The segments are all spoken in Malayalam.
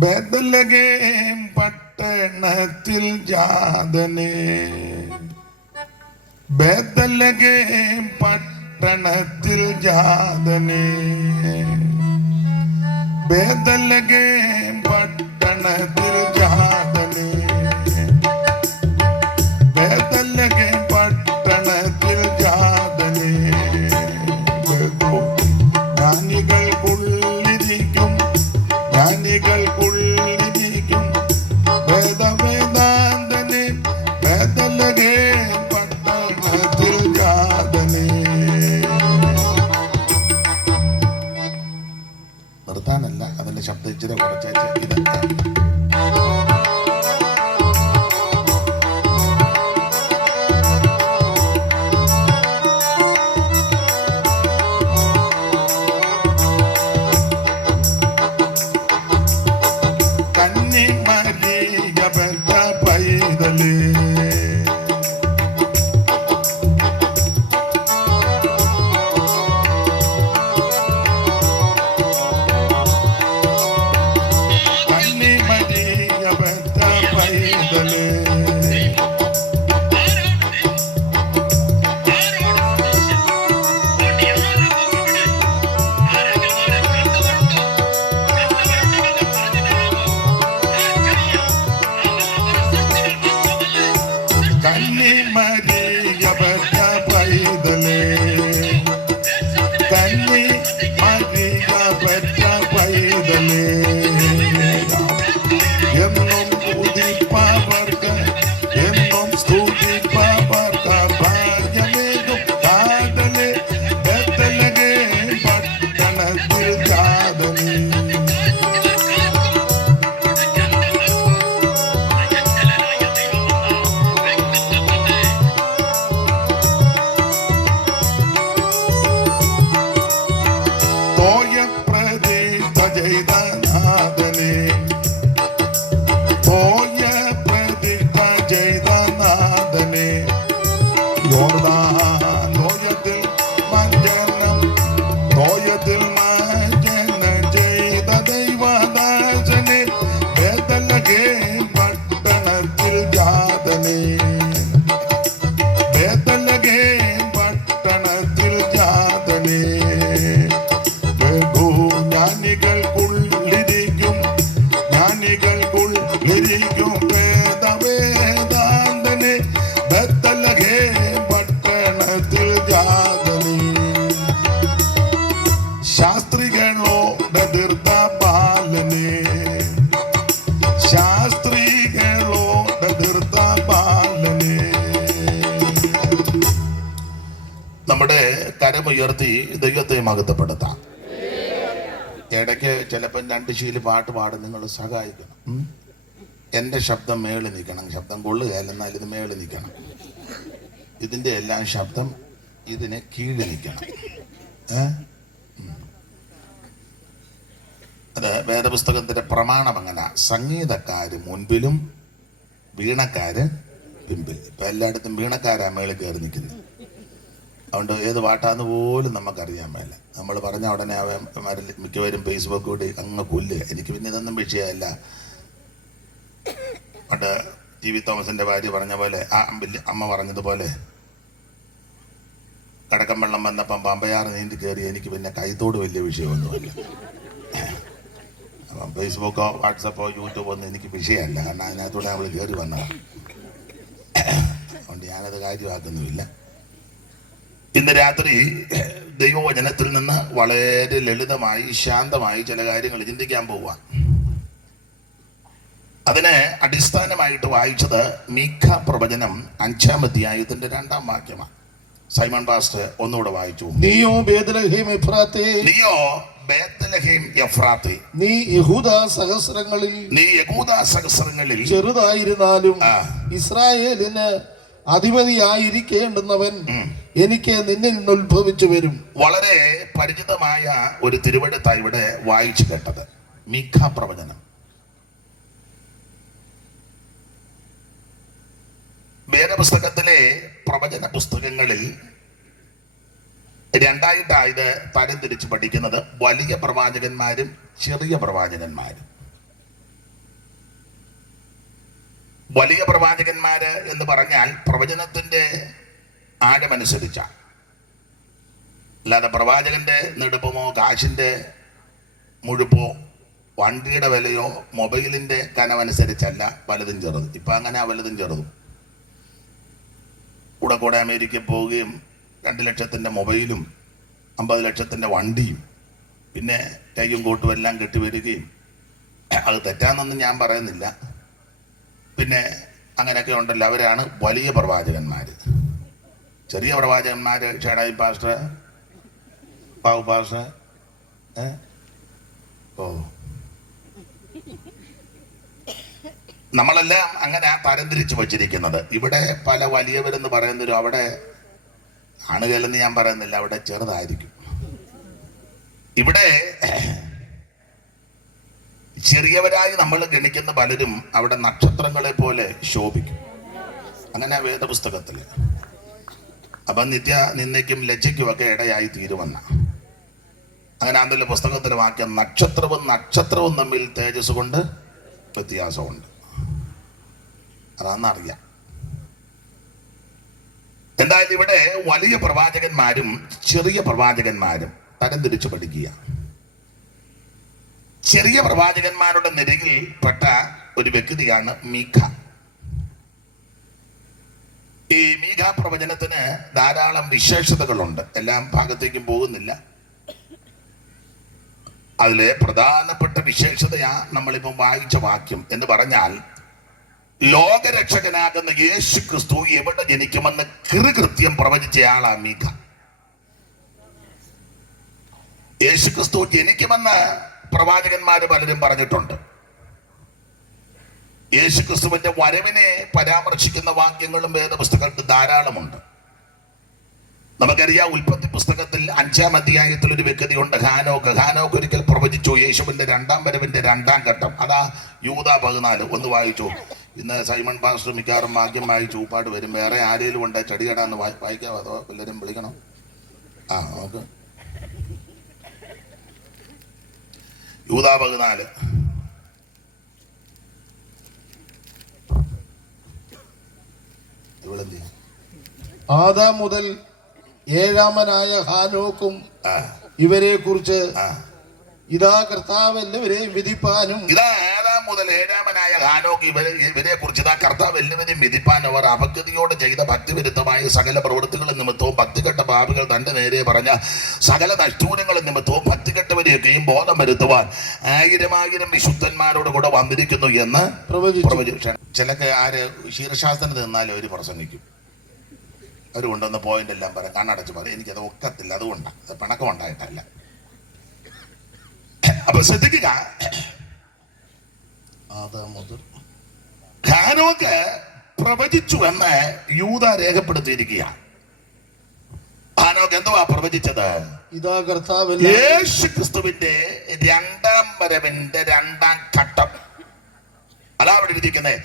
ബേത്ലഹേം പട്ടണത്തിൽ ജാതനെ, ബേത്ലഹേം പട്ടണത്തിൽ ജാതനെ, ബേത്ലഹേം പട്ടണത്തിൽ ജാതനെ, ബേത്ലഹേം പട്ടണത്തിൽ ജാതനെ. ജ്ഞാനികൾക്കുള്ളിരിക്കും, ജ്ഞാനികൾക്കുള്ളിരിക്കും വേദവേദാന്തനെ, ബേത്ലഹേം പട്ടണത്തിൽ ജാതനെ. നിർത്താനല്ല, അതിന്റെ ശബ്ദം ഇച്ചിരി കുറച്ചേച്ച് ഇതെത്താം. നമ്മുടെ കരമുയർത്തി ദൈവത്തെ മഹത്വപ്പെടുത്താം. ഇടയ്ക്ക് ചിലപ്പോൾ രണ്ട് ശീലി പാട്ട് പാടും, നിങ്ങൾ സഹായിക്കണം. എൻ്റെ ശബ്ദം മേളിൽ നിൽക്കണം, ശബ്ദം കൊള്ളുകയല്ല, എന്നാൽ ഇത് മേളിൽ നിൽക്കണം. ഇതിൻ്റെ എല്ലാം ശബ്ദം ഇതിന് കീഴിൽ നിൽക്കണം. അത് വേദപുസ്തകത്തിൻ്റെ പ്രമാണം അങ്ങനെ. സംഗീതക്കാര് മുൻപിലും വീണക്കാര് പിമ്പിൽ. ഇപ്പം എല്ലായിടത്തും വീണക്കാരാ മേളിൽ കയറി നിൽക്കുന്നത്. അതുകൊണ്ട് ഏത് പാട്ടാന്ന് പോലും നമുക്കറിയാൻ മേല. നമ്മൾ പറഞ്ഞ ഉടനെ അവന്മാരിൽ മിക്കവരും ഫേസ്ബുക്ക് കൂടി അങ്ങ് കൊല്ലുക. എനിക്ക് പിന്നെ ഇതൊന്നും വിഷയമല്ല. പണ്ട് ടി.വി. തോമസിൻ്റെ ഭാര്യ പറഞ്ഞ പോലെ, അമ്മ പറഞ്ഞതുപോലെ, കടക്കം വെള്ളം വന്നപ്പം പമ്പയാറ് നീന്തി കയറി. എനിക്ക് പിന്നെ കൈത്തോട് വലിയ വിഷയമൊന്നുമല്ല. അപ്പം ഫേസ്ബുക്കോ വാട്സപ്പോ യൂട്യൂബോ ഒന്നും എനിക്ക് വിഷയമല്ല. കാരണം അതിനകത്തൂടെ നമ്മൾ കയറി വന്നതാണ്. അതുകൊണ്ട് ഞാനത് കാര്യമാക്കുന്നുമില്ല. ഇന്ന് രാത്രി ദൈവവചനത്തിൽ നിന്ന് വളരെ ലളിതമായി ശാന്തമായി ചില കാര്യങ്ങൾ ചിന്തിക്കാൻ പോവുക. അതിന് അടിസ്ഥാനമായിട്ട് വായിച്ചത് മീഖ പ്രവചനം 5-ാം അധ്യായത്തിന്റെ 2-ാം വാക്യമാണ്. സൈമൺ പാസ്റ്റർ ഒന്നുകൂടെ വായിച്ചു. നീയോ ബേത്ലഹേം എഫ്രാത്തേ, നീയോ ബേത്ലഹേം എഫ്രാത്തേ, നീ യഹൂദാ സഹസ്രങ്ങളിൽ ചെറുതായിരുന്നാലും ഇസ്രായേലിന് അധിപതിയായിരിക്കേണ്ടുന്നവൻ എനിക്ക് നിന്നിൽ നിന്ന് ഉത്ഭവിച്ചു വരും. വളരെ പരിചിതമായ ഒരു തിരുവെഴുത്താണ് ഇവിടെ വായിച്ചു കേട്ടത്. മീഖ പ്രവചനം. വേദപുസ്തകത്തിലെ പ്രവചന പുസ്തകങ്ങളിൽ രണ്ടായിട്ടായത് തരംതിരിച്ച് പഠിക്കുന്നത് വലിയ പ്രവാചകന്മാരും ചെറിയ പ്രവാചകന്മാരും. വലിയ പ്രവാചകന്മാര് എന്ന് പറഞ്ഞാൽ പ്രവചനത്തിന്റെ ആഴമനുസരിച്ച, അല്ലാതെ പ്രവാചകന്റെ നെടുപ്പമോ കാശിന്റെ മുഴുപ്പോ വണ്ടിയുടെ വിലയോ മൊബൈലിന്റെ കനമനുസരിച്ചല്ല വലുതും ചെറുത്. ഇപ്പൊ അങ്ങനെ വലുതും ചെറുതും. കൂടെ അമേരിക്കയിൽ പോവുകയും 2 ലക്ഷത്തിന്റെ മൊബൈലും 50 ലക്ഷത്തിന്റെ വണ്ടിയും പിന്നെ കൈയും കോട്ടും എല്ലാം കെട്ടിവരികയും, അത് തെറ്റാന്നൊന്നും ഞാൻ പറയുന്നില്ല. പിന്നെ അങ്ങനെയൊക്കെ ഉണ്ടല്ലോ, അവരാണ് വലിയ പ്രവാചകന്മാര്. ചെറിയ പ്രവാചകന്മാര് ഷേടായി പാസ്റ്റർ, പാവു പാസ്റ്റർ, നമ്മളെല്ലാം അങ്ങനെ തരംതിരിച്ചു വച്ചിരിക്കുന്നത്. ഇവിടെ പല വലിയവരെന്ന് പറയുന്നവരും അവിടെ ആണുകളെന്ന് ഞാൻ പറയുന്നില്ല, അവിടെ ചെറുതായിരിക്കും. ഇവിടെ ചെറിയവരായി നമ്മൾ ഗണിക്കുന്ന പലരും അവിടെ നക്ഷത്രങ്ങളെ പോലെ ശോഭിക്കും. അങ്ങനെ വേദപുസ്തകത്തില്. അപ്പൊ നിത്യ നിന്ദയ്ക്കും ലജ്ജയ്ക്കും ഒക്കെ ഇടയായി തീരുമെന്ന അങ്ങനെ അതിലെ പുസ്തകത്തിൽ വാക്യം, നക്ഷത്രവും തമ്മിൽ തേജസ് കൊണ്ട് വ്യത്യാസമുണ്ട്. അതാണെന്നറിയാം. എന്തായാലും ഇവിടെ വലിയ പ്രവാചകന്മാരും ചെറിയ പ്രവാചകന്മാരും തരംതിരിച്ചു പഠിക്കുക. ചെറിയ പ്രവാചകന്മാരുടെ നിരയിൽ പെട്ട ഒരു വ്യക്തിയാണ് മീഖ. ഈ മീഖ പ്രവചനത്തിന് ധാരാളം വിശേഷതകളുണ്ട്. എല്ലാം ഭാഗത്തേക്കും പോകുന്നില്ല. അതിലെ പ്രധാനപ്പെട്ട വിശേഷതയാ നമ്മളിപ്പം വായിച്ച വാക്യം എന്ന് പറഞ്ഞാൽ, ലോകരക്ഷകനാകുന്ന യേശു ക്രിസ്തു എവിടെ ജനിക്കുമെന്ന് കൃത്യം പ്രവചിച്ചയാളാ മീഖ. യേശു ക്രിസ്തു ജനിക്കുമെന്ന് പ്രവാചകന്മാര് പലരും പറഞ്ഞിട്ടുണ്ട്. യേശു ക്രിസ്തുവിന്റെ വരവിനെ പരാമർശിക്കുന്ന വാക്യങ്ങളും വേദപുസ്തകത്തിൽ ധാരാളമുണ്ട്. നമുക്കറിയാം, ഉൽപ്പത്തി പുസ്തകത്തിൽ 5-ാം അധ്യായത്തിൽ ഒരു വ്യക്തിയുണ്ട്, ഹാനോക്ക് ഒരിക്കൽ പ്രവചിച്ചു യേശുവിന്റെ 2-ാം വരവിന്റെ 2-ാം ഘട്ടം. അതാ യൂദാ 14. ഒന്ന് വായിച്ചു. ഇന്ന് സൈമൺ പാസ്റ്റർ മിക്കവാറും വാക്യം വായിച്ചു ഊപ്പാട് വരും. വേറെ ആരെങ്കിലും ഉണ്ട് ചെടികടാന്ന് വായിക്കാവോ, അതോ എല്ലാവരും വിളിക്കണം? നമുക്ക് യൂദാ 14. ആദാം മുതൽ 7-ാമനായ ഹാനോക്കും ഇവരെ കുറിച്ച്, ഇതാ കർത്താവ് എല്ലാവരെയും വിധിപ്പാനും, ഇതാ ആദാം മുതൽ 7-ാമനായ ഹാനോക്ക് ഇവരെ കുറിച്ച്, ഇതാ കർത്താവ് എല്ലാവരെയും വിധിപ്പാൻ അവർ അപക്വതയോടെ ചെയ്ത ഭക്തിവിരുദ്ധമായ സകല പ്രവൃത്തികളും നിമിത്തവും ഭക്തികെട്ട പാപികൾ തന്റെ നേരെ പറഞ്ഞ സകല നഷ്ടൂരങ്ങളും നിമിത്തവും ഭക്തികെട്ടവരെയൊക്കെയും ബോധം വരുത്തുവാൻ 1000 വിശുദ്ധന്മാരോട് കൂടെ വന്നിരിക്കുന്നു എന്ന് പ്രവചിച്ചു. ചിലക്ക് ആര് ശീർഷാസനത്തിൽ നിന്നാലും അവർ പ്രസംഗിക്കും. അവർ കൊണ്ടുവന്ന പോയിന്റ് എല്ലാം പറയാം, കണ്ണടച്ച് പറയും. എനിക്കത് ഒക്കത്തില്ല, അതുകൊണ്ടാണ്. അത് പിണക്കം ഉണ്ടായിട്ടല്ല. അപ്പൊ ശ്രദ്ധിക്കുക, ഹാനോക്ക് പ്രവചിച്ചു എന്ന് യൂദ രേഖപ്പെടുത്തിയിരിക്കുകയാണ്. ഹാനോക്ക് എന്തുവാ പ്രവചിച്ചത്? ഇതാ കർത്താവ് യേശു ക്രിസ്തുവിന്റെ 2-ാം വരവിന്റെ 2-ാം ഘട്ടം. അതാ അവിടെ ഇരിക്കുന്നത്.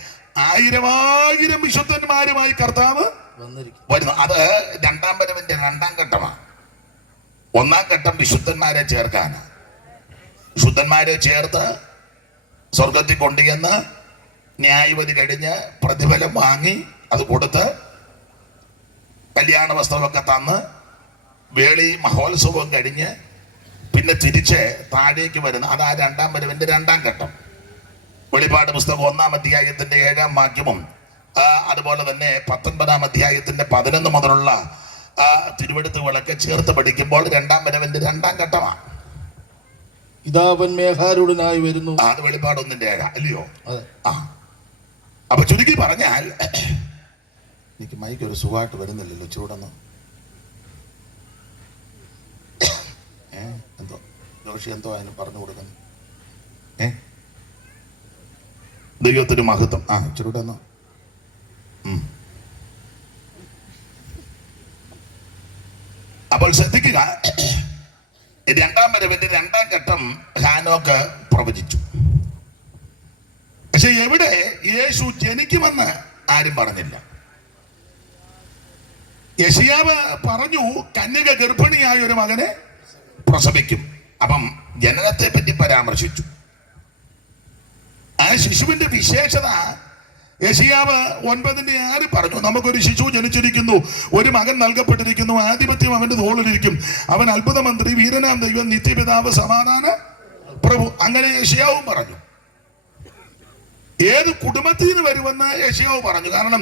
1000 വിശുദ്ധന്മാരുമായി കർത്താവ് വരുന്നു. അത് 2-ാം വരവിന്റെ 2-ാം ഘട്ടമാണ്. 1-ാം ഘട്ടം വിശുദ്ധന്മാരെ ചേർക്കാനാണ്. വിശുദ്ധന്മാരെ ചേർത്ത് സ്വർഗത്തിൽ കൊണ്ടുചെന്ന് ന്യായവിധി കഴിഞ്ഞ് പ്രതിഫലം വാങ്ങി അത് കൊടുത്ത് കല്യാണ വസ്ത്രമൊക്കെ തന്ന് വേളി മഹോത്സവം കഴിഞ്ഞ് പിന്നെ തിരിച്ച് താഴേക്ക് വരുന്ന അതാ 2-ാം വരവിന്റെ 2-ാം ഘട്ടം. വെളിപ്പാട് പുസ്തകം 1-ാം അധ്യായത്തിന്റെ 7-ാം വാക്യവും അതുപോലെ തന്നെ 19-ാം അധ്യായത്തിന്റെ 11 മുതലുള്ള തിരുവെടുത്തുകളൊക്കെ ചേർത്ത് പഠിക്കുമ്പോൾ 2-ാം വരവിന്റെ 2-ാം ഘട്ടമാണ്. ഇതാവൻ മേഘാരൂഢനായി വരുന്നു. അത് വെളിപ്പാട് 1-ന്റെ 7 അല്ലയോ? അപ്പൊ ചുരുക്കി പറഞ്ഞാൽ, എനിക്ക് മൈക്ക് ഒരു സുഖമായിട്ട് വരുന്നില്ലല്ലോ, ചൂടൊന്നും. എന്തോ ജോഷി എന്തോ അതിന് പറഞ്ഞു കൊടുക്കുന്നു. ദൈവത്തിന് മഹത്വം. ചുരുടെന്നോ. അപ്പോൾ ശ്രദ്ധിക്കുക, 2-ാം വരവിന്റെ 2-ാം ഘട്ടം ഹാനോക്ക് പ്രവചിച്ചു. പക്ഷെ എവിടെ യേശു ജനിക്കുമെന്ന് ആരും പറഞ്ഞില്ല. യെശയ്യാവ് പറഞ്ഞു കന്യക ഗർഭിണിയായ ഒരു മകനെ പ്രസവിക്കും. അപ്പം ജനനത്തെ പറ്റി പരാമർശിച്ചു. ആ ശിശുവിന്റെ വിശേഷത യെശയ്യാവ് 9:6 പറഞ്ഞു, നമുക്കൊരു ശിശു ജനിച്ചിരിക്കുന്നു, ഒരു മകൻ നൽകപ്പെട്ടിരിക്കുന്നു, ആധിപത്യം അവന്റെ തോളിലിരിക്കും, അവൻ അത്ഭുത മന്ത്രി, വീരനാം ദൈവം, നിത്യപിതാവ്, സമാധാന പ്രഭു. അങ്ങനെ യെശയ്യാവും പറഞ്ഞു. ഏത് കുടുംബത്തിൽ നിന്ന് വരുമെന്ന് യെശയ്യാവ് പറഞ്ഞു. കാരണം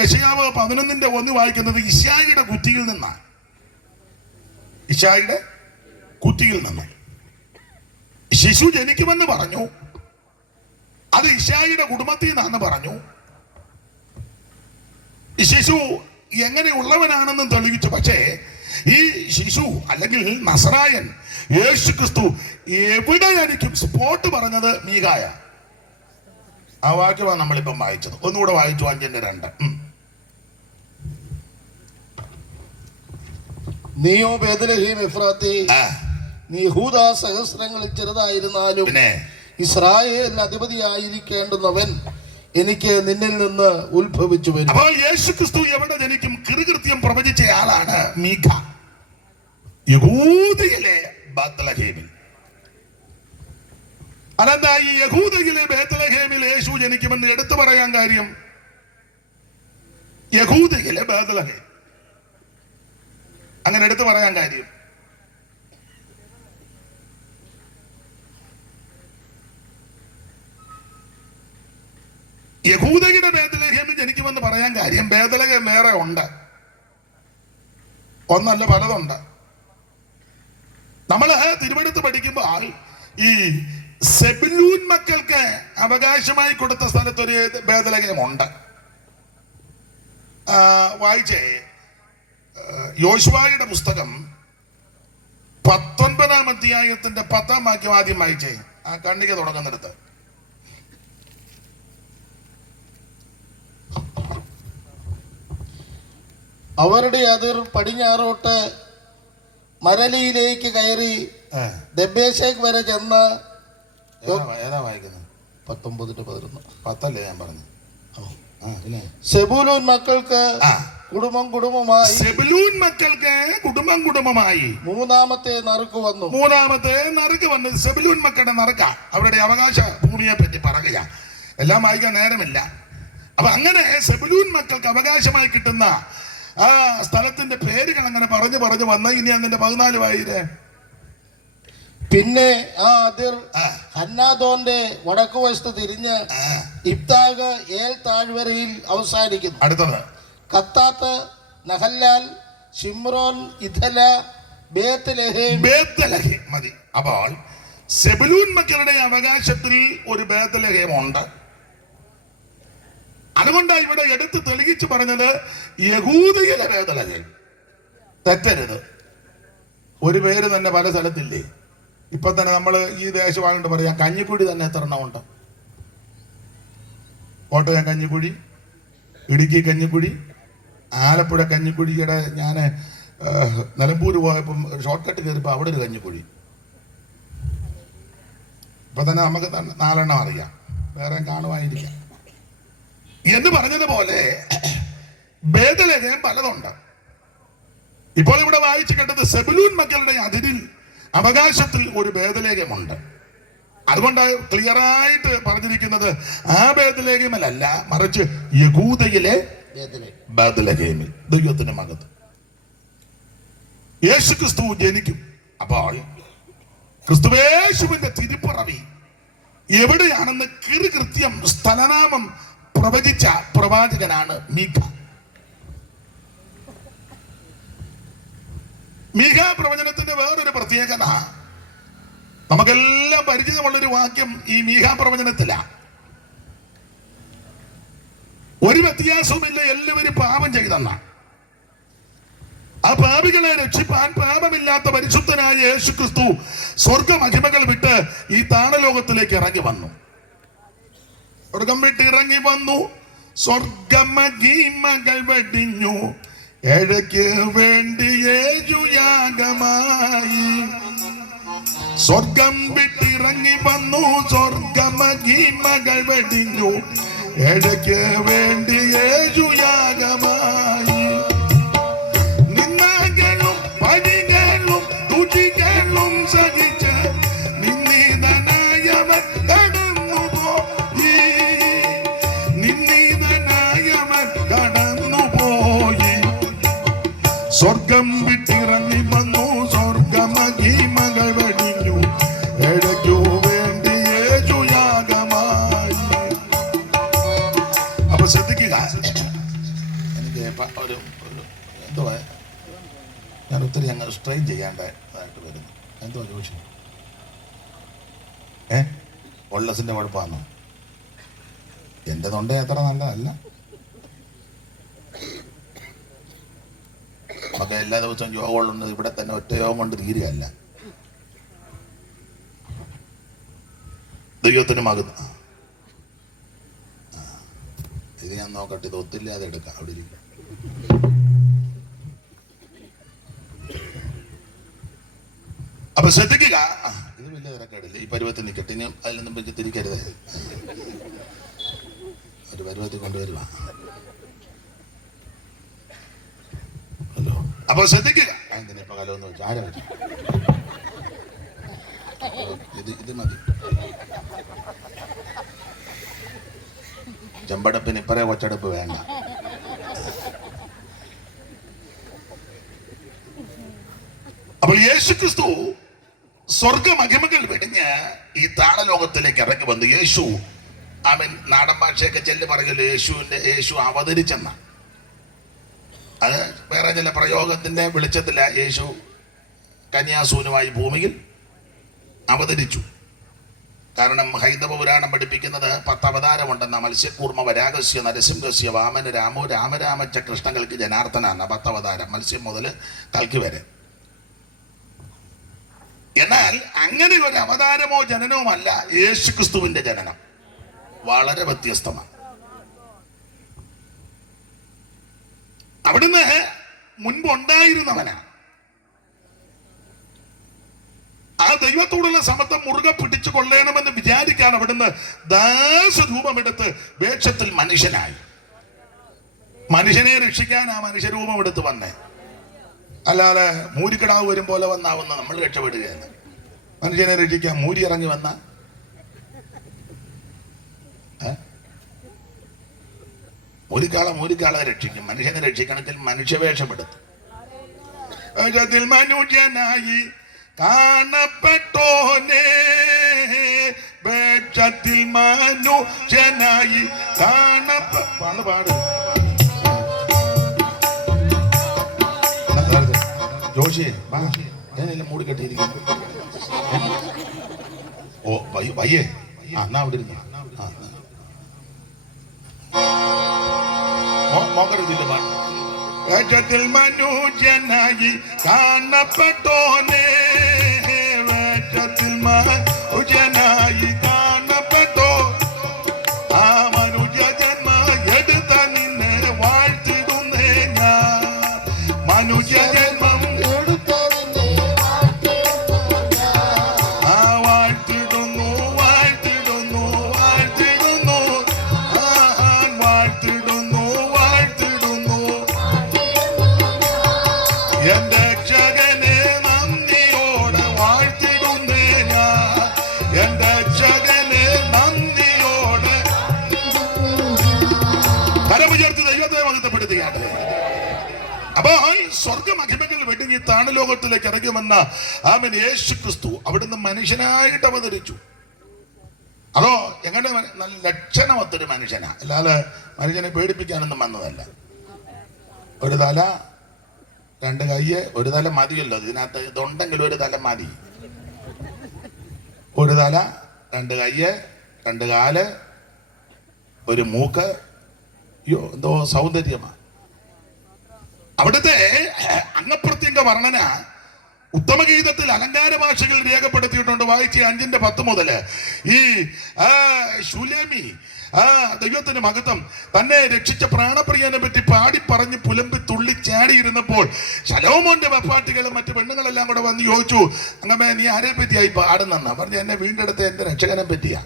യെശയ്യാവ് 11:1 വായിക്കുന്നത് ഇശ്ശായിയുടെ കുറ്റിയിൽ നിന്നാണ്. ഇശ്ശായിയുടെ കുറ്റിയിൽ നിന്ന് ശിശു ജനിക്കുമെന്ന് പറഞ്ഞു. അത് ഇശ്ശായിയുടെ കുടുംബത്തിൽ നിന്നാന്ന് പറഞ്ഞു. ഈ ശിശു എങ്ങനെയുള്ളവനാണെന്നും തെളിയിച്ചു. പക്ഷേ ഈ ശിശു അല്ലെങ്കിൽ നസറായൻ യേശു ക്രിസ്തു എവിടെ ജനിക്കും സ്പോട്ട് പറഞ്ഞത് മീകായ. ആ വാക്യമാണ് നമ്മളിപ്പം വായിച്ചത്. ഒന്നുകൂടെ വായിച്ചു 5:2. നീയോ ബേത്ലഹേം എഫ്രാത്തേ, നീ യഹൂദാ സഹസ്രങ്ങളിൽ ചെറുതായിരുന്നാലും ഇസ്രായേലിന് അധിപതിയായിരിക്കേണ്ടുന്നവൻ എനിക്ക് നിന്നിൽ നിന്ന് ഉത്ഭവിച്ചു വരും. അപ്പോൾ യേശു ക്രിസ്തു എവിടെ ജനിക്കും? കൃത്യം പ്രവചിച്ച ആളാണ് മീഖ. യഹൂദയിലെ ബേത്ലഹേമിൽ. അതെന്താ ഈ യഹൂദയിലെ ബേത്ലഹേമിൽ യേശു ജനിക്കുമെന്ന് എടുത്തു പറയാൻ കാര്യം? യഹൂദയിലെ ബേത്ലഹേം അങ്ങനെ എടുത്തു പറയാൻ കാര്യം യഹൂദയുടെ ബേത്ലഹേമിൽ ജനിക്കുമെന്ന് പറയാൻ കാര്യം ബേത്ലഹേം വേറെ ഉണ്ട്, ഒന്നല്ല പലതുണ്ട്. നമ്മള് തിരുവനന്തപുരത്ത് പഠിക്കുമ്പോൾ ഈ സെബുലൂൻ മക്കൾക്ക് അവകാശമായി കൊടുത്ത സ്ഥലത്തൊരു ബേത്ലഹേം ഉണ്ട്. വായിച്ചേ, യോശുവയുടെ പുസ്തകം 19-ാം അധ്യായത്തിന്റെ 10-ാം വാക്യം ആദ്യം വായിച്ചേ. ആ കണ്ണിക തുടങ്ങുന്നിടത്ത് അവരുടെ അതിർ പടിഞ്ഞാറോട്ട് മരലിയിലേക്ക് കയറി ദബ്ബേശേക്ക് വരെ ചെന്ന്. ഏതാ വായിക്കുന്നത്? 19:11. 10 ഞാൻ പറഞ്ഞു. സെബൂലൂൻ മക്കൾക്ക് കുടുംബമായി, സെബൂലൂൻ മക്കൾക്ക് കുടുംബമായി മൂന്നാമത്തെ നറുക്ക് വന്നു. സെബൂലൂൻ മക്കളുടെ നറുക്ക അവരുടെ അവകാശ ഭൂമിയെ പറ്റി പറയുക. എല്ലാം വായിക്കാൻ നേരമില്ല. അപ്പൊ അങ്ങനെ സെബൂലൂൻ മക്കൾക്ക് അവകാശമായി കിട്ടുന്ന ആ സ്ഥലത്തിന്റെ പേരുകൾ അങ്ങനെ പറഞ്ഞു വന്ന. ഇനി അതിന്റെ 14 വായിരേ. പിന്നെ ആ അതിർ ഹന്നാദോന്റെ വടക്കുവശത്ത് തിരിഞ്ഞ് ഇബ്താഗ് ഏൽ താഴ്വരയിൽ അവസാനിക്കുന്നു. അടുത്തത് കത്താത്ത്, നഹല്ലാൽ, ശിമ്രോൻ, ഇഥല, ബേത്ലഹേം മതി. അപ്പോൾ സെബൂലൂൻ മക്കളുടെ അവകാശത്തിൽ ഒരു ബേത്ലഹേം ഉണ്ട്. അതുകൊണ്ടാണ് ഇവിടെ എടുത്ത് തെളിയിച്ചു പറഞ്ഞത് യഹൂദയിലെ ബേത്ലഹേം. തെറ്റരുത്. ഒരു പേര് തന്നെ പല സ്ഥലത്തില്ലേ? ഇപ്പൊ തന്നെ നമ്മൾ ഈ ദേശമായിട്ട് പറയാം, കഞ്ഞിക്കുഴി തന്നെ എത്ര എണ്ണം ഉണ്ട്? കോട്ടയം കഞ്ഞിക്കുഴി, ഇടുക്കി കഞ്ഞിക്കുഴി, ആലപ്പുഴ കഞ്ഞിക്കുഴിയുടെ ഞാൻ നിലമ്പൂർ പോയപ്പം ഷോർട്ട് കട്ട് കയറിയപ്പോൾ അവിടെ ഒരു കഞ്ഞിക്കുഴി. ഇപ്പൊ തന്നെ നമുക്ക് 4 എണ്ണം അറിയാം, വേറെ കാണുമായിരിക്കാം. എന്ന് പറഞ്ഞതുപോലെ ബേത്ലഹേം പലതുണ്ട്. ഇപ്പോൾ ഇവിടെ വായിച്ചു കേട്ടത് സെബൂലൂൻ മക്കളുടെ അതിരിൽ അവകാശത്തിൽ ഒരു ബേത്ലഹേമുണ്ട്. അതുകൊണ്ട് ക്ലിയറായിട്ട് പറഞ്ഞിരിക്കുന്നത് ആ ബേത്ലഹേമിലല്ല, മറിച്ച് യഹൂദയിലെ ബേത്ലഹേമിൽ ദൈവത്തിന്റെ മകത്ത് യേശു ക്രിസ്തു ജനിക്കും. അപ്പോൾ ക്രിസ്തുവേശുവിന്റെ തിരുപ്പിറവി എവിടെയാണെന്ന് കൃത്യം സ്ഥലനാമം പ്രവചിച്ച പ്രവാചകനാണ് മീഖ. മീഖ പ്രവചനത്തിന്റെ വേറൊരു പ്രത്യേകത, നമുക്കെല്ലാം പരിചിതമുള്ളൊരു വാക്യം ഈ മീഖ പ്രവചനത്തിലാണ്. ഒരു വ്യത്യാസവുമില്ല, എല്ലാവരും പാപം ചെയ്തെന്ന. ആ പാപികളെ രക്ഷിപ്പാൻ പാപമില്ലാത്ത പരിശുദ്ധനായ യേശു ക്രിസ്തു സ്വർഗമഹിമകൾ വിട്ട് ഈ താണലോകത്തിലേക്ക് ഇറങ്ങി വന്നു. സ്വർഗം വിട്ട് ഇറങ്ങി വന്നു, സ്വർഗമഹിമകൾ വെടിഞ്ഞു, ഏഴയ്ക്ക് വേണ്ടി യേശുയാഗമായി. സ്വർഗം വിട്ടിറങ്ങി വന്നു, സ്വർഗമഹിമകൾ വെടിഞ്ഞു, ഏഴയ്ക്ക് വേണ്ടി യേശുയാഗമായി. നിന്ദകളും പടികളും തുതികളും സഹിച്ച് നിന്ദിതനായവൻ കടന്നുപോയി. സ്വർഗം വിട്ടിറങ്ങി വന്നു, സ്വർഗമഹിമകൾ വെടിഞ്ഞു, എടയ്ക്കു വേണ്ടി യേശു യാഗമായി. അപ്പൊ ശ്രദ്ധിക്കുക, എനിക്ക് ഒരു എന്തുവാ, ഞാൻ ഒത്തിരി ഞങ്ങൾ സ്ട്രെയിൻ ചെയ്യാണ്ടായിട്ട് വരുന്നു. എന്തുവാ ചോദിച്ചു? കൊള്ളസിന്റെ കുഴപ്പമാണോ? എൻ്റെ തൊണ്ട അത്ര നല്ലതല്ല. നമുക്ക് എല്ലാ ദിവസവും യോഗകളുണ്ട്. ഇവിടെ തന്നെ ഒറ്റ യോഗം കൊണ്ട് തീരുകയല്ല. ദൈവത്തിന് മകുന്ന ഇത് ഞാൻ നോക്കട്ടെ, ഇത് ഒത്തില്ലാതെ എടുക്കാം. അവിടെ ഇരിക്കും. അപ്പൊ ശ്രദ്ധിക്കുക, ഇത് വലിയ തിരക്കേടില്ല. ഈ പരുവത്തിൽ നിൽക്കട്ടെ. ഇനി അതിൽ നിന്നും വെച്ച് തിരിക്കരുത്. ഒരു പരുവത്തിൽ കൊണ്ടുവരുക. ഹലോ. അപ്പൊ ശ്രദ്ധിക്കുക, എന്തിനിപ്പോ കലോന്ന് വെച്ചു? ആരാ വെച്ചു? ഇത് മതി. ചെമ്പടപ്പിന് ഇപ്പറേ കൊച്ചടപ്പ് വേണ്ട. അപ്പോൾ യേശുക്രിസ്തു സ്വർഗമഹിമകൾ വെടിഞ്ഞ് ഈ താളലോകത്തിലേക്ക് ഇറങ്ങി വന്നു. യേശു നാടൻ ഭാഷയൊക്കെ ചെല്ലു പറയല്ലോ, യേശു അവതരിച്ചെന്ന. അത് വേറെ ചില പ്രയോഗത്തിന്റെ വെളിച്ചത്തില യേശു കന്യാസൂനുമായി ഭൂമിയിൽ അവതരിച്ചു. കാരണം ഹൈന്ദവ പുരാണം പഠിപ്പിക്കുന്നത് 10 അവതാരമുണ്ടെന്ന. മത്സ്യകൂർമ്മ, വരാഗസ്യ, നരസിംഹസ്യ, വാമന, രാമോ, രാമരാമച്ച കൃഷ്ണകൾക്ക് ജനാർദ്ദനാണ് 10 അവതാരം, മത്സ്യം മുതൽ കൽക്കി വരെ. എന്നാൽ അങ്ങനെ ഒരു അവതാരമോ ജനനവുമല്ല യേശുക്രിസ്തുവിന്റെ ജനനം. വളരെ വ്യത്യസ്തമാണ്. അവിടുന്ന് മുൻപ് ഉണ്ടായിരുന്നവനാ. ആ ദൈവത്തോടുള്ള സമത്വം മുറുകെ പിടിച്ചു കൊള്ളണമെന്ന് വിചാരിക്കാൻ അവിടുന്ന് ദാസരൂപമെടുത്ത് വേഷത്തിൽ മനുഷ്യനായി. മനുഷ്യനെ രക്ഷിക്കാൻ ആ മനുഷ്യരൂപം എടുത്ത് വന്നേ. അല്ലാതെ മൂരിക്കടാവ് വരും പോലെ വന്നാവുന്ന നമ്മൾ രക്ഷപ്പെടുകയാണ്. മനുഷ്യനെ രക്ഷിക്കാൻ മൂരി ഇറങ്ങി വന്ന മൂരിക്കാളെ രക്ഷിക്കും. മനുഷ്യനെ രക്ഷിക്കണമെങ്കിൽ മനുഷ്യവേഷമെടുത്തു. വേഷത്തിൽ മനുഷ്യനായി കാണപ്പെട്ടോനെ, വേഷത്തിൽ മനുഷ്യനായി പാട് ജോഷിയെ ഞാനെല്ലാം മൂടി കെട്ടിയിരിക്കുന്നു. ഓ വയ്യേ, എന്നാ അവിടെ ഇരുന്നു. മോക്കറിയില്ല പാട്ട്. വേഷത്തിൽ മനുഷ്യനായി കാണപ്പെട്ടോനെ, വേഷത്തിൽ മനുഷ്യനായി കാണപ്പെട്ടോ, ആ മനുഷ്യ ജന്മ എടുത്ത നിന്നെ വാഴ്ത്തിടുന്നേ ഞാൻ. മനുഷ്യ ജന്മം അപ്പോൾ സ്വർഗമഹിമകൾ വെടിഞ്ഞ് താണലോകത്തിലേക്ക് ഇറങ്ങി വന്ന യേശുക്രിസ്തു അവിടുന്ന് മനുഷ്യനായിട്ട് അവതരിച്ചു. അതോ എങ്ങനെ? നല്ല ലക്ഷണമൊത്തൊരു മനുഷ്യനാ, അല്ലാതെ മനുഷ്യനെ പേടിപ്പിക്കാനൊന്നും വന്നതല്ല. ഒരു തല, 2 കയ്യ്, ഒരു തല മതിയല്ലോ ഇതിനകത്ത്. ഇതുണ്ടെങ്കിൽ ഒരു തല മതി. ഒരു തല, 2 കയ്യ്, 2 കാല്, ഒരു മൂക്ക്. അയ്യോ, എന്തോ സൗന്ദര്യമാ. അവിടുത്തെ അംഗപ്രത്യംഗ വർണ്ണന ഉത്തമഗീതത്തിൽ അലങ്കാര ഭാഷകൾ രേഖപ്പെടുത്തിയിട്ടുണ്ട്. വായിച്ച് 5:10 മുതൽ ഈ ശൂലേമി ദൈവത്തിന്റെ മഹത്വം തന്നെ രക്ഷിച്ച പ്രാണപ്രിയനെ പറ്റി പാടി പറഞ്ഞ് പുലമ്പി തുള്ളി ചാടിയിരുന്നപ്പോൾ ശലോമോന്റെ വെപ്പാട്ടികളും മറ്റു പെണ്ണുങ്ങളെല്ലാം കൂടെ വന്ന് ചോദിച്ചു, അങ്ങമ്മേ നീ ആരെ പറ്റിയായി പാടുന്നെന്നാ പറഞ്ഞ്. എന്നെ വീണ്ടെടുത്ത എന്റെ രക്ഷകനെ പറ്റിയാ.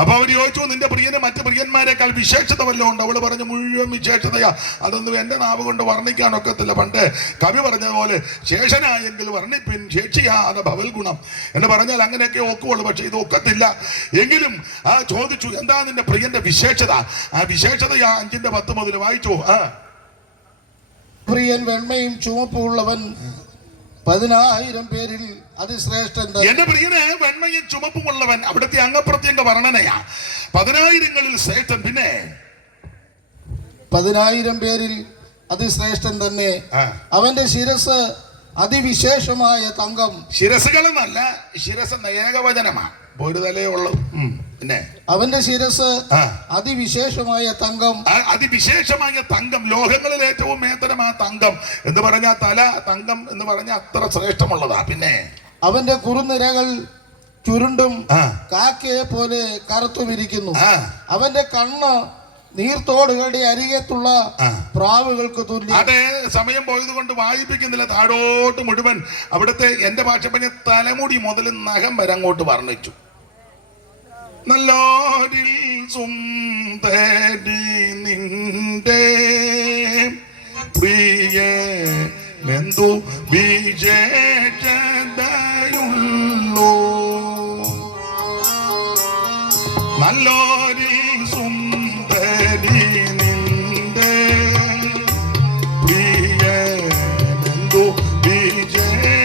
അപ്പൊ അവർ ചോദിച്ചു, നിന്റെ പ്രിയന് മറ്റു പ്രിയന്മാരെക്കാൾ വിശേഷത വല്ലതും ഉണ്ട്? അവള് പറഞ്ഞു, മുഴുവൻ വിശേഷതയാ, അതൊന്നും എന്റെ നാവ് കൊണ്ട് വർണ്ണിക്കാനൊക്കത്തില്ല. പണ്ട് കവി പറഞ്ഞതുപോലെ ശേഷനായെങ്കിൽ വർണ്ണിപ്പിൻ ശേഷിയാതെ ഭവൽ ഗുണം എന്ന് പറഞ്ഞാൽ അങ്ങനെയൊക്കെ ഒക്കുള്ളൂ. പക്ഷെ ഇത് ഒക്കത്തില്ല. എങ്കിലും ചോദിച്ചു, എന്താ നിന്റെ പ്രിയന്റെ വിശേഷത? ആ വിശേഷതയാ 5:10 മുതൽ വായിച്ചു. പ്രിയൻ വെണ്മയും ചുവപ്പുള്ളവൻ 10,000 പേരിൽ അതിശ്രേഷ്ഠൻ തന്നെ. എന്റെ പ്രിയന് വെണ്മയും ചുമപ്പുമുള്ളവൻ അവിടുത്തെ അംഗപ്രത്യംഗ വർണ്ണനയാ. 10,000-ങ്ങളിൽ ശ്രേഷ്ഠൻ. പിന്നെ 10,000 പേരിൽ അതിശ്രേഷ്ഠൻ തന്നെ. അവന്റെ ശിരസ് അതിവിശേഷമായ തങ്കം. ശിരസുകളെന്നല്ല, ശിരസ് ഏകവചനമാണ്, ഒരു തലയേ ഉള്ളത്. പിന്നെ അവന്റെ ശിരസ് അതിവിശേഷമായ തങ്കം. അതിവിശേഷമായ തങ്കം, ലോകങ്ങളിൽ ഏറ്റവും മേത്തരമായ തങ്കം എന്ന് പറഞ്ഞാൽ തല തങ്കം എന്ന് പറഞ്ഞാൽ അത്ര ശ്രേഷ്ഠമുള്ളതാ. പിന്നെ അവന്റെ കുറുനിരകൾ ചുരുണ്ടും കാക്കയെ പോലെ കറുത്തുമിരിക്കുന്നു. അവന്റെ കണ്ണ് നീർത്തോടുകളുടെ അരികത്തുള്ള പ്രാവുകൾക്ക് തുല്യം. അതെ, സമയം പോയത് കൊണ്ട് വായിപ്പിക്കുന്നില്ല. താഴോട്ട് മുഴുവൻ അവിടുത്തെ എന്റെ ഭാഷ പറഞ്ഞ തലമുടി മുതൽ നഖം വരെ അങ്ങോട്ട് വർണ്ണിച്ചു. നല്ലോരിൽ സുന്ദരി നിന്റെ പ്രിയനെന്തു വിശേഷതയുള്ളൂ. നല്ലോരിൽ സുന്ദരി നിന്റെ പ്രിയനെന്തു വിശേഷതയുള്ളൂ.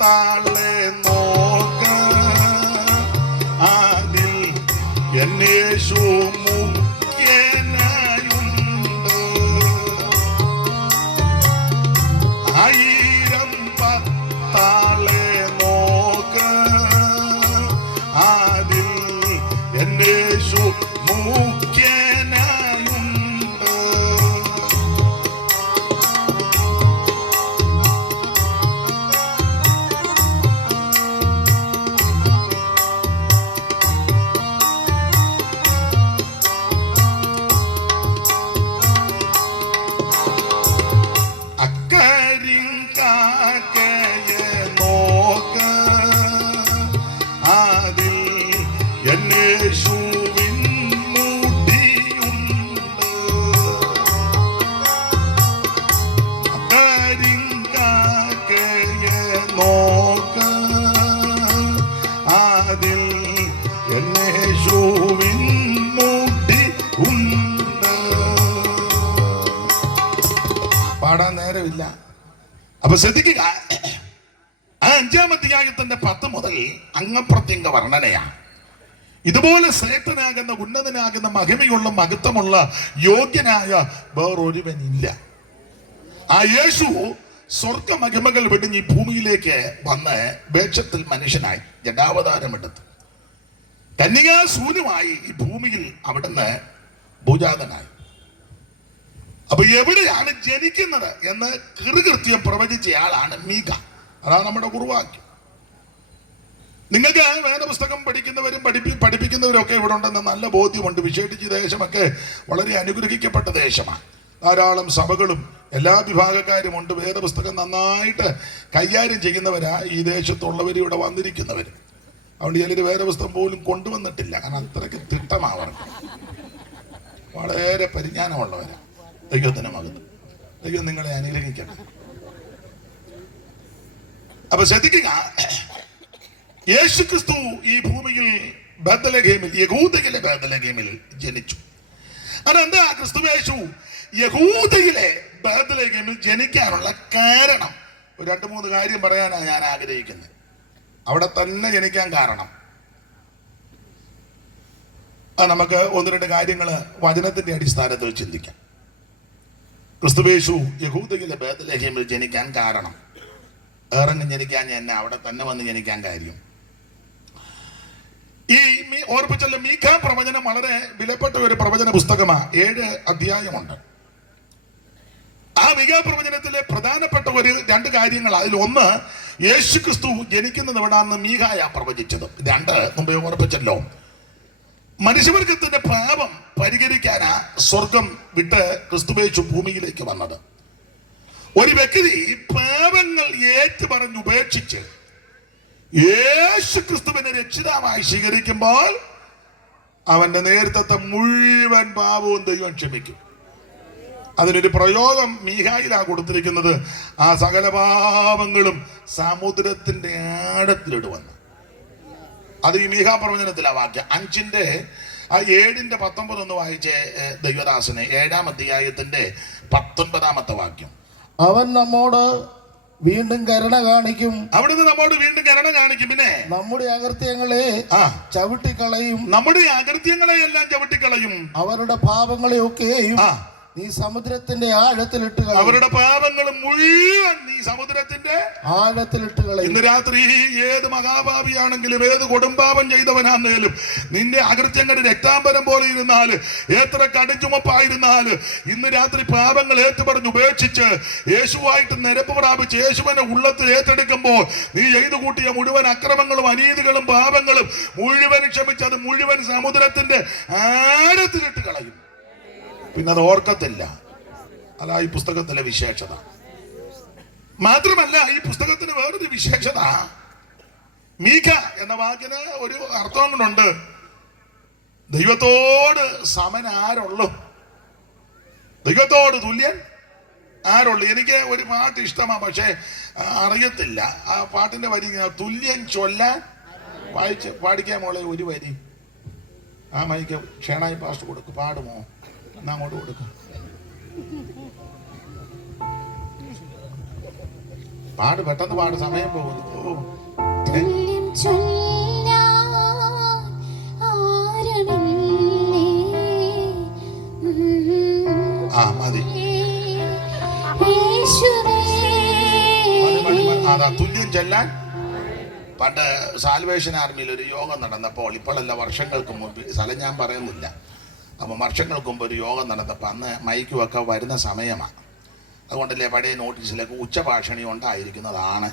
താളെ നോക്ക അതിൽ എന്നേശു മുഖ്യനായുണ്ട്. 1000 പത്താളെ നോക്ക അതിൽ എന്നേശു മുഖ്യനായുണ്ട്. യേശുവിൻ മുടിയുണ്ട്. കരിങ്കാക്കയെ നോക്ക അതിൽ യേശുവിൻ മുടി ഉണ്ട്. പാടാൻ നേരമില്ല. അപ്പൊ ശ്രദ്ധിക്കുക, 5-ാം അധ്യായത്തിന്റെ 10 മുതൽ അംഗപ്രത്യംഗ വർണ്ണനയാണ്. ഇതുപോലെ ശ്രേഷ്ഠനാകുന്ന ഉന്നതനാകുന്ന മഹിമയുള്ള മഹത്വമുള്ള യോഗ്യനായ വേറൊരുവനില്ല. ആ യേശു സ്വർഗ മഹിമകൾ വെടിഞ്ഞ് ഈ ഭൂമിയിലേക്ക് വന്ന് വേഷത്തിൽ മനുഷ്യനായി ജഡാവതാരമെടുത്ത് കന്യകാസൂര്യമായി ഈ ഭൂമിയിൽ അവിടുന്ന് ഭൂജാതനായി. അപ്പൊ എവിടെയാണ് ജനിക്കുന്നത് എന്ന് കൃത്യം പ്രവചിച്ചയാളാണ് മീക. അതാണ് നമ്മുടെ കുറുവാക്യം. നിങ്ങൾക്ക് വേദപുസ്തകം പഠിക്കുന്നവരും പഠിപ്പിക്കുന്നവരും ഒക്കെ ഇവിടെ ഉണ്ടെന്ന് നല്ല ബോധ്യമുണ്ട്. വിശേഷിച്ച് ദേശമൊക്കെ വളരെ അനുഗ്രഹിക്കപ്പെട്ട ദേശമാണ്. ധാരാളം സഭകളും എല്ലാ വിഭാഗക്കാരും ഉണ്ട്. വേദപുസ്തകം നന്നായിട്ട് കൈകാര്യം ചെയ്യുന്നവരാ ഈ ദേശത്തുള്ളവർ, ഇവിടെ വന്നിരിക്കുന്നവർ. അതുകൊണ്ട് ചിലർ വേദപുസ്തകം പോലും കൊണ്ടുവന്നിട്ടില്ല. കാരണം അത്രയ്ക്ക് തിട്ടമാവർക്ക് വളരെ പരിജ്ഞാനമുള്ളവരാ. ദൈവത്തിന് മകൻ. ദൈവം നിങ്ങളെ അനുഗ്രഹിക്കട്ടെ. അപ്പൊ ശ്രദ്ധിക്കുക, യേശുക്രിസ്തു ഈ ഭൂമിയിൽ ബേത്ലഹേമിൽ, യഹൂദയിലെ ബേത്ലഹേമിൽ ജനിച്ചു. അതെന്താ ക്രിസ്തുയേശു യഹൂദയിലെ ബേത്ലഹേമിൽ ജനിക്കാനുള്ള കാരണം? 2-3 കാര്യം പറയാനാണ് ഞാൻ ആഗ്രഹിക്കുന്നത്. അവിടെ തന്നെ ജനിക്കാൻ കാരണം നമുക്ക് 1-2 കാര്യങ്ങൾ വചനത്തിന്റെ അടിസ്ഥാനത്തിൽ ചിന്തിക്കാം. ക്രിസ്തുയേശു യഹൂദയിലെ ബേത്ലഹേമിൽ ജനിക്കാൻ കാരണം, ഏറെങ്ങും ജനിക്കാൻ ഞാൻ അവിടെ തന്നെ വന്ന് ജനിക്കാൻ കാര്യം, ഈ ഓർപ്പിച്ചല്ലോ, മീഖ പ്രവചനം വളരെ വിലപ്പെട്ട ഒരു പ്രവചന പുസ്തകമാണ്. 7 അധ്യായമുണ്ട്. ആ മീഖ പ്രവചനത്തിലെ പ്രധാനപ്പെട്ട 2 കാര്യങ്ങൾ. അതിലൊന്ന്, യേശു ക്രിസ്തു ജനിക്കുന്നത് എവിടാന്ന് മീഖായ പ്രവചിച്ചത്. 2 മുമ്പേ ഓർപ്പിച്ചല്ലോ, മനുഷ്യവർഗത്തിന്റെ പാപം പരിഹരിക്കാനാ സ്വർഗം വിട്ട് ക്രിസ്തുവേശു ഭൂമിയിലേക്ക് വന്നത്. ഒരു വ്യക്തി പാപങ്ങൾ ഏറ്റുപറഞ്ഞ് ഉപേക്ഷിച്ച് യേശു ക്രിസ്തുവിനെ രക്ഷിതാവായി സ്വീകരിക്കുമ്പോൾ അവന്റെ നേരത്തെ മുഴുവൻ പാപവും ദൈവം ക്ഷമിക്കും. അതിനൊരു പ്രയോഗം മീഖായിലാ കൊടുത്തിരിക്കുന്നത്. ആ സകല പാപങ്ങളും സമുദ്രത്തിന്റെ ആഴത്തിലിടുവന്ന്. അത് ഈ മീഖാ പ്രവചനത്തിലാ വാക്യം 5:7-19 ഒന്ന് വായിച്ചേ ദൈവദാസനെ. 7-ാം അധ്യായത്തിന്റെ 19-ാമത്തെ വാക്യം. അവൻ നമ്മോട് വീണ്ടും കരുണ കാണിക്കും. അവിടുന്ന് നമ്മോട് വീണ്ടും കരുണ കാണിക്കും. പിന്നെ നമ്മുടെ അകൃത്യങ്ങളെ ചവിട്ടിക്കളയും. നമ്മുടെ അകൃത്യങ്ങളെയെല്ലാം ചവിട്ടിക്കളയും. അവരുടെ പാപങ്ങളെയൊക്കെയും നീ സമുദ്രത്തിന്റെ ആഴത്തിലിട്ട് കളയും. അവരുടെ പാപങ്ങൾ മുഴുവൻ നീ സമുദ്രത്തിന്റെ ആഴത്തിലിട്ട് കളയും. ഇന്ന് രാത്രി ഏത് മഹാപാപിയാണെങ്കിലും ഏത് കൊടുംപാപം ചെയ്തവനാണെങ്കിലും നിന്റെ അകൃത്യങ്ങളുടെ രക്താംബരം പോലെ ഇരുന്നാല്, എത്ര കടുചുമപ്പായിരുന്നാല്, ഇന്ന് രാത്രി പാപങ്ങൾ ഏറ്റുപറഞ്ഞ് ഉപേക്ഷിച്ച് യേശുവായിട്ട് നിരപ്പ് പ്രാപിച്ച് യേശുവിനെ ഉള്ളത്തിൽ ഏറ്റെടുക്കുമ്പോൾ നീ ചെയ്തു കൂട്ടിയ മുഴുവൻ അക്രമങ്ങളും അനീതികളും പാപങ്ങളും മുഴുവൻ ക്ഷമിച്ച് അത് മുഴുവൻ സമുദ്രത്തിന്റെ ആഴത്തിലിട്ട് കളയും. പിന്നെ അത് ഓർക്കത്തില്ല. അതാ ഈ പുസ്തകത്തിലെ വിശേഷത. മാത്രമല്ല ഈ പുസ്തകത്തിന് വേറൊരു വിശേഷത. മീഖ എന്ന വാക്കിന് ഒരു അർത്ഥം കൊണ്ടുണ്ട്. ദൈവത്തോട് സമൻ ആരുള്ളൂ? ദൈവത്തോട് തുല്യൻ ആരുള്ളൂ? എനിക്ക് ഒരു പാട്ട് ഇഷ്ടമാണ്, പക്ഷെ അറിയത്തില്ല ആ പാട്ടിന്റെ വരി. തുല്യൻ ചൊല്ലാൻ പാടിക്കാൻ മോളെ ഒരു വരി. ആ മൈക്ക് ക്ഷേണായി പാസ്റ്റ് കൊടുക്കും. പാടുമോ? അങ്ങോട്ട് കൊടുക്കും. പാട്, പെട്ടെന്ന് പാട്, സമയം പോകുന്നു. മതി. അതാ തുല്യം ചെല്ലാൻ. പണ്ട് സാൽവേഷൻ ആർമിയിൽ ഒരു യോഗം നടന്നപ്പോൾ, ഇപ്പോഴല്ല വർഷങ്ങൾക്ക് മുമ്പ്, സ്ഥലം ഞാൻ പറയുന്നില്ല, അപ്പോൾ വർഷങ്ങൾക്ക് മുമ്പ് ഒരു യോഗം നടന്നപ്പോൾ അന്ന് മൈക്കുമൊക്കെ വരുന്ന സമയമാണ്. അതുകൊണ്ടല്ലേ പഴയ നോട്ടീസിലൊക്കെ ഉച്ചഭാഷണി ഉണ്ടായിരിക്കുന്നതാണ്.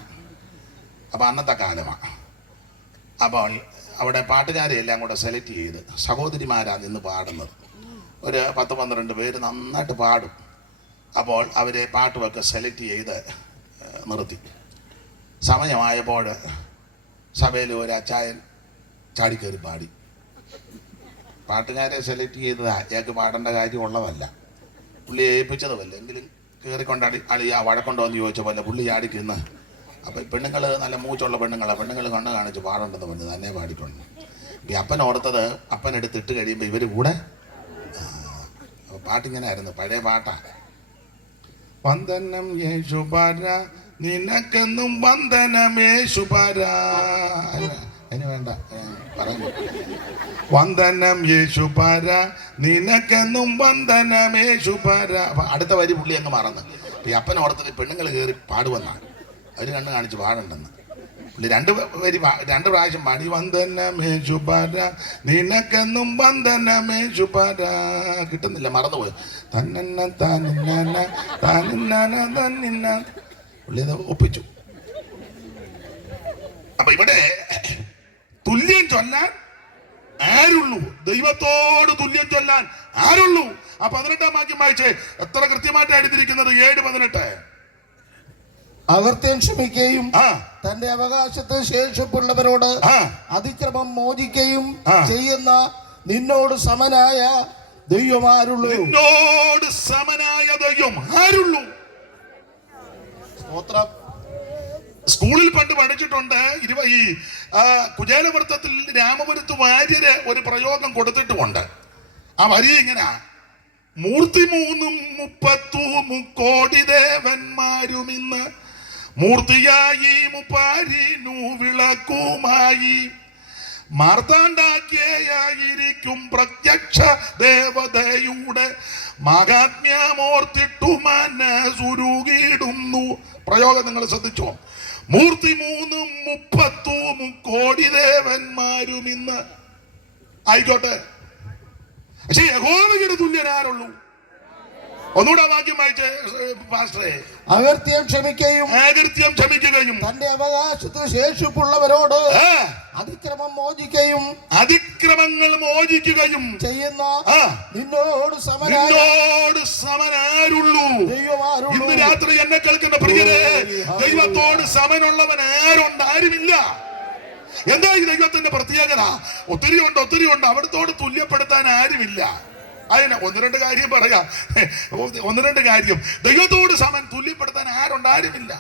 അപ്പോൾ അന്നത്തെ കാലമാണ്. അപ്പോൾ അവിടെ പാട്ടുകാരെയെല്ലാം കൂടെ സെലക്ട് ചെയ്ത് സഹോദരിമാരാണ് നിന്ന് പാടുന്നത്. ഒരു 10-12 പേര് നന്നായിട്ട് പാടും. അപ്പോൾ അവരെ പാട്ടുമൊക്കെ സെലക്ട് ചെയ്ത് നിർത്തി. സമയമായപ്പോൾ സഭയിൽ ഒരു അച്ചായൻ ചാടിക്കയറി പാടി. പാട്ടുകാരെ സെലക്ട് ചെയ്തതാ, അയാൾക്ക് പാടേണ്ട കാര്യം ഉള്ളതല്ല, പുള്ളി ഏൽപ്പിച്ചതുമല്ല. എങ്കിലും കയറിക്കൊണ്ടാടി അളിയാ വഴക്കൊണ്ടോ എന്ന് ചോദിച്ച പോലെ പുള്ളി ചാടിക്കുന്ന. അപ്പം പെണ്ണുങ്ങൾ നല്ല മൂച്ചുള്ള പെണ്ണുങ്ങൾ കണ്ണ് കാണിച്ച് പാടേണ്ടത് പെണ്ണ് തന്നെ പാടിക്കൊണ്ട്. ഈ അപ്പൻ ഓർത്തത് അപ്പൻ എടുത്തിട്ട് കഴിയുമ്പോൾ ഇവർ കൂടെ. പാട്ടിങ്ങനെ ആയിരുന്നു, പഴയ പാട്ടാ. വന്ദനം യേശുപര നിനക്കെന്നും വന്ദനമേശുപര. അതിന് വേണ്ട പറഞ്ഞു. വന്ദനം യേശുപര നിനക്കെന്നും വന്ദനമേശുപര. അപ്പൊ അടുത്ത വരി പുള്ളി അങ്ങ് മറന്ന്. ഈ അപ്പൻ ഓർത്തത് പെണ്ണുങ്ങൾ കയറി പാടുവെന്നാണ്. അവർ കണ്ണ് കാണിച്ച് പാടണ്ടെന്ന്. പുള്ളി 2 പ്രാവശ്യം പാടി. വന്ദനമേശുപര നിനക്കെന്നും വന്ദനമേശുപര. കിട്ടുന്നില്ല, മറന്നുപോയി. തന്നന്ന താനിന്ന താനിന്ന തന്നിന്ന. പുള്ളി അത് ഒപ്പിച്ചു. അപ്പൊ ഇവിടെ തുല്യം ചൊല്ലാൻ ആരുള്ളൂ? ദൈവത്തോട് തുല്യം ചൊല്ലാൻ ആരുള്ളൂ? ആ 18-ാം വാക്യം വായിച്ചേ. എത്ര കൃത്യമായിട്ട് എടുത്തിരിക്കുന്നത്. 7:18. അകൃത്യം ക്ഷമിക്കുകയും തന്റെ അവകാശത്തിന് ശേഷിപ്പുള്ളവരോട് അതിക്രമം മോചിക്കുകയും ചെയ്യുന്ന നിന്നോട് സമനായ ദൈവം ആരുള്ളൂ? നിന്നോട് സമനായ ദൈവം ആരുള്ളൂ? സ്തോത്രം. സ്കൂളിൽ പണ്ട് പഠിച്ചിട്ടുണ്ട്. ഈ കുചേലവൃത്തത്തിൽ രാമപുരത്ത് വാര്യര് ഒരു പ്രയോഗം കൊടുത്തിട്ടുമുണ്ട്. ആ വരി ഇങ്ങനെ: മൂർത്തി 3 കോടി ദേവന്മാരും ഇന്ന് മൂർത്തിയായി മുപ്പാരിനു വിളക്കുമായി മാർത്താണ്ഡാഖ്യയായിരിക്കും പ്രത്യക്ഷ ദേവതയുടെ മഹാത്മ്യമോർത്തിട്ടു മനസുരുകിടുന്നു. പ്രയോഗം നിങ്ങൾ ശ്രദ്ധിച്ചോ. മൂർത്തി 3 കോടി ദേവന്മാരും ഇന്ന്. ആയിക്കോട്ടെ, പക്ഷെ യഹോവയുടെ തുല്യനാരുള്ളൂ? ഒന്നുകൂടെ വാക്യം വായിച്ചേ പാസ്റ്ററെ. അകൃത്യം ക്ഷമിക്കുകയും അകൃത്യം ക്ഷമിക്കുകയും തന്റെ അവകാശത്തിന് ശേഷിപ്പുള്ളവരോട് അതിക്രമം മോചിക്കുകയും അതിക്രമങ്ങൾ മോചിക്കുകയും ചെയ്യുന്ന നിന്നോട് സമനാരുള്ളൂ. ഇന്ന് രാത്രി എന്നെ കേൾക്കുന്ന പ്രിയരെ, ദൈവത്തോട് സമനുള്ളവൻ ആരുണ്ട്? ആരുമില്ല. എന്താ ഈ ദൈവത്തിന്റെ പ്രത്യേകത? ഒത്തിരി ഉണ്ട്. അവിടത്തോട് തുല്യപ്പെടുത്താൻ ആരുമില്ല. അതിന് ഒന്ന് രണ്ട് കാര്യം പറയാം. ദൈവത്തോട് സമൻ തുല്യപ്പെടുത്താൻ ആരുണ്ട്? ആരുമില്ല.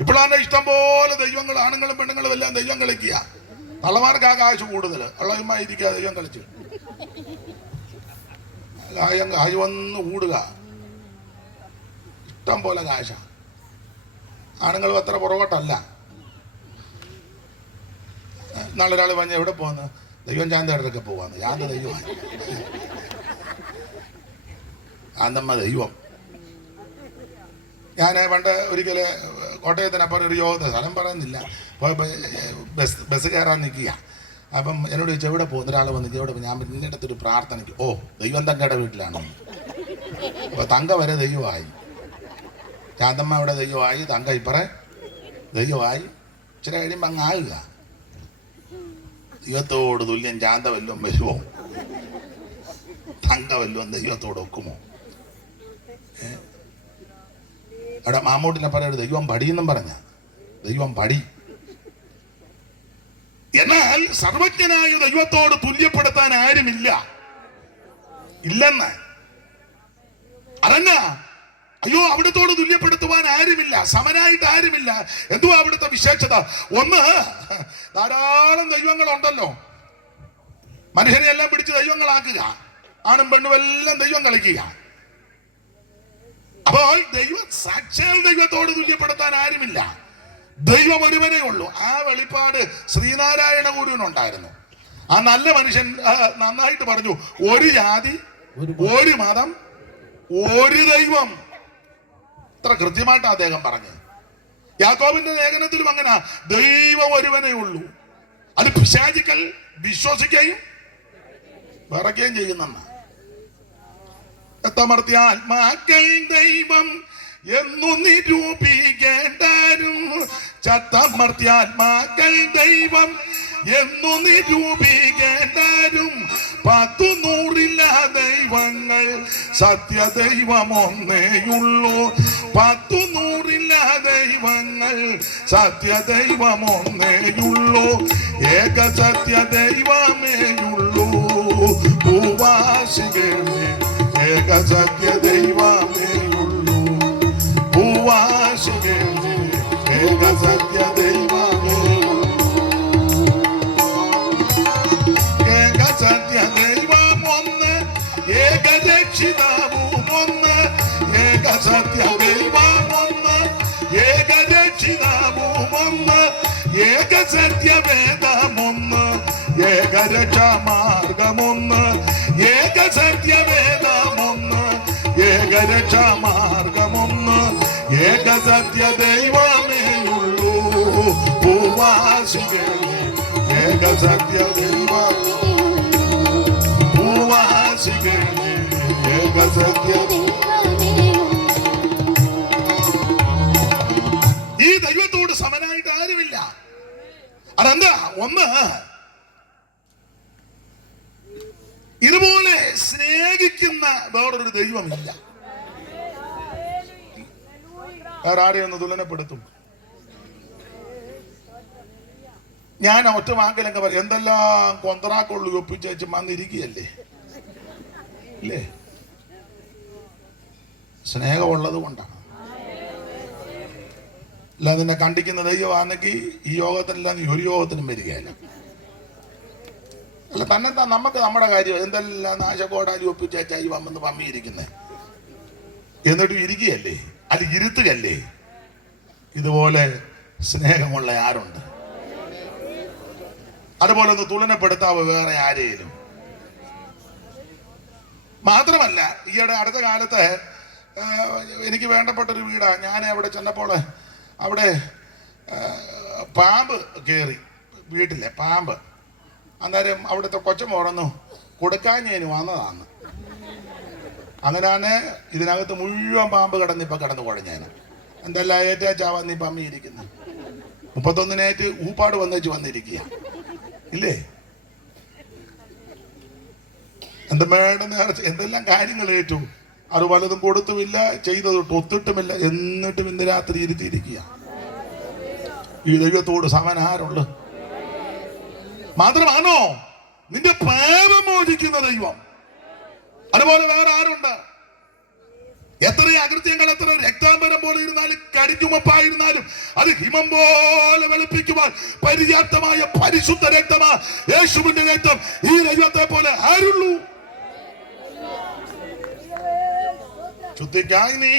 ഇപ്പോഴാണ് ഇഷ്ടം പോലെ ദൈവങ്ങൾ, ആണുങ്ങളും പെണ്ണുങ്ങളും എല്ലാം ദൈവം കളിക്കുക. തള്ളമാർക്ക് ആ കാശ് കൂടുതൽ, ഉള്ളവന്മാരിക്കുക ദൈവം കളിച്ച് കായ് വന്ന് കൂടുക. ഇഷ്ടം പോലെ കാശ. ആണുങ്ങളും അത്ര പുറകോട്ടല്ല. നാളെ ഒരാൾ പറഞ്ഞ എവിടെ പോവാന്ന്? ദൈവം ചാന്തേടൊക്കെ പോവാന്ന്. ചാന്ത ദൈവമായി, ആന്തമ്മ ദൈവം. ഞാൻ പണ്ട് ഒരിക്കല് കോട്ടയത്തിനപ്പുറം ഒരു യോഗത്തിന്, സ്ഥലം പറയുന്നില്ല, ബസ് കയറാൻ നിൽക്കുക. അപ്പം എന്നോട് ചോദിച്ചു എവിടെ പോകുന്ന? ഒരാൾ വന്ന് എവിടെ പോകും? ഞാൻ പിന്നെ അടുത്തൊരു പ്രാർത്ഥനയ്ക്ക്. ഓ, ദൈവം തങ്കയുടെ വീട്ടിലാണ്. അപ്പൊ തങ്ക വരെ ദൈവമായി, ചാന്തമ്മ അവിടെ ദൈവമായി, തങ്ക ഇപ്പറേ ദൈവമായി. ഇച്ചിരി കഴിയുമ്പോൾ അങ്ങ് ആകുക. ദൈവത്തോട് തുല്യം ചാന്ത വല്ലതും വരുമോ? തങ്ക വല്ലതും ദൈവത്തോട് ഒക്കുമോ? അവിടെ മാമൂട്ടിനെ പറയുന്നത് ദൈവം പടിയെന്നും പറഞ്ഞ ദൈവം പടി. എന്നാൽ സർവജ്ഞനായ ദൈവത്തോട് തുല്യപ്പെടുത്താൻ ആരുമില്ല, ഇല്ലെന്ന്. അതെന്നാ? അയ്യോ, അവിടത്തോട് തുല്യപ്പെടുത്തുവാൻ ആരുമില്ല, സമനായിട്ട് ആരുമില്ല. എന്തുവാ അവിടുത്തെ വിശേഷത? ഒന്ന്, ധാരാളം ദൈവങ്ങളുണ്ടല്ലോ. മനുഷ്യനെ എല്ലാം പിടിച്ച് ദൈവങ്ങളാക്കുക, ആണും പെണ്ണും എല്ലാം ദൈവം കളിക്കുക. അപ്പോൾ സാക്ഷാൽ ദൈവത്തോട് തുല്യപ്പെടുത്താൻ ആരുമില്ല, ദൈവം ഒരുവനേ ഉള്ളൂ. ആ വെളിപ്പാട് ശ്രീനാരായണ ഗുരുവിനുണ്ടായിരുന്നു. ആ നല്ല മനുഷ്യൻ നന്നായിട്ട് പറഞ്ഞു, ഒരു ജാതി, ഒരു മതം, ഒരു ദൈവം. ഇത്ര കൃത്യമായിട്ട് അദ്ദേഹം പറഞ്ഞു. യാക്കോബിന്റെ ലേഖനത്തിലും അങ്ങനെ, ദൈവം ഒരുവനേ ഉള്ളൂ. അത് പിശാചുക്കൾ വിശ്വസിക്കുകയും വിറയ്ക്കുകയും ചെയ്യുന്ന ചത്തമർത്തിയാത്മാക്കൾ ദൈവം എന്നു നിരൂപിക്കേണ്ടാരും. ചത്തമർത്തിയാത്മാക്കൾ ദൈവം എന്നു നിരൂപിക്കേണ്ടാരും. 100 ദൈവങ്ങൾ സത്യദൈവം ഒന്നേയുള്ളൂ. 100 ദൈവങ്ങൾ സത്യദൈവം ഒന്നേയുള്ളൂ. ഏക സത്യദൈവമേയുള്ളൂ. ഭൂവാസികളെ ഏക സത്യദൈവമേയുള്ളൂ. ഭൂവാസികളെ ഏക സത്യദൈവമേയുള്ളൂ. ഏക സത്യദൈവം ഒന്ന്, ഏക രക്ഷിതാവും ഒന്ന്. ഏക സത്യദൈവം ഒന്ന്, ഏക രക്ഷിതാവും ഒന്ന്. ഏക സത്യവേദമൊന്ന്, ഏക രക്ഷാമാർഗമൊന്ന്. ഏക സത്യവേദമൊന്ന്, ഏക രക്ഷാമാർഗമൊന്ന്. ഏക സത്യ ദൈവമേയുള്ളൂ. ഭൂവാസികളെ ഏക സത്യ ദൈവം. ഭൂവാസികളെ ഏക സത്യ. ഈ ദൈവത്തോട് സമനായിട്ട് ആരുമില്ല. അതെന്താ? ഒന്ന്, ഇതുപോലെ സ്നേഹിക്കുന്ന വേറൊരു ദൈവമില്ല. വേറെ ആരെയൊന്ന് തുലനപ്പെടുത്തും? ഞാൻ ഒറ്റ വാക്കിലൊക്കെ പറയും, എന്തെല്ലാം കൊന്തറാക്കൊള്ളു ഒപ്പിച്ചു വന്നിരിക്കുകയല്ലേ ഇല്ലേ? സ്നേഹമുള്ളത് കൊണ്ടാണ്. അല്ല നിന്നെ കണ്ടിക്കുന്ന ദൈവമാണെങ്കിൽ ഈ യോഗത്തിനെല്ലാം നീ ഒരു യോഗത്തിനും വരികയല്ല. അല്ല തന്നെത്താ നമുക്ക് നമ്മുടെ കാര്യം എന്തെല്ലാം നാശകോടാലി ഒപ്പിച്ചായി വന്നെന്ന് പമ്മിയിരിക്കുന്നേ, എന്നിട്ടും ഇരിക്കുകയല്ലേ, അത് ഇരുത്തുകയല്ലേ? ഇതുപോലെ സ്നേഹമുള്ള ആരുണ്ട്? അതുപോലെ ഒന്ന് തുലനപ്പെടുത്താവോ വേറെ ആരെയും? മാത്രമല്ല, ഈയിടെ അടുത്ത കാലത്ത് എനിക്ക് വേണ്ടപ്പെട്ടൊരു വീടാണ്. ഞാൻ അവിടെ ചെന്നപ്പോൾ അവിടെ പാമ്പ് കയറി, വീട്ടിലെ പാമ്പ്. അന്നേരം അവിടുത്തെ കൊച്ചൻ പറഞ്ഞു കൊടുക്കാഞ്ഞതിന് വന്നതാന്ന്. അങ്ങനെയാണ് ഇതിനകത്ത് മുഴുവൻ പാമ്പ് കിടന്നിപ്പോൾ കിടന്ന് കുഴഞ്ഞേനെ. എന്തെല്ലാം ഏറ്റേച്ചാവാൻ നീ പമ്മി ഇരിക്കുന്നത്. 31 ഊപ്പാട് വന്നേച്ച് വന്നിരിക്കുക ഇല്ലേ? എൻ്റെ മേട നേർച്ച എന്തെല്ലാം കാര്യങ്ങൾ ഏറ്റു. അത് പലതും കൊടുത്തുമില്ല, ചെയ്തത് ഒത്തിട്ടുമില്ല. എന്നിട്ടും ഇന്ന് രാത്രി ഇരുത്തിയിരിക്കുക. ഈ ദൈവത്തോട് സമനാരുള്ളു? മാത്രമാണോ നിന്റെ പാപം മോചിക്കുന്ന ദൈവം? അതുപോലെ വേറെ ആരുണ്ട്? എത്ര അകൃത്യങ്ങൾ, എത്ര രക്താംബരം പോലെ ഇരുന്നാലും, കടിച്ചുമപ്പായിരുന്നാലും അത് ഹിമം പോലെ വെളുപ്പിക്കുവാൻ പര്യാപ്തമായ പരിശുദ്ധ രക്തമാ യേശുവിന്റെ രക്തം. ഈ ദൈവത്തെ പോലെ ആരുള്ളൂ? ശുദ്ധിക്കായി നീ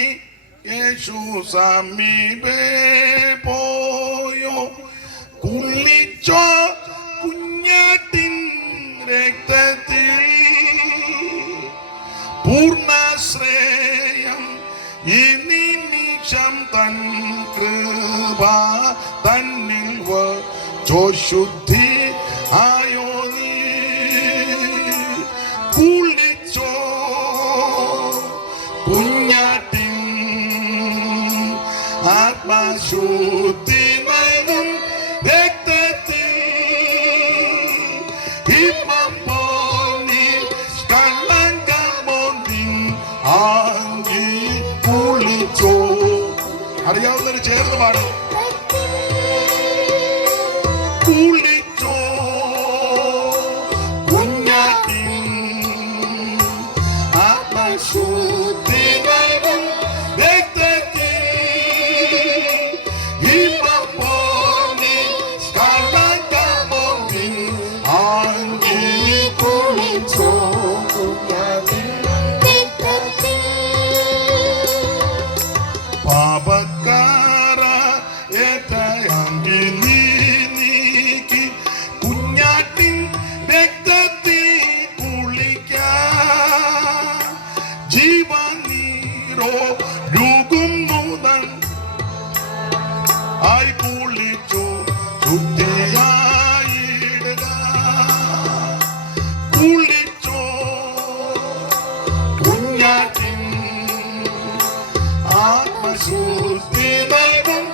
യേശു സമീപേ പോയോ, കുളിച്ചോ കുഞ്ഞാട്ടിൻ രക്തത്തിൽ, പൂർണ്ണശ്രേയം ഈ നിമിഷം തൻ കൃപ തന്നിൽ വച്ചോ, ശുദ്ധി ആയോ നീ, കുളിച്ചോ കുഞ്ഞാട്ടിൻ ആത്മശുദ്ധി നൽകും രക്തത്തിൽ, ആങ്കി കുളിച്ചോ. അറിയാവുന്നൊരു ചേർന്ന് പാടും. കുളിച്ചോ കുഞ്ഞാട്ടിൻ ആത്മശുദ്ധി നൽകും രക്തത്തിൽ, ആങ്കി കുളിച്ചോ പാപക്കാര ഏറ്റയങ്കി നീ നീക്കി കുഞ്ഞാട്ടിൻ രക്തത്തിൽ കുളിക്കാൻ, ജീവൻ നീരോ രുകുന്നുതൻ ആയി കുളിച്ചു ശുദ്ധിയായിടുക, കുളിച്ചോ കുഞ്ഞാട്ടിൻ ആത്മശുദ്ധി നൽകും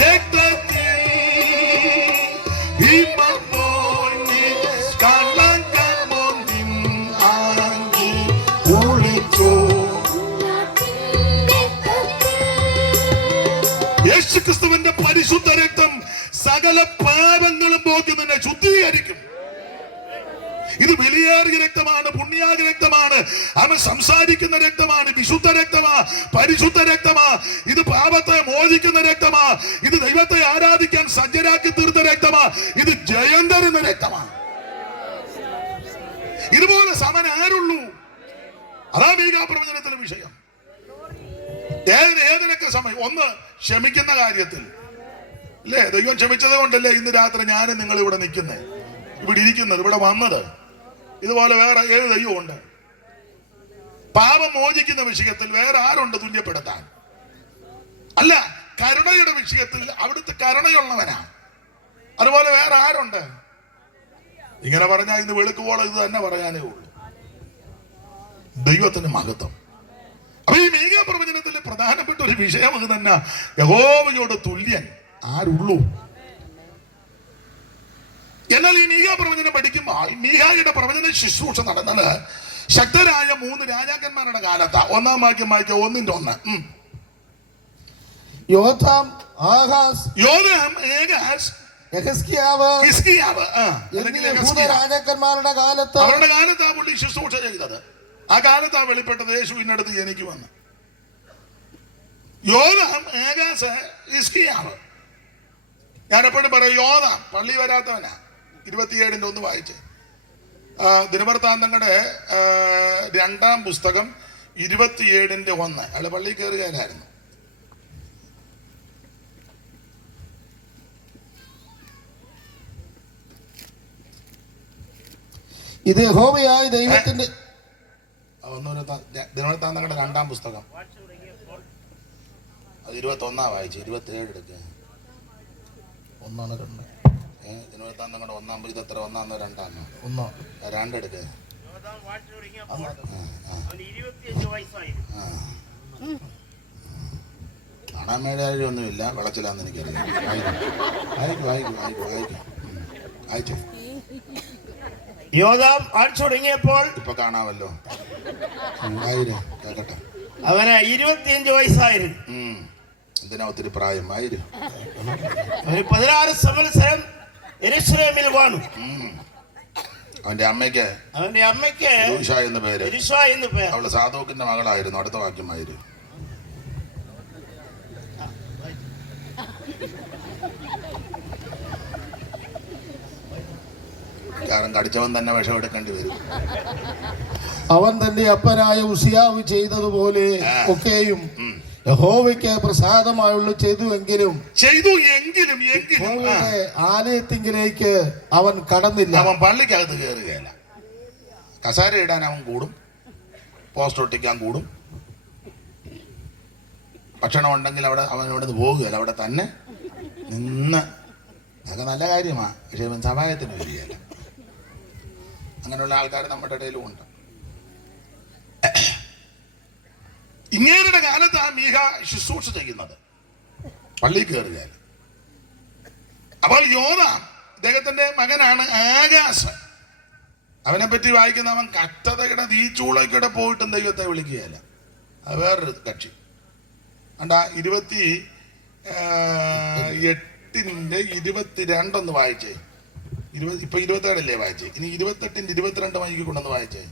രക്തത്തിൽ, കളങ്കമൊന്നിൻ ആങ്കി കുളിച്ചോ. യേശുക്രിസ്തുവിന്റെ പരിശുദ്ധ രക്തം സകല പാപങ്ങളും പോക്കി നിന്നെ ശുദ്ധീകരിക്കും. ഇത് വിലയേറിയ രക്തമാണ്, പുണ്യാക രക്തമാണ്, അവൻ സംസാരിക്കുന്ന രക്തമാണ്, വിശുദ്ധ രക്തമാ, പരിശുദ്ധ രക്തമാ. ഇത് പാപത്തെ മോചിക്കുന്ന രക്തമാ. ഇത് ദൈവത്തെ ആരാധിക്കാൻ സജ്ജരാക്കി തീർത്ത രക്തമാ. ഇത് ജയം തരുന്ന രക്തമാ. ഇതുപോലെ സമൻ ആരുള്ളൂ? അതാ മീകാപ്രവചനത്തിലെ വിഷയം. ഏതിനൊക്കെ സമയം? ഒന്ന്, ക്ഷമിക്കുന്ന കാര്യത്തിൽ അല്ലേ? ദൈവം ക്ഷമിച്ചത് കൊണ്ടല്ലേ ഇന്ന് രാത്രി ഞാനും നിങ്ങൾ ഇവിടെ നിൽക്കുന്നത്, ഇവിടെ ഇരിക്കുന്നത്, ഇവിടെ വന്നത്. ഇതുപോലെ വേറെ ഏത് ദൈവമുണ്ട്? പാപം മോചിക്കുന്ന വിഷയത്തിൽ വേറെ ആരുണ്ട് തുല്യപ്പെടുത്താൻ? അല്ല, കരുണയുടെ വിഷയത്തിൽ അവിടുത്തെ കരുണയുള്ളവനാ. അതുപോലെ വേറെ ആരുണ്ട്? ഇങ്ങനെ പറഞ്ഞാൽ ഇന്ന് വെളുക്കുവോളം ഇത് തന്നെ പറയാനേ ഉള്ളൂ. ദൈവത്തിന് മഹത്വം. അപ്പൊ ഈ മീകാ പ്രവചനത്തിലെ പ്രധാനപ്പെട്ട ഒരു വിഷയം ഇത് തന്നെ. യഹോവയോട് തുല്യൻ ആരുള്ളൂ? എന്നാൽ ഈ മീകാ പ്രവചനം പഠിക്കുമ്പോൾ മീകായുടെ പ്രവചന ശുശ്രൂഷ നടന്നത് ശക്തരായ 3 രാജാക്കന്മാരുടെ കാലത്താ. 1-ാം വാക്യം വായിക്കാം, 1:1. യോഥാം, ആഹാസ്, യെഹിസ്കിയാവ്, രാജാക്കന്മാരുടെ കാലത്ത്, അവരുടെ കാലത്താ പുള്ളി ശുശ്രൂഷ ചെയ്തത്. ആ കാലത്താ വെളിപ്പെട്ടത് യേശു ഇന്നടുത്ത് എനിക്ക് വന്ന്. യോഥാം, ആഹാസ്, ഹിസ്കിയാവ്. ഞാൻ എപ്പോഴും പറയും യോഥാം പള്ളി വരാത്തവനാ. 27:1 വായിച്ചേ. ദിനവൃത്താന്തങ്ങളുടെ 2-ാം പുസ്തകം 27:1. അയാള് പള്ളി കയറുകയായിരുന്നു. ഇത് യഹോവയായ ദൈവത്തിന്റെ ദിനവൃത്താന്തങ്ങളുടെ 2-ാം പുസ്തകം 21 വായിച്ചു. 27 എടുക്കുക. 1 2 ദിനവൃത്താന്തങ്ങളുടെ 1-ാം ഇത് എത്ര? 1-ആണോ 2-ആണോ? 1 2 എടുക്കുക. യോദാം വാഴ്ച തുടങ്ങിയപ്പോൾ അവന് 25 വയസ്സായിരുന്നു. കാണാൻ മേടായൊന്നുമില്ല, വിളച്ചിലാന്ന് എനിക്കറിയാം. വായിച്ചു യോദാം വാഴ്ച തുടങ്ങിയപ്പോൾ ഇപ്പൊ കാണാമല്ലോ. കേക്കട്ടെ. അവന് 25 വയസ്സായിരുന്നു. എന്തിനാ ഒത്തിരി പ്രായം? ആയിരം. അവന് 16 സംവത്സരം യെരൂശലേമിൽ വാണു. അവന്റെ അമ്മയ്ക്ക് യെരൂശ എന്ന് പേര്. അവള് സാദോക്കിന്റെ മകളായിരുന്നു. അടുത്ത വാക്യമായിരുന്നു. കാരണം കടിച്ചവൻ തന്നെ വിഷം എടുക്കേണ്ടി വരും. അവൻ തന്റെ അപ്പനായ ഉസിയാവ് ചെയ്തതുപോലെ ഒക്കെയും യഹോവയ്ക്ക് പ്രസാദമായുള്ള ചെയ്തുവെങ്കിലും യഹോവയുടെ ആലയത്തിങ്കിലേക്ക് അവൻ കടന്നില്ല. അവൻ പള്ളിക്കകത്ത് കയറുകയല്ല. കസാര ഇടാൻ അവൻ കൂടും, പോസ്റ്റ് ഒട്ടിക്കാൻ കൂടും. ഭക്ഷണം ഉണ്ടെങ്കിൽ അവിടെ അവൻ ഇവിടെ നിന്ന് പോകുകയല്ല, അവിടെ തന്നെ നിന്ന്. അതൊക്കെ നല്ല കാര്യമാണ്. പക്ഷെ ഇവൻ സഹായത്തിന് വരികയല്ല. അങ്ങനെയുള്ള ആൾക്കാർ നമ്മുടെ ഇടയിലും ഉണ്ട്. ഇങ്ങേരുടെ കാലത്ത് ആ മീഖ ശുശ്രൂഷ ചെയ്യുന്നത്, പള്ളിയിൽ കയറുകയല്ല. അപ്പോൾ യോദാം ഇദ്ദേഹത്തിന്റെ മകനാണ് ആകാശ്. അവനെ പറ്റി വായിക്കുന്ന അവൻ കഷ്ടതയുടെ തീച്ചൂളക്കിടെ പോയിട്ടും ദൈവത്തെ വിളിക്കുകയല്ല. അത് വേറൊരു കക്ഷി. അണ്ടാ 28ന്റെ 22 വായിച്ചേ. ഇപ്പൊ 27 വായിച്ചേ. ഇനി 28ന്റെ 22 മൈക്ക് കൊണ്ടൊന്ന് വായിച്ചേ.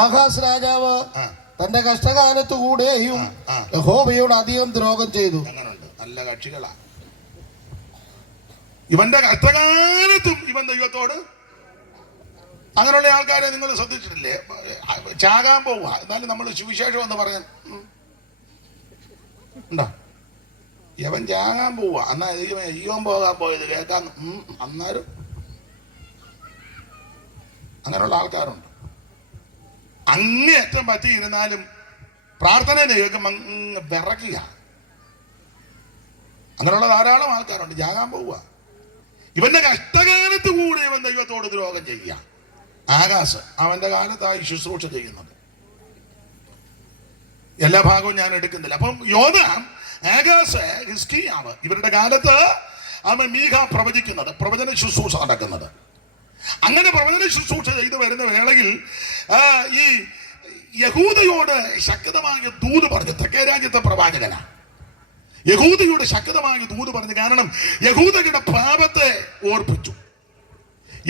ആഹാസ് രാജാവ് തന്റെ കഷ്ടകാലത്തു കൂടെയും യഹോവയോട് അധികം ദ്രോഹം ചെയ്തു. അങ്ങനുണ്ട്, നല്ല കക്ഷികളാ. ഇവന്റെ കഷ്ടകാലത്തും ഇവൻ ദൈവത്തോട്. അങ്ങനെയുള്ള ആൾക്കാരെ നിങ്ങൾ ശ്രദ്ധിച്ചിട്ടില്ലേ? ചാകാൻ പോവുക, എന്നാലും നമ്മൾ സുവിശേഷം എന്ന് പറയാൻ ഉണ്ടോ? ഇവൻ ചാകാൻ പോവുക, എന്നാ ജീവൻ പോകാൻ പോയത് കേൾക്കാൻ അന്നേരം അങ്ങനെയുള്ള ആൾക്കാരുണ്ട്. അങ്ങേയറ്റം പറ്റിയിരുന്നാലും പ്രാർത്ഥന കേൾക്കുമ്പോൾ വിറയ്ക്കുക. അങ്ങനെയുള്ള ധാരാളം ആൾക്കാരുണ്ട്. ചാകാൻ പോവുക. ഇവന്റെ കഷ്ടകാലത്ത് കൂടെ ഇവൻ ദൈവത്തോട് ദ്രോഹം ചെയ്യുക. ആകാശ് അവന്റെ കാലത്തായി ശുശ്രൂഷ ചെയ്യുന്നത്. എല്ലാ ഭാഗവും ഞാൻ എടുക്കുന്നില്ല. അപ്പം യോദാം, ആകാശ്, ഹിസ്കിയാവ് ഇവരുടെ കാലത്ത് അവൻ മീഖ പ്രവചിക്കുന്നത്, പ്രവചന ശുശ്രൂഷ നടക്കുന്നത്. അങ്ങനെ പ്രവചന ശുശ്രൂഷ ചെയ്തു വരുന്ന വേളയിൽ ഈ യഹൂദയോട് ശക്തമായ ദൂത് പറഞ്ഞു. തെക്കേ രാജ്യത്തെ പ്രവാചകനാണ്. യഹൂദയോട് ശക്തമായ ദൂത് പറഞ്ഞു. കാരണം യഹൂദയുടെ പാപത്തെ ഓർപ്പിച്ചു.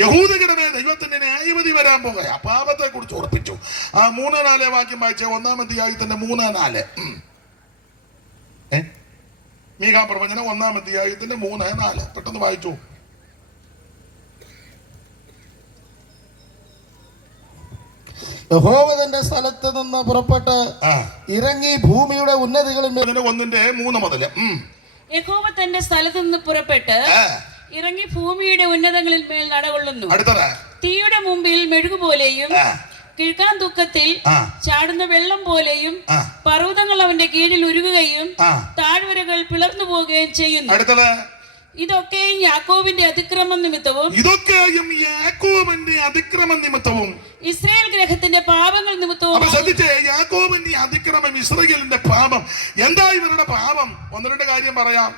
യഹൂദയുടെ മേൽ ദൈവത്തിന്റെ ന്യായവിധി വരാൻ പോകുക. ആ പാപത്തെ കുറിച്ച് ഓർപ്പിച്ചു. ആ 3-4 വാക്യം വായിച്ച 1-ാം അധ്യായത്തിന്റെ 3-4. മീഖാ പ്രവചനം 1-ാം അധ്യായത്തിന്റെ 3-4 പെട്ടെന്ന് വായിച്ചു. യഹോവ തന്റെ സ്ഥലത്ത് നിന്ന് പുറപ്പെട്ട് ഇറങ്ങി ഭൂമിയുടെ ഉന്നതികളിൽ 1:3 മുതൽ. യഹോവ തന്റെ സ്ഥലത്ത് നിന്ന് പുറപ്പെട്ട് ഇറങ്ങി ഭൂമിയുടെ ഉന്നതങ്ങളിൽ മേൽ നടകൊള്ളുന്നു. തീയുടെ മുമ്പിൽ മെഴുകുപോലെയും കിഴക്കാൻ ദുഃഖത്തിൽ ചാടുന്ന വെള്ളം പോലെയും പർവ്വതങ്ങൾ അവന്റെ കീഴിൽ ഉരുകുകയും താഴ്വരകൾ പിളർന്നു പോവുകയും ചെയ്യുന്നു. ഇതൊക്കെയും യാക്കോബിന്റെ അതിക്രമം നിമിത്തവും ഇസ്രായേൽ ഗ്രഹത്തിന്റെ പാപങ്ങൾ നിമിത്തവും. യാക്കോബിന്റെ അതിക്രമം, ഇസ്രായേലിന്റെ പാപം. എന്താ ഇവരുടെ പാപം? 1-2 കാര്യം പറയാം.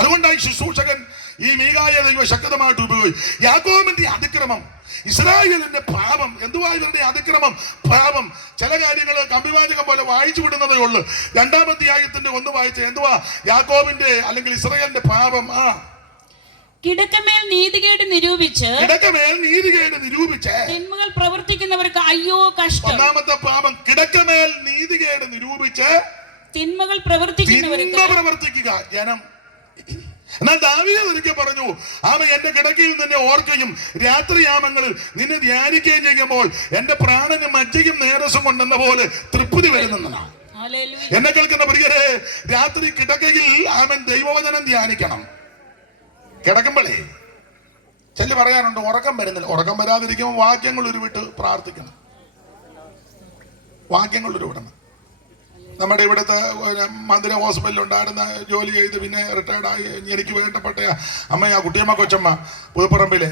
അതുകൊണ്ടായി ശുശ്രൂഷകൻ ഈ മീഖായെ ദൈവം ശക്തമായിട്ട് ഉപയോഗിക്കും. യാക്കോബിന്റെ അതിക്രമം, ഇസ്രായേലിന്റെ പാപം. എന്തുവാ ഇവരുടെ അതിക്രമം, പാപം? ചില കാര്യങ്ങൾ കമ്പിവാചകം പോലെ വായിച്ചു വിടുന്നതേ ഉള്ളൂ. 2-ാം അധ്യായത്തിന്റെ 1 വായിച്ച എന്തുവാ യാക്കോബിന്റെ അല്ലെങ്കിൽ ഇസ്രായേലിന്റെ പാപം? കിടക്കമേൽ നീതികേട് നിരൂപിച്ച് തിന്മകൾ പ്രവർത്തിക്കുന്നവർക്ക് അയ്യോ കഷ്ടം. 1-ാമത്തെ പാപം കിടക്കമേൽ നീതികേട് നിരൂപിച്ച് തിന്മകൾ പ്രവർത്തിക്കുക ജനം. എന്നാൽ ദാവീദ് ഒരിക്കൽ പറഞ്ഞു, ആമ എന്റെ കിടക്കയിൽ നിന്നെ ഓർക്കുകയും രാത്രിയാമങ്ങളിൽ നിന്നെ ധ്യാനിക്കുകയും ചെയ്യുമ്പോൾ എന്റെ പ്രാണനും മജ്ജയും നേരസും കൊണ്ടെന്ന പോലെ തൃപ്തി വരുന്നതാണ്. എന്നെ കേൾക്കുന്ന പ്രിയരെ, രാത്രി കിടക്കയിൽ ആമൻ ദൈവവചനം ധ്യാനിക്കണം. കിടക്കുമ്പോഴേ ചെല്ലു പറയാറുണ്ട് ഉറക്കം വരുന്നില്ല. ഉറക്കം വരാതിരിക്കുമ്പോൾ വാക്യങ്ങൾ ഉരുവിട്ട് പ്രാർത്ഥിക്കണം. വാക്യങ്ങൾ ഉരുവിടണം. നമ്മുടെ ഇവിടുത്തെ മന്ദിര ഹോസ്പിറ്റലിൽ ഉണ്ടായിരുന്ന ജോലി ചെയ്ത് പിന്നെ റിട്ടയർഡായി എനിക്ക് വേണ്ടപ്പെട്ട അമ്മ കുട്ടിയമ്മ കൊച്ചമ്മ പുതുപ്പറമ്പിലെ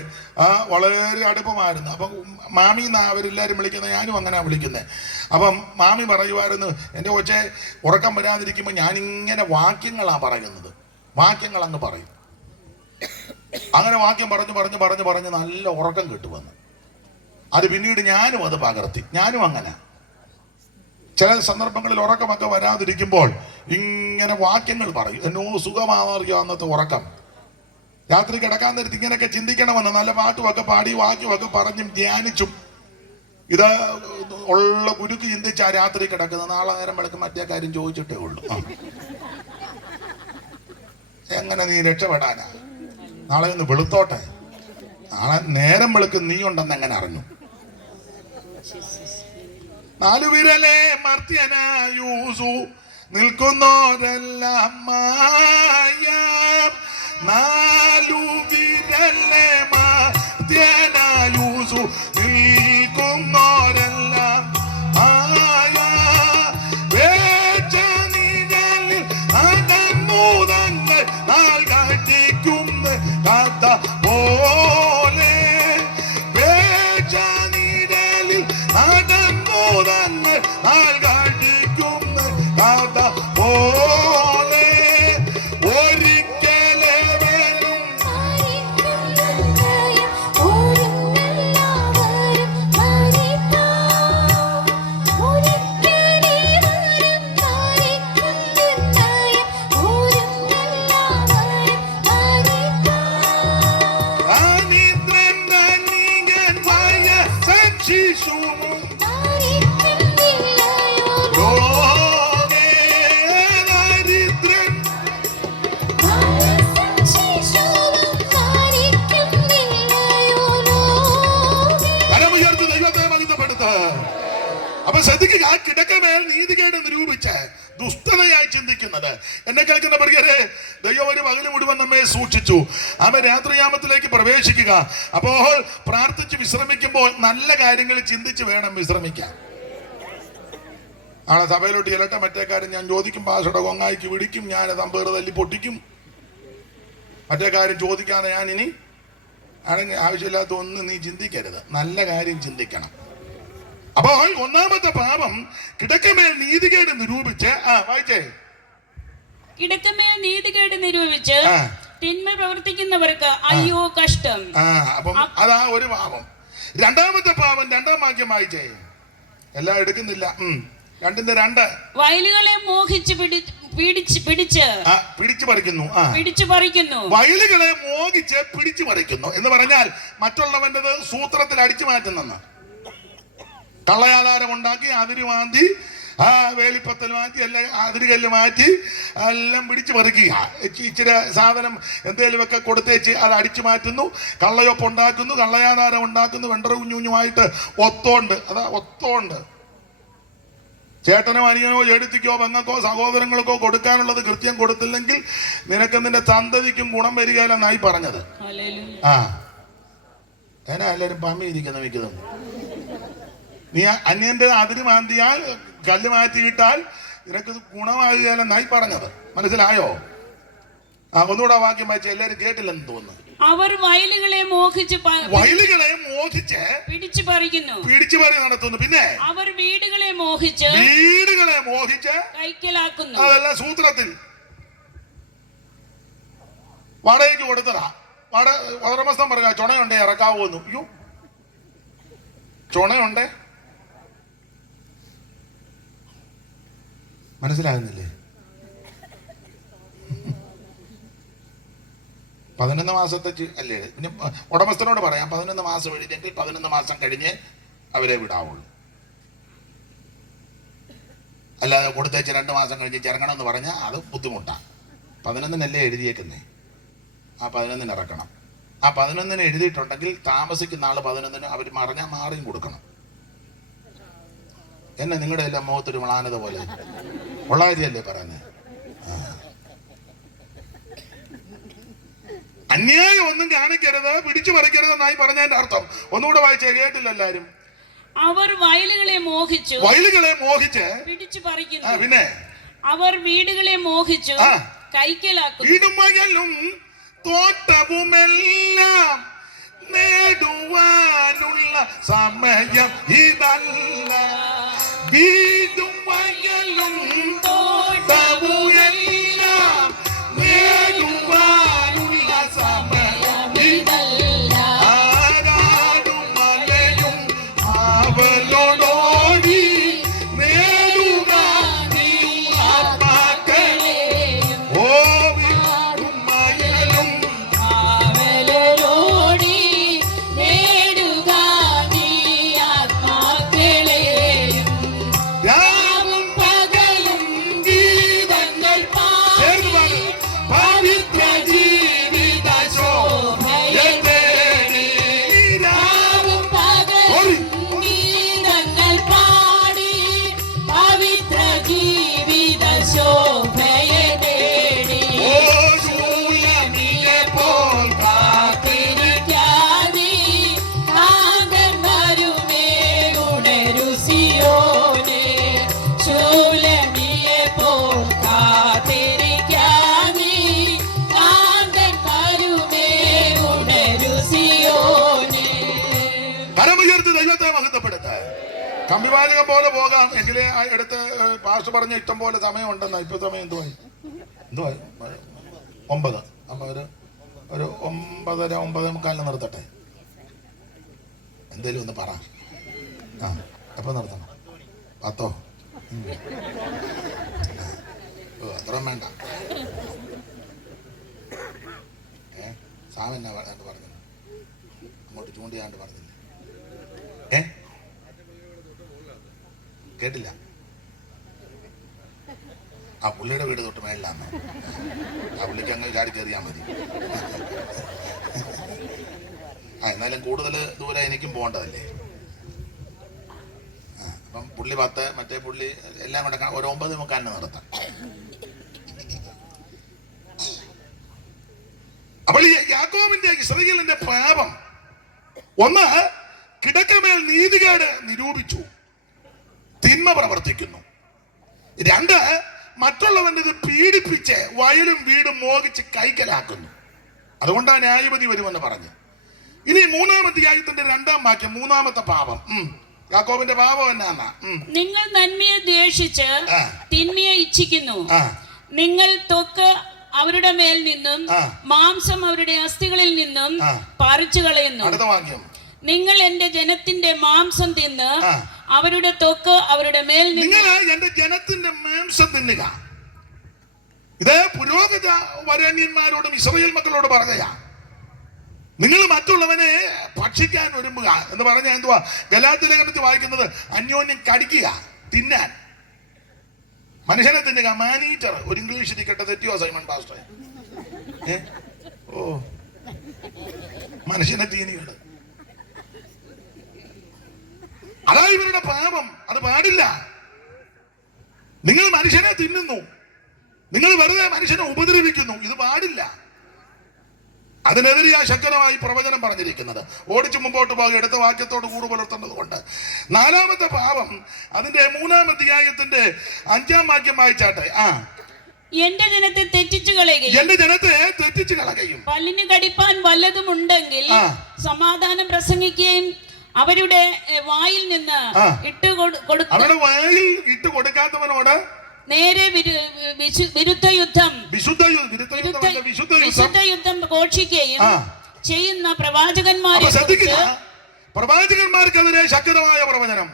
വളരെ അടുപ്പമായിരുന്നു. അപ്പം മാമി എന്നാ അവരെല്ലാവരും വിളിക്കുന്നത്, ഞാനും അങ്ങനെ വിളിക്കുന്നത്. അപ്പം മാമി പറയുമായിരുന്നു, എൻ്റെ കൊച്ചെ ഉറക്കം വരാതിരിക്കുമ്പോൾ ഞാനിങ്ങനെ വാക്യങ്ങളാണ് പറയുന്നത്, വാക്യങ്ങൾ അങ്ങ് പറയും. അങ്ങനെ വാക്യം പറഞ്ഞ് നല്ല ഉറക്കം കിട്ടുമെന്ന്. അത് പിന്നീട് ഞാനും അത് പകർത്തി. ഞാനും അങ്ങനെ ചില സന്ദർഭങ്ങളിൽ ഉറക്കമൊക്കെ വരാതിരിക്കുമ്പോൾ ഇങ്ങനെ വാക്യങ്ങൾ പറയും. എന്നോ സുഖമാറിയോ അന്നത്തെ ഉറക്കം. രാത്രി കിടക്കാൻ നേരത്ത് ഇങ്ങനെയൊക്കെ ചിന്തിക്കണമെന്ന് നല്ല പാട്ടുമൊക്കെ പാടി വാക്യമൊക്കെ പറഞ്ഞും ധ്യാനിച്ചും ഇത് ഉള്ള ഗുരുക്ക് ചിന്തിച്ചാ രാത്രി കിടക്കുന്നത്. നാളെ നേരം വെളുക്കും മറ്റേ കാര്യം ചോദിച്ചിട്ടേ ഉള്ളൂ. എങ്ങനെ നീ രക്ഷപ്പെടാനാ? നാളെ ഒന്ന് വെളുത്തോട്ടെ, നാളെ നേരം വെളുക്കും നീ ഉണ്ടെന്ന് എങ്ങനെ അറിഞ്ഞു? നാലു വിരലെ മർത്യനായൂസു നിൽക്കുന്നോരെല്ലാം മായാം. നാലു വിരലെ മർത്യനായൂസു നിൽക്കുന്നോരെല്ലാം മായാ. വേച്ച നിഴലിൽ അകന്നൂതങ്ങൾ നാൾ കാട്ടിക്കുന്ന കഥ പോലെ. വേച്ച നിഴലിൽ അകന്നൂതങ്ങൾ നാൾ കാട്ടിക്കുന്ന കഥ പോലെ. ഒരിക്കലേ വരും ദാരിദ്ര്യൻ ധനികൻ വയസ്സൻ ശിശുവും ലോകേ. ദാരിദ്ര്യൻ കരമുയർത്തി ദൈവത്തെ മഹിതപ്പെടുത്ത. അപ്പൊ ശ്രദ്ധിക്കുക, ആ കിടക്കമേൽ നീതികേട് നിരൂപിച്ച് ദുഷ്ടതയായി ചിന്തിക്കുന്നത്. എന്നെ കേൾക്കുന്ന പ്രിയരെ, ദൈവം ഒരു പകല് മുഴുവൻ നമ്മെ സൂക്ഷിച്ചു. അവൻ രാത്രിയാമത്തിലേക്ക് പ്രവേശിക്കുക. അപ്പോൾ പ്രാർത്ഥിച്ച് വിശ്രമിക്കുമ്പോൾ നല്ല കാര്യങ്ങൾ ചിന്തിച്ച് വേണം വിശ്രമിക്കാൻ. ആളെ സഭയിലോട്ട് ചെല്ലട്ടെ, മറ്റേ കാര്യം ഞാൻ ചോദിക്കും, പാഷയുടെ കൊങ്ങായിക്ക് പിടിക്കും, ഞാൻ തമ്പേറ് തല്ലി പൊട്ടിക്കും. മറ്റേ കാര്യം ചോദിക്കാതെ ഞാൻ ഇനി ആണെങ്കിൽ ആവശ്യമില്ലാത്ത ഒന്നും നീ ചിന്തിക്കരുത്, നല്ല കാര്യം ചിന്തിക്കണം. അപ്പോൾ ഒന്നാമത്തെ പാപം കിടക്കമേൽ നീതികേട് നിരൂപിച്ച് വായിച്ചേ. കിടക്കമേൽ നീതികേട് നിരൂപിച്ച് തിന്മ പ്രവർത്തിക്കുന്നവർക്ക് അയ്യോ കഷ്ടം. അപ്പം അതാ ഒരു പാപം. രണ്ടാമത്തെ പാപം, രണ്ടാം വാക്യം വായിച്ചേ. എല്ലാം എടുക്കുന്നില്ല. 2:2. വയലുകളെ മോഹിച്ച് പിടിച്ചു പറിക്കുന്നു. വയലുകളെ മോഹിച്ച് പിടിച്ചു പറിക്കുന്നു എന്ന് പറഞ്ഞാൽ മറ്റുള്ളവൻ്റെത് സൂത്രത്തിൽ അടിച്ചു മാറ്റുന്നെന്ന്. കള്ളയാധാരം ഉണ്ടാക്കി അതിര് മാന്തി വേലിപ്പത്തൽ മാറ്റി എല്ലാം അതിരുകല്ല് മാറ്റി എല്ലാം പിടിച്ചു പറിക്കുക. ഇച്ചിരി സാധനം എന്തെങ്കിലുമൊക്കെ കൊടുത്തേച്ച് അത് അടിച്ചു മാറ്റുന്നു, കള്ളയൊപ്പ് ഉണ്ടാക്കുന്നു, കള്ളയാധാരം ഉണ്ടാക്കുന്നു. വെണ്ടറ കുഞ്ഞുമായിട്ട് ഒത്തോണ്ട്. അതാ ഒത്തോണ്ട്. ചേട്ടനോ അനിയനോ എഴുത്തിക്കോ പെങ്ങൾക്കോ സഹോദരങ്ങൾക്കോ കൊടുക്കാനുള്ളത് കൃത്യം കൊടുത്തില്ലെങ്കിൽ നിനക്ക് നിന്റെ സന്തതിക്കും ഗുണം വരികയില്ലെന്നായി പറഞ്ഞത്. ഏനാ എല്ലാരും പമ്മി ഇരിക്കുന്ന മിക്കതും. നീ അന്യന്റെ അതിര് മാന്തിയാൽ കല്ല് മാറ്റിയിട്ടാൽ നിനക്ക് ഗുണമാകുകയില്ലെന്നായി പറഞ്ഞത്. മനസ്സിലായോ? ഒന്നുകൂടെ വാക്യം വായിച്ച എല്ലാരും കേട്ടില്ലെന്ന് തോന്നുന്നു. അവർ വയലുകളെ മോഹിച്ച് പിടിച്ചു പറി നടത്തുന്നു. പിന്നെ അവർ വീടുകളെ മോഹിച്ച് കൈക്കലാക്കുന്നു. അതെല്ലാം സൂത്രത്തിൽ വാടകയ്ക്ക് കൊടുത്തതാ. ഉടമസ്ഥൻ പറയാ ചുണയുണ്ടേ ഇറക്കാവൂന്നു. അയ്യോ, ചുണയുണ്ടേ, മനസ്സിലാകുന്നില്ലേ? 11 മാസത്തെ അല്ലേ? പിന്നെ ഉടമസ്ഥനോട് പറയാം 11 മാസം എഴുതിയെങ്കിൽ 11 മാസം കഴിഞ്ഞ് അവരെ വിടാവുള്ളൂ. അല്ലാതെ കൊടുത്തേച്ച് 2 മാസം കഴിഞ്ഞ് ചിറങ്ങണം എന്ന് പറഞ്ഞാൽ അത് ബുദ്ധിമുട്ടാണ്. 11-നല്ലേ എഴുതിയേക്കുന്നേ, ആ 11-ന് ഇറക്കണം. ആ 11-ന് എഴുതിയിട്ടുണ്ടെങ്കിൽ താമസിക്കുന്ന ആള് 11-ന് അവർ മറിഞ്ഞാൽ മാറിയും കൊടുക്കണം. എന്നെ നിങ്ങളുടെ എല്ലാം മുഖത്തൊരു മ്ലാനത പോലെ ഉള്ള കാര്യമല്ലേ പറയുന്നത്? അന്യായം ഒന്നും കാണിക്കരുത്, പിടിച്ചു പറിക്കരുത് എന്നായി പറഞ്ഞതിന്റെ അർത്ഥം. ഒന്നുകൂടെ വായിച്ചേ, കേട്ടില്ല എല്ലാരും. അവർ വയലുകളെ മോഹിച്ചു പിടിച്ചു പറിക്കുന്നു. പിന്നെ അവർ വീടുകളെ മോഹിച്ചു കൈക്കലാക്കുന്നു. വീടും വയലും തോട്ടവുമെല്ലാം നേടുവാനുള്ള സമയം ഇതല്ല. വീടും വയലും തോട്ടവുമെല്ലാം നേടുവാനുള്ള സമയം ഇതല്ല. ആരാടും മലയും ആവലോടോടി നേടുക നീ ആത്മാക്കളെ. ഓ വീടും വയലും ആവലോടി നേടുക നീ ആത്മാക്കളെയും. രാവും പകലും ഗീതങ്ങൾ ചേർന്ന് പാടും. പവിത്ര ജീവിത ശോഭയെ തേടി രാവും പകലും ഗീതങ്ങൾ പാടി പവിത്ര ജീവിത ശോഭയെ തേടി. ഓ ശൂലമിയെ പോൽ കാത്തിരിക്കാതെ കാന്തന്മാരുമേ ഉണരു സിയോനെ. ശൂലമിയെ പോൽ കാത്തിരിക്കാതെ കാന്തന്മാരുമേ ഉണരു സിയോനെ. കരമുയർത്തി ദൈവത്തെ മഹത്വപ്പെടുത്ത. കമ്പിവാചകം പോലെ പോകാം എങ്കിലേ അടുത്ത് പാസ്റ്റർ പറഞ്ഞ ഇഷ്ടം പോലെ സമയം ഉണ്ടെന്നാ. ഇപ്പൊ സമയം എന്തുവായി 9. അപ്പൊ ഒരു 9:30 9:45 നിർത്തട്ടെ. എന്തേലും ഒന്ന് പറ. എപ്പോ നിർത്തണം? 10? അത്രയും വേണ്ട. സാമ എന്നാ പറഞ്ഞത്? അങ്ങോട്ട് ചൂണ്ടിയാണ്ട് പറഞ്ഞില്ല. കേട്ടില്ല. ആ പുള്ളിയുടെ വീട് തൊട്ട് മേളിലാന്ന്. ആ പുള്ളിക്ക് അങ്ങ് ചാടി കയറിയാൽ മതി. എന്നാലും കൂടുതൽ ദൂരം എനിക്കും പോകേണ്ടതല്ലേ. അപ്പം പുള്ളി 10, മറ്റേ പുള്ളി എല്ലാം കൂടെ ഒരു 9:45 നടത്താം. അപ്പോൾ ഈ യാക്കോബിന്റെ ഇസ്രായേലിന്റെ പാപം ഒന്ന്, കിടക്കമേൽ നീതികേട് നിരൂപിച്ചു, തിന്മ പ്രവർത്തിക്കുന്നു. 2, മറ്റുള്ളവന്റെ ഇത് പീഡിപ്പിച്ച് വയലും വീടും മോഹിച്ച് കൈക്കലാക്കുന്നു. അതുകൊണ്ടാണ് ന്യായാധിപതി വരുമെന്ന് പറഞ്ഞു. ഇനി 3-ാം അധ്യായത്തിന്റെ 2-ാം വാക്യം, 3-ാമത്തെ പാപം. യാക്കോബിന്റെ പാപം എന്നാ? നിങ്ങൾ നന്മയെ ദ്വേഷിച്ച് തിന്മയെ ഇച്ഛിക്കുന്നു. നിങ്ങൾ ത്വക്ക് അവരുടെ മേൽ നിന്നും മാംസം അവരുടെ അസ്ഥികളിൽ നിന്നും പറിച്ചു കളയുന്നു. അടുത്ത വാക്യം, നിങ്ങൾ എന്റെ ജനത്തിന്റെ മാംസം തിന്ന് അവരുടെ ത്വക്ക് അവരുടെ മേൽ നിങ്ങൾ എന്റെ ജനത്തിന്റെ മാംസം തിന്നുക. ഇത് പുരോഗത വരേണ്യന്മാരോടും ഇസ്രായേൽ മക്കളോട് പറഞ്ഞയാ. നിങ്ങൾ മറ്റുള്ളവനെ ഭക്ഷിക്കാൻ ഒരുമ്പുക എന്ന് പറഞ്ഞാൽ എന്തുവാ? ഗലാത്യ ലേഖനത്തിൽ വായിക്കുന്നത് അന്യോന്യം കടിക്കുക, തിന്നാൻ. മനുഷ്യനെ തിന്നുക, മാനീറ്റർ. ഒരു ഇംഗ്ലീഷ് ഇരിക്കട്ടെ, തെറ്റിയോ സൈമൺ പാസ്റ്റർ? ഓ, മനുഷ്യനെ തീനികള്. അതാ ഇവരുടെ പാപം. അത് പാടില്ല. നിങ്ങൾ മനുഷ്യനെ തിന്നുന്നു, നിങ്ങൾ വെറുതെ മനുഷ്യനെ ഉപദ്രവിക്കുന്നു. ഇത് പാടില്ല. അതിനെതിരെയാ ശക്തമായി പ്രവചനം പറഞ്ഞിരിക്കുന്നത്. ഓടിച്ചു മുമ്പോട്ട് പോകുക, എടുത്ത വാക്യത്തോട് കൂറ് പുലർത്തേണ്ടത് കൊണ്ട്. 4-ാമത്തെ പാപം, അതിന്റെ 3-ാം അധ്യായത്തിന്റെ 5-ാം വാക്യം വായിച്ചാട്ടെ. എന്റെ ജനത്തെ തെറ്റിച്ചു കളയുകയും, എന്റെ ജനത്തെ തെറ്റിച്ചു കളയുകയും, പല്ലിന് കടിപ്പാൻ വല്ലതും ഉണ്ടെങ്കിൽ സമാധാനം പ്രസംഗിക്കുകയും അവരുടെ വായിൽ നിന്ന് അവരുടെ വായിൽ ഇട്ട് കൊടുക്കാത്തവനോട് നേരെ വിരുദ്ധ യുദ്ധം ഘോഷിക്കുകയും ചെയ്യുന്ന പ്രവാചകന്മാർക്കെതിരെ ശക്തമായ പ്രവചനം.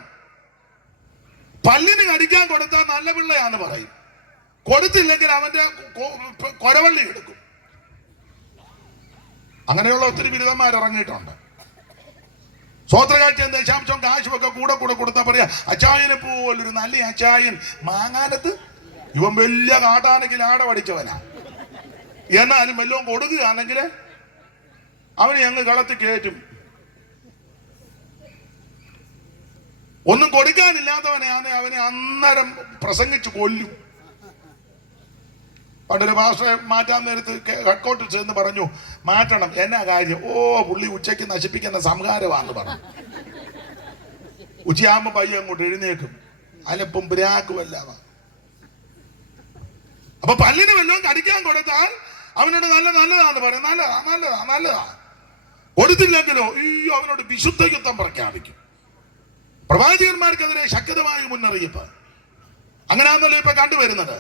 പല്ലിന് കടിക്കാൻ കൊടുത്താൽ നല്ല പിള്ളയാന്ന് പറയും, കൊടുത്തില്ലെങ്കിൽ അവന്റെ കൊരവള്ളി എടുക്കും. അങ്ങനെയുള്ള ഒത്തിരി ബിരുദന്മാർ ഇറങ്ങിയിട്ടുണ്ട്. സ്വോത്രകാഴ്ചയും ദശാംശവും കാശും ഒക്കെ കൂടെ കൊടുത്താൽ പറയാ, അച്ചായനെ പോലൊരു നല്ല അച്ചായൻ മാങ്ങാനത്ത്. ഇവൻ വലിയ കാട്ടാനെങ്കിൽ ആട പഠിച്ചവനാ. എന്നാലും വല്ലതും കൊടുക്കുകയാണെങ്കിൽ അവന് ഞങ്ങൾ കളത്തിൽ കയറ്റും. ഒന്നും കൊടുക്കാനില്ലാത്തവനെയാണ് അവനെ അന്നേരം പ്രസംഗിച്ച് കൊല്ലും. പണ്ടൊരു പാസ്റ്ററെ മാറ്റാൻ നേരത്ത് ഹെഡ് ക്വാർട്ടേഴ്സ് ചെന്ന് പറഞ്ഞു, മാറ്റണം. എന്നാ കാര്യം? ഓ, പുള്ളി ഉച്ചയ്ക്ക് നശിപ്പിക്കുന്ന സംഹാരമാണെന്ന് പറഞ്ഞു. ഉച്ചയാകുമ്പോ പയ്യ അങ്ങോട്ട് എഴുന്നേക്കും, അലപ്പം ബ്രാക്കുമല്ല. അപ്പൊ പല്ലിന് വല്ലതും കടിക്കാൻ കൊടുത്താൽ അവനോട് നല്ലതാന്ന് പറയും, നല്ലതാ. കൊടുത്തില്ലെങ്കിലോ അയ്യോ അവനോട് വിശുദ്ധ യുദ്ധം പ്രഖ്യാപിക്കും. പ്രവാചകന്മാർക്കെതിരെ ശക്തമായ മുന്നറിയിപ്പ്. അങ്ങനെയാണല്ലോ ഇപ്പൊ കണ്ടുവരുന്നത്.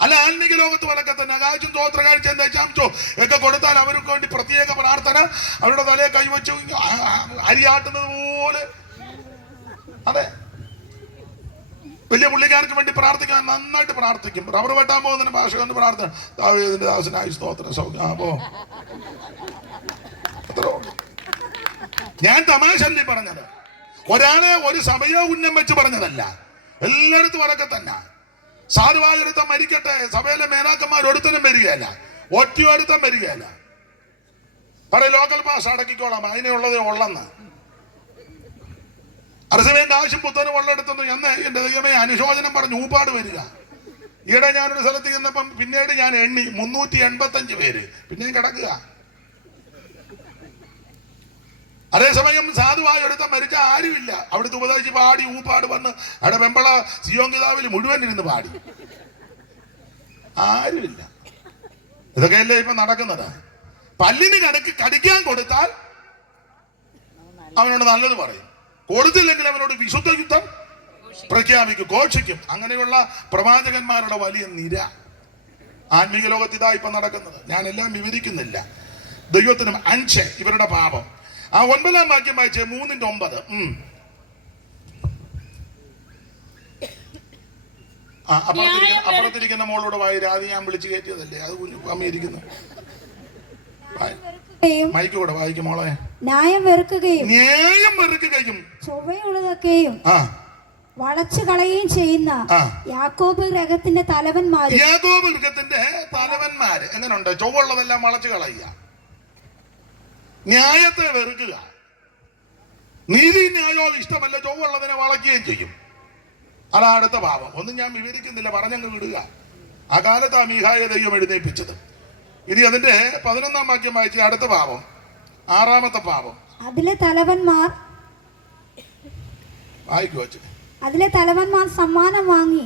അല്ല, ആത്മീക ലോകത്ത് പോലൊക്കെ തന്നെ കാഴ്ചയും തോത്ര കാഴ്ചയും ദശാംശോ ഒക്കെ കൊടുത്താൽ അവർക്ക് വേണ്ടി പ്രത്യേക പ്രാർത്ഥന, അവരുടെ തലയെ കൈവച്ചു അരിയാട്ടുന്നത് പോലെ. അതെ, വലിയ പുള്ളിക്കാർക്ക് വേണ്ടി പ്രാർത്ഥിക്കാൻ നന്നായിട്ട് പ്രാർത്ഥിക്കും. റബ്ബർ വെട്ടാൻ പോകുന്നതിന് ഭാഷ കൊണ്ട് പ്രാർത്ഥന, ദാവീദിന്റെ ദാസനായി സ്തോത്രം സൗഖ്യം. ഞാൻ തമാശല്ലേ പറഞ്ഞത്, ഒരാളെ ഒരു സഭയോ ഉന്നം വെച്ച് പറഞ്ഞതല്ല. എല്ലായിടത്തും അതൊക്കെ തന്നെ. സാധുവായൊരുത്തം മരിക്കട്ടെ, സഭയിലെ മേനാക്കന്മാർ ഒരുത്തനും വരികയല്ല, ഒറ്റയൊരുത്തം വരികയല്ല. പറയും ലോക്കൽ പാസ് അടക്കിക്കോളാം, അതിനുള്ളത് ഉള്ളെന്ന്. അരസമയം കാശും പുത്തനും ഉള്ളെടുത്തൊന്നും എന്ന് എന്റെ ദൈവമേ അനുശോചനം പറഞ്ഞ് ഊപ്പാട് വരിക. ഈയിടെ ഞാനൊരു സ്ഥലത്ത് ചെന്നപ്പം പിന്നീട് ഞാൻ എണ്ണി 385 പേര് പിന്നെയും കിടക്കുക. അതേസമയം സാധുവായ ഒരുത്തം മരിച്ച ആരുമില്ല. അവിടുത്തെ ഉപദേശിച്ച് പാടി ഊപ്പാട് വന്ന് അവിടെ വെമ്പള സിയോങ്കിതാവിൽ മുഴുവൻ ഇരുന്ന് പാടി, ആരുമില്ല. ഇതൊക്കെയല്ലേ ഇപ്പൊ നടക്കുന്നത്. പല്ലിന് കടിക്കാൻ കൊടുത്താൽ അവനോട് നല്ലത് പറയും, കൊടുത്തില്ലെങ്കിൽ അവനോട് വിശുദ്ധ യുദ്ധം പ്രഖ്യാപിക്കും, ഘോഷിക്കും. അങ്ങനെയുള്ള പ്രവാചകന്മാരുടെ വലിയ നിര ആത്മീക ലോകത്ത് ഇതാ ഇപ്പൊ നടക്കുന്നത്. ഞാനെല്ലാം വിവരിക്കുന്നില്ല. ദൈവത്തിനും 5 ഇവരുടെ പാപം. ആ 9-ാം വാക്യം വായിച്ചേ, 3:9. അപ്പുറത്തിരിക്കുന്ന മോളോട് വായി, അത് ഞാൻ വിളിച്ചു കയറ്റിയതല്ലേ, അത് അമ്മയിരിക്കുന്നു. മൈക്ക് കൂടെ വായിക്കും മോളെ. ന്യായം വെറുക്കുകയും ചൊവ്വയുള്ളതൊക്കെയും വളച്ചു കളയുകയും ചെയ്യുന്ന യാക്കോബ് ഗൃഹത്തിന്റെ തലവന്മാര് എങ്ങനെയുണ്ട്? ചൊവ്വുള്ളതെല്ലാം വളച്ചു കളയുക, ന്യായത്തെ വെറുക്കുക. നീതി ന്യായവും ഇഷ്ടമല്ല, ചൊവ്വുള്ളതിനെ വളയ്ക്കുകയും ചെയ്യും. അതാ അടുത്ത പാപം. ഒന്നും ഞാൻ വിവരിക്കുന്നില്ല, പറഞ്ഞങ്ങ് വിടുക. ആ കാലത്ത് മീഖായെ ദൈവം എഴുന്നേൽപ്പിച്ചത്. ഇനി അതിന്റെ 11-ാം വാക്യം വായിച്ച അടുത്ത പാപം, 6-ാമത്തെ പാപം. അതിലെ തലവന്മാർ സമ്മാനം വാങ്ങി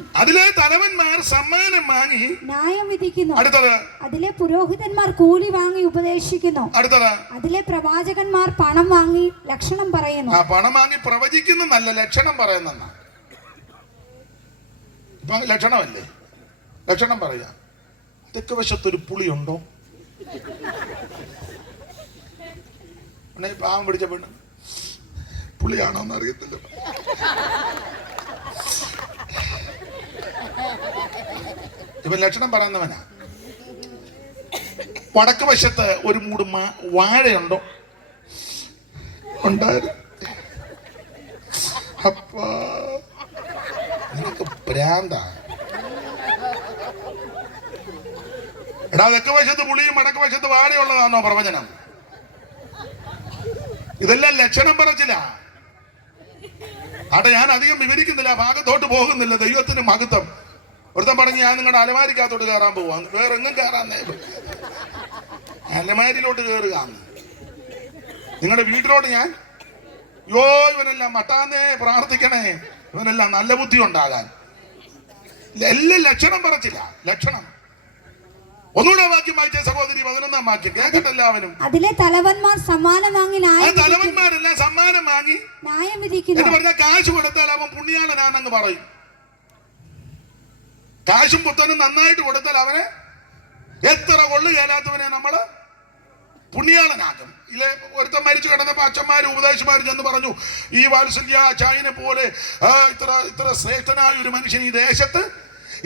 ന്യായം വിധിക്കുന്നു. അടുത്തത്, അതിലെ പുരോഹിതന്മാർ കൂലി വാങ്ങി ഉപദേശിക്കുന്നു. അടുത്തത്, അതിലെ പ്രവാചകന്മാർ പണം വാങ്ങി ലക്ഷണം പറയുന്നു. പണം വാങ്ങി പ്രവചിക്കുന്നു, നല്ല ലക്ഷണം പറയുന്ന. ഇപ്പൊ ലക്ഷണമല്ലേ, ലക്ഷണം പറയാ. തെക്ക് വശത്തൊരു പുളിയുണ്ടോ? പാവം പിടിച്ച പെണ്ണ് പുളിയാണോന്ന് അറിയത്തില്ല. ഇവൻ ലക്ഷണം പറയുന്നവനാ. വടക്ക് വശത്ത് ഒരു മൂട് വാഴയുണ്ടോ? ഉണ്ടായിരുന്നു. അപ്പാ നിനക്ക് ഭ്രാന്താ. എടാ, തെക്ക് വശത്ത് പുളിയും വടക്ക് വശത്ത് വാഴയുള്ളതാണോ പ്രവചനം? ഇതെല്ലാം ലക്ഷണം പറച്ചില്ല. ആട്ടെ, ഞാൻ അധികം വിവരിക്കുന്നില്ല, ഭാഗത്തോട്ട് പോകുന്നില്ല. ദൈവത്തിന് മഹത്വം. ഒരുത്തൻ പറഞ്ഞ് ഞാൻ നിങ്ങളുടെ അലമാരിക്കകത്തോട്ട് കയറാൻ പോവാന്ന്. വേറെ എങ്ങും കയറാന്നേ, അലമാരിയിലോട്ട് കയറുക. നിങ്ങളുടെ വീട്ടിലോട്ട് ഞാൻ ഇവനെല്ലാം മട്ടാന്നേ പ്രാർത്ഥിക്കണേ, ഇവനെല്ലാം നല്ല ബുദ്ധി ഉണ്ടാകാൻ. എല്ലാം ലക്ഷണം പറച്ചില്ല, ലക്ഷണം. ഒന്നുകൂടെ വാക്യം വായിച്ച സഹോദരി, 11-ാം വാക്യം കേൾക്കട്ടെ എല്ലാവരും. അതിലെ തലവന്മാർ സമ്മാനം വാങ്ങി തലവന്മാരെല്ലാം സമ്മാനം വാങ്ങി ന്യായം വിധിക്കുന്നു. എന്ന് പറഞ്ഞാൽ കാശ് കൊടുത്താൽ അവൻ പുണ്യാളനാണെന്ന് പറയും. കാശും പുത്തനും നന്നായിട്ട് കൊടുത്താൽ അവനെ എത്ര കൊള്ളുകയില്ലാത്തവനെ നമ്മള് പുണ്യാളനാക്കും. ഇല്ലേ, ഒരുത്തൻ മരിച്ചു കിടന്നപ്പോ അച്ഛന്മാരും ഉപദേശന്മാരും ചെന്ന് പറഞ്ഞു, ഈ വാത്സല്യ ചായനെ പോലെ ഇത്ര ശ്രേഷ്ഠനായ ഒരു മനുഷ്യൻ ഈ ദേശത്ത്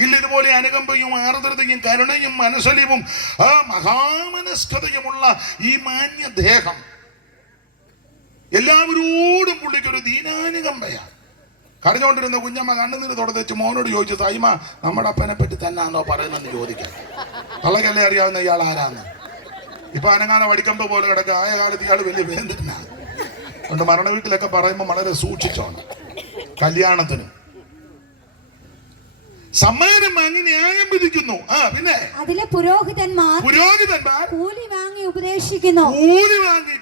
ഇല്ല. ഇതുപോലെ അനുകമ്പയും ആർദ്രതയും കരുണയും മനസ്സലിവും മഹാമനസ്കതയുമുള്ള ഈ മാന്യദേഹം, എല്ലാവരോടും പുള്ളിക്കൊരു ദീനാനുകമ്പയാണ്. കരഞ്ഞുകൊണ്ടിരുന്ന കുഞ്ഞമ്മ കണ്ണുനീര് തുടച്ചു മോനോട് ചോദിച്ചു, സൈമ നമ്മുടെ അപ്പനെ പറ്റി തന്നെയാണോ പറയുന്നെന്ന് ചോദിക്കാൻ. തള്ളക്കല്ലേ അറിയാവുന്ന ഇയാൾ ആരാന്ന്. ഇപ്പൊ അനങ്ങാന വടിക്കമ്പ് പോലെ കിടക്കുക. ആയ കാലത്ത് ഇയാൾ വലിയ വേന്ദ്രനാണ്. അതുകൊണ്ട് മരണ വീട്ടിലൊക്കെ പറയുമ്പോൾ വളരെ സൂക്ഷിച്ചോണം. കല്യാണത്തിന് സമ്മാനം വാങ്ങി ന്യായം വിധിക്കുന്നു. പിന്നെ അതിലെ പുരോഹിതന്മാർ കൂലി വാങ്ങി ഉപദേശിക്കുന്നു.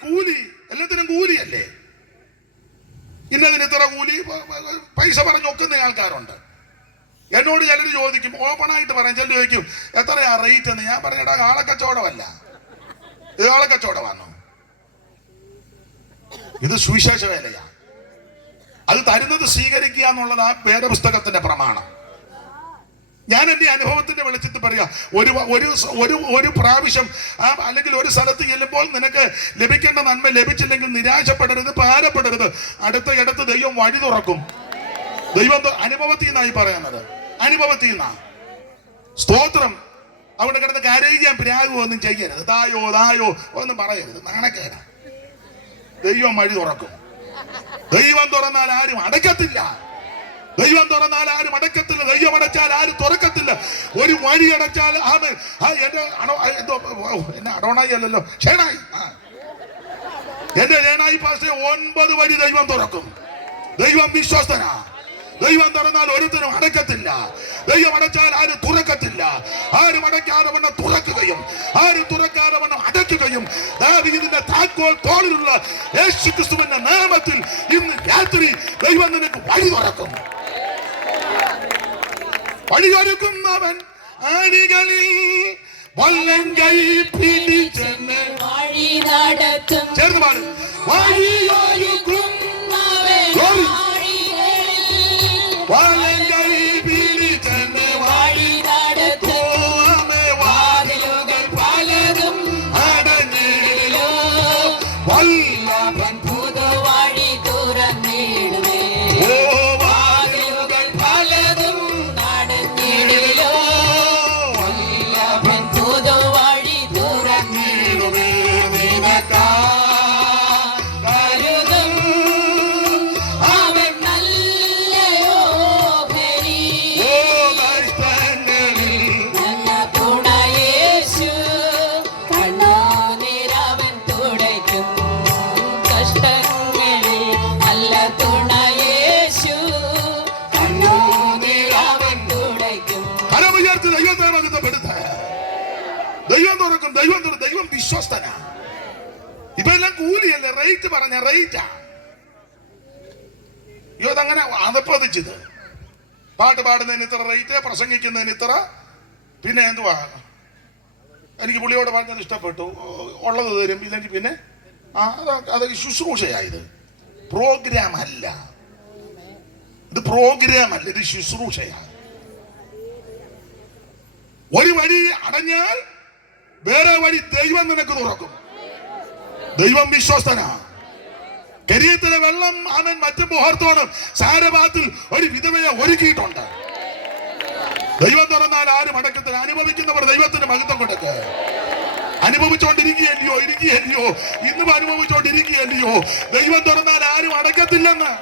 കൂലി എല്ലാത്തിനും കൂലിയല്ലേ. ഇന്നതിന് ഇത്ര കൂലി പൈസ പറഞ്ഞു ഒക്കുന്ന ആൾക്കാരുണ്ട്. എന്നോട് ചിലർ ചോദിക്കും, ഓപ്പണായിട്ട് പറയാം, ചിലർ ചോദിക്കും എത്രയാ റേറ്റ് എന്ന്. ഞാൻ പറഞ്ഞിട്ടാ ആളക്കച്ചവടമല്ല, ഇത് ആളക്കച്ചവടമാണോ? ഇത് സുവിശേഷ വേലയാ. അത് തരുന്നത് സ്വീകരിക്കുക എന്നുള്ളത് ആ വേദപുസ്തകത്തിന്റെ പ്രമാണം. ഞാൻ എൻ്റെ അനുഭവത്തിന്റെ വെളിച്ചത്തിൽ പറയാ, ഒരു പ്രാവശ്യം അല്ലെങ്കിൽ ഒരു സ്ഥലത്ത് ചെല്ലുമ്പോൾ നിനക്ക് ലഭിക്കേണ്ട നന്മ ലഭിച്ചില്ലെങ്കിൽ നിരാശപ്പെടരുത്, ഭാരപ്പെടരുത്. അടുത്ത ദൈവം വഴി തുറക്കും. ദൈവം അനുഭവത്തിൽ നിന്നായി പറയുന്നത്, അനുഭവത്തിൽ നിന്നാ. സ്തോത്രം. അവിടെ കിടന്ന് കരയുകയും പ്രാകുകയോ ഒന്നും ചെയ്യരുത്. ദായോ ഒന്നും പറയരുത്, നാണക്കേടാ. ദൈവം വഴി തുറക്കും. ദൈവം തുറന്നാൽ ആരും അടയ്ക്കത്തില്ല. ദൈവം തുറന്നാൽ ആരും അടയ്ക്കത്തില്ല. ദൈവം അടച്ചാൽ ആരും തുറക്കത്തില്ല. ഒരു വഴി അടച്ചാൽ എന്നെ അടോണായി അല്ലല്ലോ, ഷേണായി. എന്റെ ഷേണായി പാസ്റ്റേ 9 വഴി ദൈവം തുറക്കും. ദൈവം വിശ്വസ്തനാ. ദൈവം തുറന്നാൽ ഒരുത്തരും അടയ്ക്കത്തില്ല. ദൈവം അടച്ചാൽ ആരും തുറക്കത്തില്ല. ആരും അടയ്ക്കാതെ വണ്ണം തുറക്കുകയും ആരും തുറക്കാതെ വണ്ണം അടയ്ക്കുകയും ദാവീദിന്റെ താക്കോൽ തോളിലുള്ള യേശുക്രിസ്തുവിന്റെ നാമത്തിൽ ഇന്ന് രാത്രി ദൈവം നിനക്ക് വഴി തുറക്കും. വഴിയൊരുക്കുന്നവൻ ആണികളിൽ വല്ലങ്കൈ പിടിച്ചെന്ന് വഴി നടത്തും. ചേർന്ന് പാടും. വഴിയൊരുക്കും വല്ലങ്കൈ പിടിച്ചെന്ന് വഴി നടത്തും. വാതിലുകൾ പലതും അടഞ്ഞിടിലോ വല്ലഭൻ പുതുവഴി തുറന്നിടുമേ. വാതിലുകൾ പലതും അടഞ്ഞിടിലോ വല്ലഭൻ പുതുവഴി തുറന്നിടുമേ. നിനക്കാ കരുതും അവൻ നല്ലയോ ഹരി. നല്ല തുണ യേശു, കണ്ണുനീരവൻ തുടയ്ക്കും കഷ്ടങ്ങളിൽ. നല്ല തുണ യേശു, കണ്ണുനീരവൻ തുടയ്ക്കും. കരമുയർത്തി ദൈവത്തെ മഹത്വപ്പെടുത്ത. ദൈവം തുറക്കും. ദൈവം വിശ്വസ്തനാ. ഇപ്പൊ എല്ലാം കൂലിയല്ലേ, റേറ്റ് പറഞ്ഞ റേറ്റാ. അതങ്ങനെ അതപ്പതിച്ചത്. പാട്ട് പാടുന്നതിന് ഇത്ര റേറ്റ്, പ്രസംഗിക്കുന്നതിന് ഇത്ര. പിന്നെ എന്തുവാ, എനിക്ക് പുള്ളിയോട് പറഞ്ഞത് ഇഷ്ടപ്പെട്ടു, ഉള്ളത് തരും, ഇല്ലെങ്കിൽ പിന്നെ അത് ശുശ്രൂഷയായത്. പ്രോഗ്രാം അല്ല ഇത്, പ്രോഗ്രാം അല്ല ഇത്, ശുശ്രൂഷയാണ്. ഒരു വഴി അടഞ്ഞാൽ വേറെ വഴി ദൈവം നിനക്ക് തുറക്കും. ദൈവം വിശ്വസ്തനാ. കരിയത്തിലെ വെള്ളം അവൻ മറ്റും മുഹൂർത്തോണം സാരഭാത്തിൽ ഒരു വിധവയെ ഒരുക്കിയിട്ടുണ്ട്. ദൈവം തുറന്നാൽ ആരും അടക്കത്തില്ല. അനുഭവിക്കുന്നവർ ദൈവത്തിന് മഹത്വം കൊടുക്കുക. ഇരിക്കുകയല്ലയോ ഇന്നും അനുഭവിച്ചോണ്ടിരിക്കുകയല്ലയോ. ദൈവം തുറന്നാൽ ആരും അടക്കത്തില്ലെന്ന്.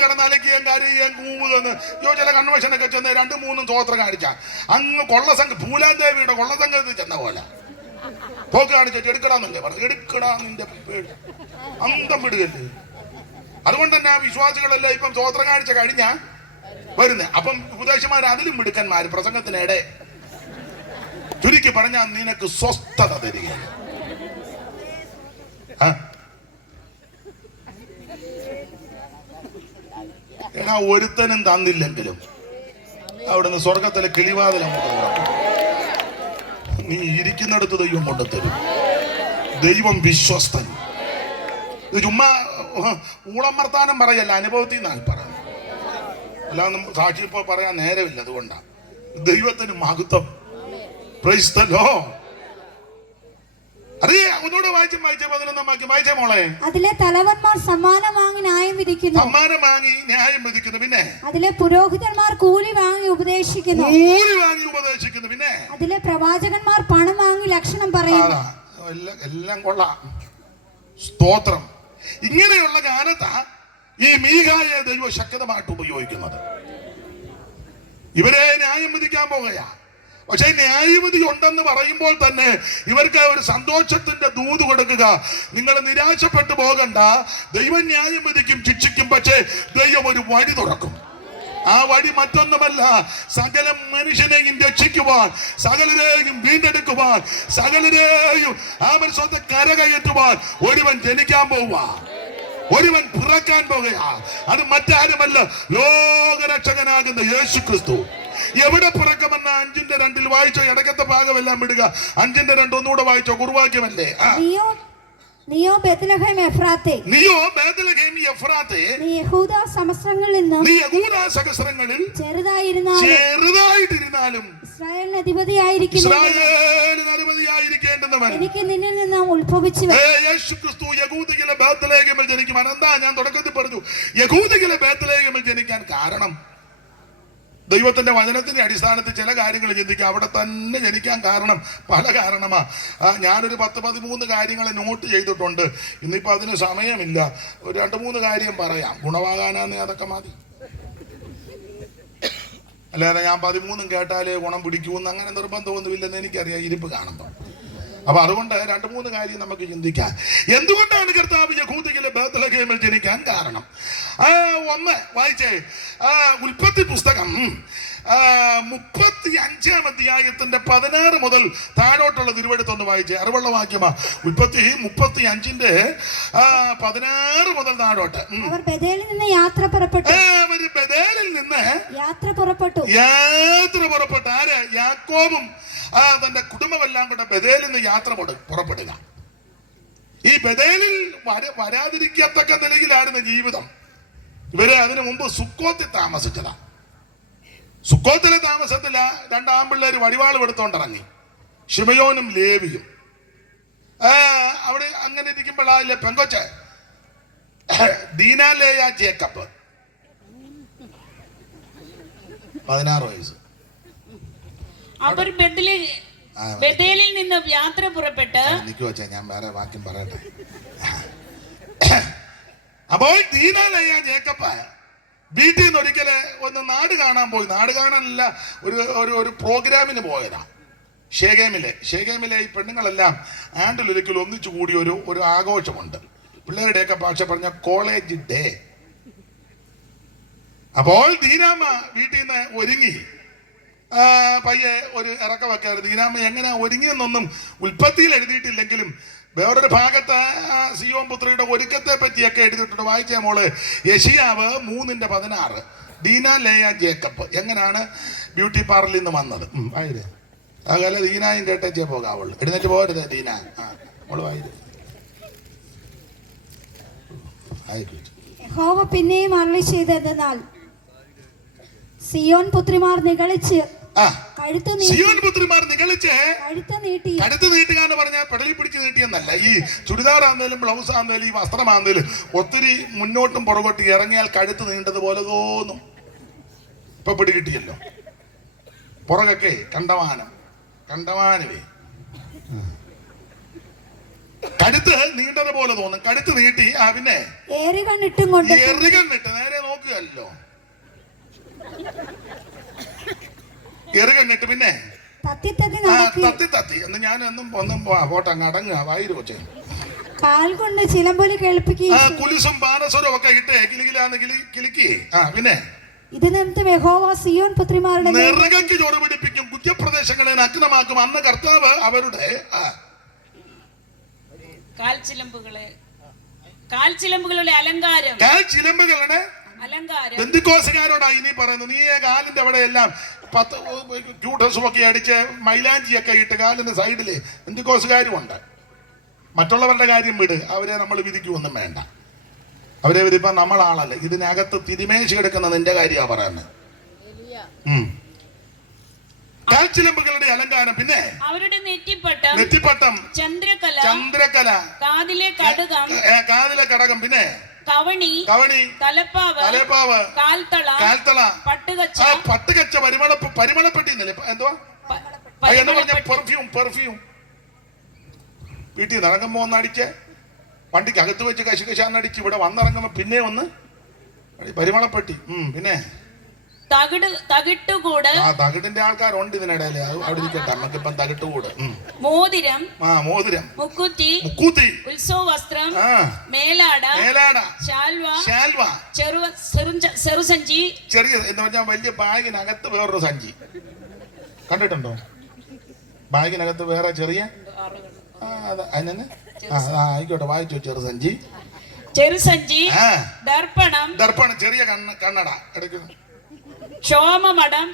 കിടന്നലക്കുകയും കരയുകയും കൂവുകയെന്ന് ചില കൺവെൻഷനൊക്കെ ചെന്ന് 2-3 തോത്രം കാണിച്ച അങ്ങ് കൊള്ളസംഘം പൂലാദേവിയുടെ കൊള്ളസംഘത്തിൽ ചെന്ന പോലെ തോക്ക് കാണിച്ചിട്ട് എടുക്കടാന്നല്ലേ പറഞ്ഞു. എടുക്കടാ നിന്റെ അന്തം വിടുകല്ലേ. അതുകൊണ്ട് തന്നെ ആ വിശ്വാസികളെല്ലാം ഇപ്പം തോത്രം കാണിച്ച കഴിഞ്ഞ വരുന്നത്. അപ്പം ഉപദേശമാർ അതിലും മിടുക്കന്മാർ പ്രസംഗത്തിനിടെ ചുരുക്കി പറഞ്ഞാൽ നിനക്ക് സ്വസ്ഥത തരികയാണ്. എടാ ഒരുത്തനും തന്നില്ലെങ്കിലും അവിടുന്ന് സ്വർഗത്തിലെ കിളിവാതിലും നീ ഇരിക്കുന്നിടത്ത് ദൈവം കൊണ്ടുതരും. ദൈവം വിശ്വസ്തൻ. ഇത് ചുമ്മാ ഊളമർത്താനം പറയല്ല, അനുഭവത്തിൽ നിന്നാണ് പറയുന്നത്. അല്ലാതെ സാക്ഷി ഇപ്പോൾ പറയാൻ നേരമില്ല. അതുകൊണ്ടാണ് ദൈവത്തിന് മഹത്വം. Price the Lord. അതിലെ തലവന്മാർ സമ്മാനം വാങ്ങി ന്യായം വിധിക്കുന്നു. പിന്നെ അതിലെ പുരോഹിതന്മാർ കൂലി വാങ്ങി ഉപദേശിക്കുന്നു. പിന്നെ അതിലെ പ്രവാചകന്മാർ പണം വാങ്ങി ലക്ഷണം പറയുന്നു. എല്ലാം കൊള്ളാം. സ്തോത്രം. ഇങ്ങനെയുള്ള കാലത്താ ഈ മീഖായെ ദൈവം ശക്തമായിട്ട് ഉപയോഗിക്കുന്നത്. ഇവരെ ന്യായം വിധിക്കാൻ പോകുകയാ. പക്ഷെ ന്യായവിധി ഉണ്ടെന്ന് പറയുമ്പോൾ തന്നെ ഇവർക്ക് ഒരു സന്തോഷത്തിന്റെ ദൂത് കൊടുക്കുക. നിങ്ങൾ നിരാശപ്പെട്ടു പോകണ്ട, ദൈവം ന്യായം വിധിക്കും, ശിക്ഷിക്കും. പക്ഷേ ദൈവം ഒരു വഴി തുറക്കും. ആ വഴി മറ്റൊന്നുമല്ല, സകല മനുഷ്യനെയും രക്ഷിക്കുവാൻ, സകലരെയും വീണ്ടെടുക്കുവാൻ, സകലരെയും ആ മനുഷ്യത്തെ കരകയറ്റുവാൻ ഒരുവൻ ജനിക്കാൻ പോവുക. ഒരുവൻ പിറക്കാൻ പോകുകയാ. അത് മറ്റാരുമല്ല, ലോകരക്ഷകനാകുന്ന യേശു ക്രിസ്തു. എവിടെ പിറക്കുമെന്ന 5:2 വായിച്ചോ, ഇടയ്ക്കത്തെ ഭാഗമെല്ലാം വിടുക. 5:2 ഒന്നുകൂടെ വായിച്ചോ, കുറുവാക്യമല്ലേ. നീയോ ബേത്ലഹേം എഫ്രാത്തേ, നീയോ ബേത്ലഹേം എഫ്രാത്തേ, നീ യഹൂദ സഹസ്രങ്ങളിൽ നിന്നും നീ യഹൂദ സഹസ്രങ്ങളിൽ ചെറുതായിട്ടിരുന്നാലും ഇസ്രായേലിന് അധിപതിയായിരിക്കേണ്ടവൻ എനിക്ക് നിന്നിൽ നിന്ന് ഉത്ഭവിച്ചു. യേശു ക്രിസ്തു യഹൂദിയിലെ ബേത്ലഹേമിൽ ജനിക്കുവാൻ എന്താ ഞാൻ തുടക്കത്തിൽ പറഞ്ഞു, യഹൂദിയിലെ ബേത്ലഹേമിൽ ജനിക്കാൻ കാരണം ദൈവത്തിന്റെ വചനത്തിന്റെ അടിസ്ഥാനത്തിൽ ചില കാര്യങ്ങൾ ചിന്തിക്കുക. അവിടെ തന്നെ ജനിക്കാൻ കാരണം പല കാരണമാ. ഞാനൊരു 10-13 കാര്യങ്ങൾ നോട്ട് ചെയ്തിട്ടുണ്ട്. ഇന്നിപ്പോൾ അതിന് സമയമില്ല. ഒരു 2-3 കാര്യം പറയാം. ഗുണവാകാനാന്ന് അതൊക്കെ മതി. അല്ലാതെ ഞാൻ 13 കേട്ടാലേ ഗുണം പിടിക്കൂന്ന് അങ്ങനെ നിർബന്ധമൊന്നുമില്ലെന്ന് എനിക്കറിയാം ഇരിപ്പ് കാണുമ്പോൾ. അപ്പൊ അതുകൊണ്ട് 2-3 കാര്യം നമുക്ക് ചിന്തിക്കാം. എന്തുകൊണ്ടാണ് കർത്താവ് യഹൂദയിലെ ബേത്ലഹേമിൽ ജനിക്കാൻ കാരണം? ഒന്ന് വായിച്ചേ, ഉൽപ്പത്തി പുസ്തകം 35-ാം അധ്യായത്തിന്റെ 16 മുതൽ താഴോട്ടുള്ള തിരുവെടുത്തൊന്ന് വായിച്ചേ. അറിവുള്ള വാക്യമാ. ഉൽപ്പത്തി 35-ന്റെ 16 മുതൽ താഴോട്ട്. അവർ ബേഥേലിൽ നിന്ന് യാത്ര പുറപ്പെട്ടു. ആര്? യാക്കോബും തന്റെ കുടുംബമെല്ലാം കൂടെ ബേഥേലിൽ നിന്ന് യാത്ര പുറപ്പെടുക. ഈ ബേഥേലിൽ വരാതിരിക്കത്തക്ക നിലയിലായിരുന്നു ജീവിതം. ഇവര് അതിനു മുമ്പ് സുക്കോത്തിൽ താമസിച്ചതാ. സുക്കോത്തിലെ താമസത്തില 2 ആൺപിള്ളേര് വടിവാൾ എടുത്തോണ്ടിറങ്ങി, ശിമയോനും ലേവിയും. അവിടെ അങ്ങനെ ഇരിക്കുമ്പോഴാല്ലേ പെങ്കൊച്ച് ദീനാലേയ ജേക്കബ്, 16 വയസ്സ്. അവർ ബേഥേലിൽ നിന്ന് യാത്ര പുറപ്പെട്ട് ഞാൻ വേറെ വാക്യം പറയട്ടെ. അപ്പോൾ ദീനാലേയ ജേക്കബ് വീട്ടിൽ നിന്ന് ഒരിക്കല് ഒന്ന് നാട് കാണാൻ പോയി. നാട് കാണാനല്ല, ഒരു പ്രോഗ്രാമിന് പോയതാ. ഷേഗേമിലെ ഈ പെണ്ണുങ്ങളെല്ലാം ആണ്ടിലൊരിക്കൽ ഒന്നിച്ചു കൂടി ഒരു ആഘോഷമുണ്ട്. പിള്ളേരുടെയൊക്കെ ഭാഷ പറഞ്ഞ കോളേജ് ഡേ. അപ്പോൾ ദീനാമ്മ വീട്ടിൽ നിന്ന് ഒരുങ്ങി പയ്യെ ഒരു ഇറക്കമൊക്കെയായിരുന്നു. ദീനാമ്മ എങ്ങനെ ഒരുങ്ങിയെന്നൊന്നും ഉൽപ്പത്തിയിൽ എഴുതിയിട്ടില്ലെങ്കിലും വേറൊരു ഭാഗത്ത് സിയോൻ പുത്രിയുടെ ഒരുക്കത്തെ പറ്റിയൊക്കെ എഴുതിയിട്ടുണ്ട്. വായിച്ചേ മോള്. യെശയ്യാവ് 3:16. ദീന ലേയ ജേക്കബ് എങ്ങനെയാണ് ബ്യൂട്ടി പാർലറിൽ നിന്ന് വന്നത്? വായിര്. അതല്ല ദീനായും കേട്ടേച്ചേ പോകാവുള്ളൂ. എഴുന്നേറ്റ് പോകരുത് ദീന. മോള് വായിര്. യഹോവ പിന്നെയും അരുളി ചെയ്തതെന്നാൽ സിയോൻ പുത്രിമാർ നിഗളിച്ച് കഴുത്ത് നീട്ടുക എന്ന് പറഞ്ഞാൽ പെടലി പിടിച്ച് നീട്ടിയെന്നല്ല. ഈ ചുരിദാർ ആണെങ്കിലും ബ്ലൗസ് ആണെങ്കിലും ഈ വസ്ത്രമാണെങ്കിലും ഒത്തിരി മുന്നോട്ടും പുറകോട്ട് ഇറങ്ങിയാൽ കഴുത്ത് നീണ്ടതുപോലെ തോന്നും. ഇപ്പൊ പിടി കിട്ടിയല്ലോ. പുറകൊക്കെ കണ്ടമാനവേ കഴുത്ത് നീണ്ടതുപോലെ തോന്നും. കഴുത്ത് നീട്ടി പിന്നെ എറികണ്ണിട്ട് നേരെ നോക്കുകയല്ലോ. എറികണ്ണിട്ട് പിന്നെ തത്തി എന്ന് ഞാൻ ഒന്നും പോട്ടെ അങ്ങ് അടങ്ങുക. വായിരു കൊച്ചേ. കാൽ കൊണ്ട് ചിലമ്പൊലി കേൾപ്പിക്കുക. കുലുസും പാനസ്വരം ഒക്കെ ഇട്ടേ കിലുകിലാന്ന് കിലുക്കി. പിന്നെ ഇത് നിമിത്തം യഹോവ സിയോൻ പുത്രിമാരുടെ നിറകയ്ക്ക് ചോറ് പിടിപ്പിക്കും, കുറ്റപ്രദേശങ്ങളെ നഗ്നമാക്കും. അന്ന് കർത്താവ് അവരുടെ കാൽച്ചിലമ്പുകളുടെ അലങ്കാരം ബന്ധുക്കോസുകാരോടാ ഇനി പറയുന്നത്. നീ കാലിന്റെ അവിടെ എല്ലാം 10 ക്യൂട്ടസും ഒക്കെ അടിച്ച് മൈലാഞ്ചിയൊക്കെ ഇട്ട് കാലിന്റെ സൈഡില് ബന്ധുക്കോസുകാരും ഉണ്ട്. മറ്റുള്ളവരുടെ കാര്യം വിട്, അവരെ നമ്മൾ വിധിക്കുമൊന്നും വേണ്ട. അവരെ വിധിപ്പാൻ നമ്മളാളല്ല. ഇതിനകത്ത് തിരുമേശി കിടക്കുന്ന നിന്റെ കാര്യമാ പറയുന്നത്. കാൽച്ചിലമ്പുകളുടെ അലങ്കാരം. പിന്നെ അവരുടെ നെറ്റിപ്പട്ടം, ചന്ദ്രകല, കാതിലെ കടകം, പിന്നെ കവണി, തലപ്പാവ്, കാൽത്തള, പട്ടുകച്ച, പരിമളപ്പെട്ടി. എന്തുവാ പെർഫ്യൂം. വീട്ടിൽ നിന്ന് ഇറങ്ങുമ്പോ ഒന്ന് അടിച്ച് വണ്ടിക്ക് അകത്ത് വെച്ച് കശാന്നടിച്ച് ഇവിടെ വന്നിറങ്ങുമ്പോ പിന്നെ ഒന്ന് പരിമളപ്പെട്ടി. പിന്നെ തകിടിന്റെ ആൾക്കാരുണ്ട് ഇതിനിടയിൽ. അവിടെ ഇരിക്കട്ടെ, നമുക്കിപ്പം തകിട്ടുകൂട്. മോതിരം, മുക്കൂത്തി, ഉത്സവ വസ്ത്രം, മേലാട, ശാൽവ, ചെറുസഞ്ചി, ചെറിയ എന്ന് പറഞ്ഞാൽ വലിയ ബാഗിനകത്ത് വേറൊരു സഞ്ചി. കണ്ടിട്ടുണ്ടോ? ബാഗിനകത്ത് വേറെ ചെറിയ അതിനെ ആയിക്കോട്ടെ, വായിച്ചു. ചെറുസഞ്ചി, ചെറുസഞ്ചി, ആ. ദർപ്പണം, ദർപ്പണം ചെറിയ കണ്ണട എടുക്കുന്നു, ചോമപടം,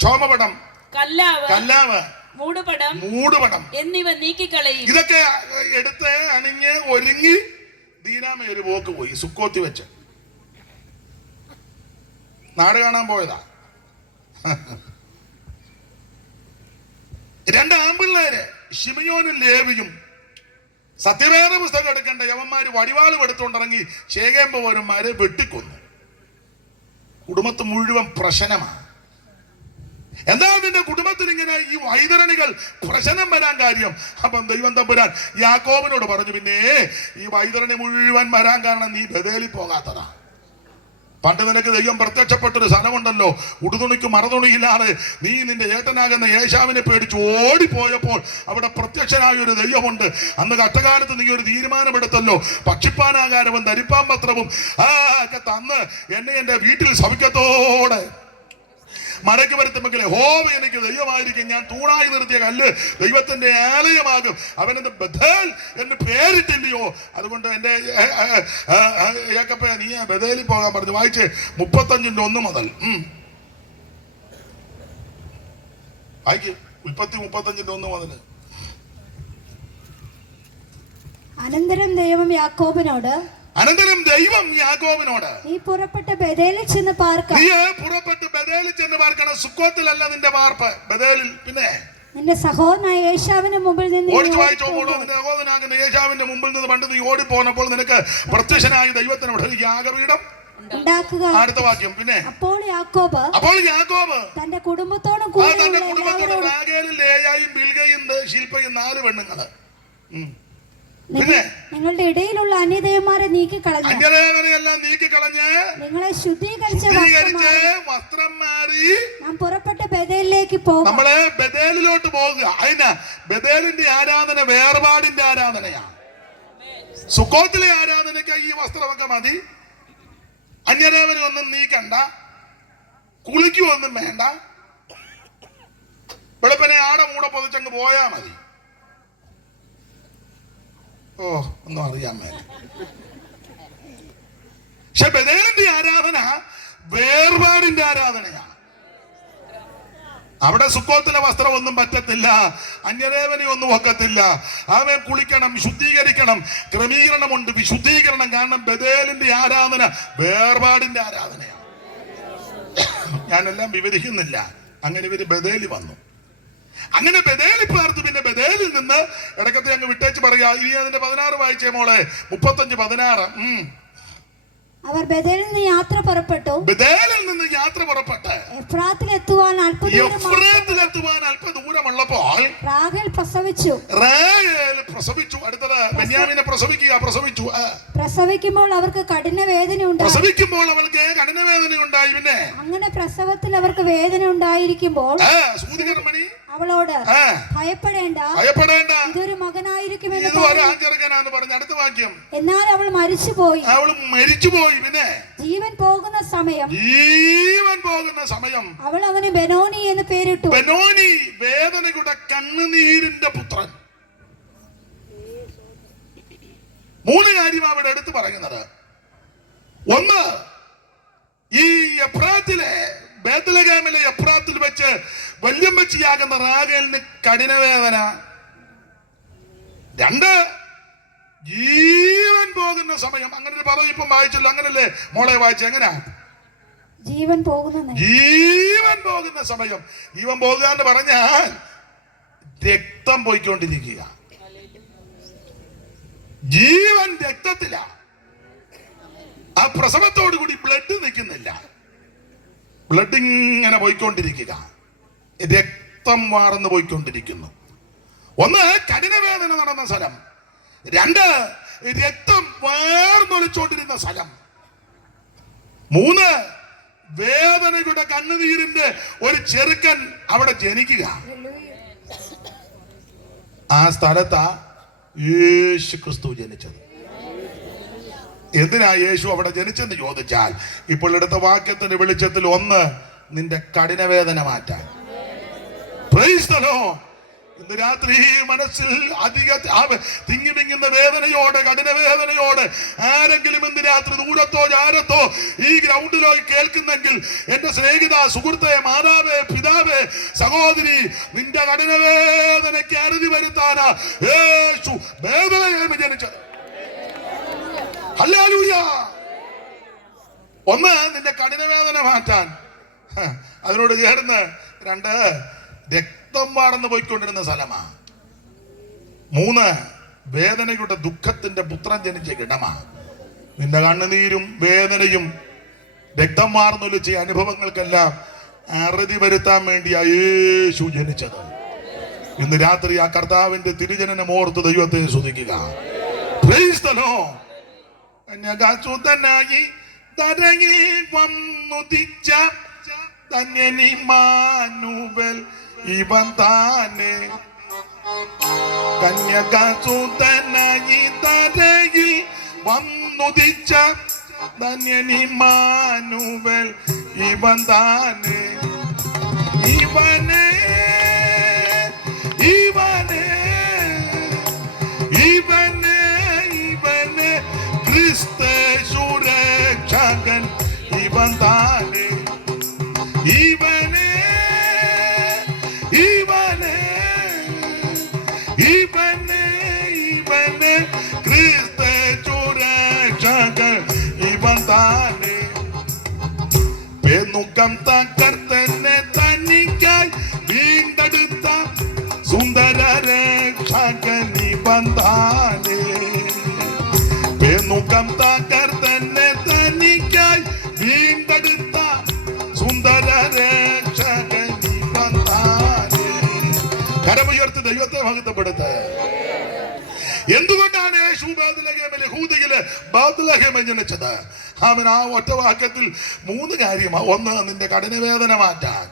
കല്ലാവ്, മൂടുപടം എന്നിവ നീക്കിക്കളയും. ഇതൊക്കെ എടുത്ത് അണിഞ്ഞ് ഒരുങ്ങി ദീനാമ ഒരു പോക്ക് പോയി സുക്കോത്തി വെച്ച് നാട് കാണാൻ പോയതാ. രണ്ട് ആമ്പിള്ളേര് ശിമയോനും ലേവിയും സത്യവേദ പുസ്തകം എടുക്കേണ്ട യവന്മാര് വടിവാളും എടുത്തുകൊണ്ടിറങ്ങി ശേഖേമ്പവന്മാരെ വെട്ടിക്കൊന്നു. കുടുംബത്ത് മുഴുവൻ പ്രശ്നമാണ്. എന്താ നിന്റെ കുടുംബത്തിൽ ഇങ്ങനെ ഈ വൈതരണികൾ പ്രശ്നം വരാൻ കാര്യം? അപ്പം ദൈവം തമ്പുരാൻ യാക്കോബിനോട് പറഞ്ഞു, പിന്നെ ഈ വൈതരണി മുഴുവൻ വരാൻ കാരണം നീ ബഥേലിൽ പോകാത്തതാ. പണ്ട് നിനക്ക് ദൈവം പ്രത്യക്ഷപ്പെട്ടൊരു സ്ഥലമുണ്ടല്ലോ, ഉടുതുണിക്ക് മറതുണിയില്ലാതെ നീ നിന്റെ ഏട്ടനാകുന്ന യേശാവിനെ പേടിച്ച് ഓടിപ്പോയപ്പോൾ അവിടെ പ്രത്യക്ഷനായ ഒരു ദൈവമുണ്ട്. അന്ന് കഷ്ടകാലത്ത് നീ ഒരു തീരുമാനമെടുത്തല്ലോ, പക്ഷിപ്പാനാകാരവും ധരിപ്പാൻ പത്രവും ഒക്കെ തന്ന് എന്നെ എൻ്റെ വീട്ടിൽ സൗഖ്യത്തോടെ മടക്കി വരുത്തുമെങ്കിലേ ഹോവ എനിക്ക് ദൈവമായിരിക്കും, ഞാൻ തൂണായി നിർത്തിയ കല്ല് ദൈവത്തിന്റെ ആലയമാകും, അവനെന്ത് ബഥേൽ എന്ന് പേരിട്ടില്ലയോ? അതുകൊണ്ട് എൻ്റെ ഏക്കപ്പ നീ ബഥേലിൽ പോകാൻ പറഞ്ഞു. വായിച്ച് 35:1 മുതൽ വായിക്ക്. ഉൽപ്പത്തി 35:1 മുതൽ. അനന്തരം ദൈവം യാക്കോബിനോട് നീ പുറപ്പെട്ട് ബഥേലിൽ ചെന്ന് പാർക്കണം. സുക്കോത്തിലല്ല നിന്റെ പാർപ്പ്, ബഥേലിൽ. പിന്നെ നിന്റെ സഹോദരനായ യേശാവിന്റെ മുമ്പിൽ നിന്ന് യേശാവിന്റെ മുമ്പിൽ നിന്ന് പണ്ട് നീ ഓടിപ്പോന്നപ്പോൾ നിനക്ക് പ്രത്യക്ഷനായ ദൈവത്തിനോട് ഒരു യാഗപീഠം ഉണ്ടാക്കുക. അടുത്ത വാക്യം. പിന്നെ അപ്പോൾ യാക്കോബ് തന്റെ കുടുംബത്തോടും ലേയായും ബിൽഗയും ശില്പയും 4 പെണ്ണുങ്ങള്. പിന്നെ നിങ്ങളുടെ ഇടയിലുള്ള അന്യദേവന്മാരെ നീക്കിക്കളഞ്ഞ് നിങ്ങളെ ശുദ്ധീകരിച്ച് വസ്ത്രം മാറി നാം പുറപ്പെട്ട ബഥേലിലേക്ക് പോകും. നമ്മള് ബഥേലിലോട്ട് പോകുക. അതിനാ ബഥേലിന്റെ ആരാധന വേർപാടിന്റെ ആരാധനയാണ്. സുക്കോത്തിലെ ആരാധനയ്ക്ക് ഈ വസ്ത്രമൊക്കെ മതി. അന്യദേവനെ ഒന്നും നീക്കണ്ട, കുളിക്കുമൊന്നും വേണ്ട, വെളുപ്പിനെ ആട മൂട പൊതിച്ചങ്ങ് പോയാ മതി. ഒന്നും അറിയാൻ മേല. പക്ഷെ ബഥേലിന്റെ ആരാധന വേർപാടിന്റെ ആരാധനയാണ്. അവിടെ സുക്കോത്തിലെ വസ്ത്രം ഒന്നും പറ്റത്തില്ല, അന്യദേവനെ ഒന്നും ഒക്കത്തില്ല. അവൻ കുളിക്കണം, ശുദ്ധീകരിക്കണം, ക്രമീകരണമുണ്ട്, വിശുദ്ധീകരണം. കാരണം ബഥേലിന്റെ ആരാധന വേർപാടിന്റെ ആരാധനയാണ്. ഞാനെല്ലാം വിവരിക്കുന്നില്ല. അങ്ങനെ ഇവര് ബഥേലി വന്നു. അങ്ങനെ ബഥേലിൽ പാർത്തു. പിന്നെ ബഥേലിൽ നിന്ന് ഇടയ്ക്കത്തെ അങ്ങ് വിട്ടേച്ച് പറയാ. ഇനി അതിന്റെ 16 വായിച്ചേ മോളെ. 35:16. അവർ ബഥേലിൽ നിന്ന് യാത്ര പുറപ്പെട്ടു. എഫ്രാത്തിലെത്തുവാൻ അല്പദൂരമുള്ളപ്പോൾ റാഹേൽ പ്രസവിച്ചു. അടുത്തത് ബെന്യാമീനെ പ്രസവിച്ചു. പ്രസവിക്കുമ്പോൾ അവർക്ക് കഠിന വേദന ഉണ്ടായി. പിന്നെ അങ്ങനെ പ്രസവത്തിൽ അവർക്ക് വേദന ഉണ്ടായിരിക്കുമ്പോൾ അവളോട് ഭയപ്പെടേണ്ട, ഇതൊരു മകനായിരിക്കുമെന്ന് പറഞ്ഞു. അടുത്ത വാക്യം. എന്നാൽ അവൾ മരിച്ചുപോയി. പിന്നെ ജീവൻ പോകുന്ന സമയം അവൾ അവന് ബെനോനി എന്ന് പേരിട്ടു. ബെനോനി, വേദനയുടെ കണ്ണുനീരിന്റെ പുത്രൻ. 3 കാര്യം അവിടെ എടുത്തു പറയുന്നത്. ഒന്ന്, ഈ എഫ്രാത്തിലെ ബേത്ലഹേമിലെ എഫ്രാത്തിൽ വെച്ച് വല്യമ്മച്ചിയാകുന്ന റാഹേലിന് കഠിനവേദന. 2, ജീവൻ പോകുന്ന സമയം. അങ്ങനെ ഒരു പദം ഇപ്പം വായിച്ചല്ലോ, അങ്ങനല്ലേ മോളെ വായിച്ച? എങ്ങനാ? ജീവൻ പോകുന്ന സമയം. ജീവൻ പോകുക എന്ന് പറഞ്ഞാൽ രക്തം പോയിക്കൊണ്ടിരിക്കുക. ജീവൻ രക്തത്തില. ആ പ്രസവത്തോടു കൂടി ബ്ലഡ് നിൽക്കുന്നില്ല, ബ്ലഡ് ഇങ്ങനെ പോയിക്കൊണ്ടിരിക്കുക, രക്തം വാർന്നു പോയിക്കൊണ്ടിരിക്കുന്നു. 1, കഠിനവേദന നടന്ന സ്ഥലം. 2, രക്തം വാർന്നൊലിച്ചോണ്ടിരുന്ന സ്ഥലം. 3, വേദനയുടെ കണ്ണുനീരിന്റെ ഒരു ചെറുക്കൻ അവിടെ ജനിക്കുക. ആ സ്ഥലത്താ യേശു ക്രിസ്തു ജനിച്ചത്. എന്തിനാ യേശു അവിടെ ജനിച്ചെന്ന് ചോദിച്ചാൽ, ഇപ്പോൾ എടുത്ത വാക്യത്തിന്റെ വെളിച്ചത്തിൽ 1, നിന്റെ കഠിനവേദന മാറ്റാൻ. Price the Lord. ഇന്ന് രാത്രി മനസ്സിൽ തിങ്ങി തിങ്ങുന്ന വേദനയോടെ, കഠിന വേദനയോടെ ആരെങ്കിലും ഇന്ന് രാത്രി ദൂരത്തോ ചാരത്തോ ഈ ഗ്രൗണ്ടിലോ കേൾക്കുന്നെങ്കിൽ, എന്റെ സ്നേഹിത, സുഹൃത്തെ, മാതാവേ, പിതാവേ, സഹോദരി, നിന്റെ കഠിന വേദനയ്ക്ക് അറുതി വരുത്താനാ യേശു ബേത്ലഹേമിൽ ജനിച്ചത്. ഹല്ലേലൂയ. ഒന്ന്, നിന്റെ കഠിന വേദന മാറ്റാൻ. അതിനോട് ചേർന്ന് രണ്ട്, രക്തം വാർന്നു പോയിക്കൊണ്ടിരുന്ന സ്ഥലമാ. മൂന്ന്, വേദനയുടെ ദുഃഖത്തിന്റെ പുത്രൻ ജനിച്ച ഇടമാ. നിന്റെ കണ്ണുനീരും വേദനയും രക്തം വാർന്നൊലിച്ച അനുഭവങ്ങൾക്കെല്ലാം അറുതി വരുത്താൻ വേണ്ടിയാ യേശു ജനിച്ചത്. ഇന്ന് രാത്രി ആ കർത്താവിന്റെ തിരുജനനം ഓർത്ത് ദൈവത്തെ സ്തുതിക്കുക. Praise the Lord. കന്യകാസുതനായി തരയിൽ വന്നുദിച്ച ധന്യനിമാനുവൽ ഇവൻ താനെ. കന്യകാസുതനായി തരയിൽ വന്നുദിച്ച ധന്യനിമാനുവൽ ഇവൻ താനെ. ഇവനെ ഇവനെ ഇവനെ ഇവനെ ക്രിസ്തേശു രക്ഷകൻ ഇവൻ താനെ. ഇവനെ ഇവനെ ഇവനെ ഇവനെ ക്രിസ്തേശു രക്ഷകൻ ഇവൻ താനെ. പെന്നുക്കം തകർത്തന്നെ തനിക്കായി വീണ്ടെടുത്ത സുന്ദര രക്ഷകൻ ഇവൻ താനെ. പെന്നുക്കം തകർത്തന്നെ തനിക്കായി വീണ്ടെടുത്ത സുന്ദര രക്ഷകൻ ഇവൻ താനെ. കരമുയർത്തി ദൈവത്തെ മഹത്വപ്പെടുത്ത്. എന്തുകൊണ്ടാണ് യേശു ബേത്ലഹേമിൽ ജനിച്ചത്? അവൻ ആ ഒറ്റ വാക്യത്തിൽ 3 കാര്യമാണ്. ഒന്ന്, നിന്റെ കഠിനവേദന മാറ്റാൻ.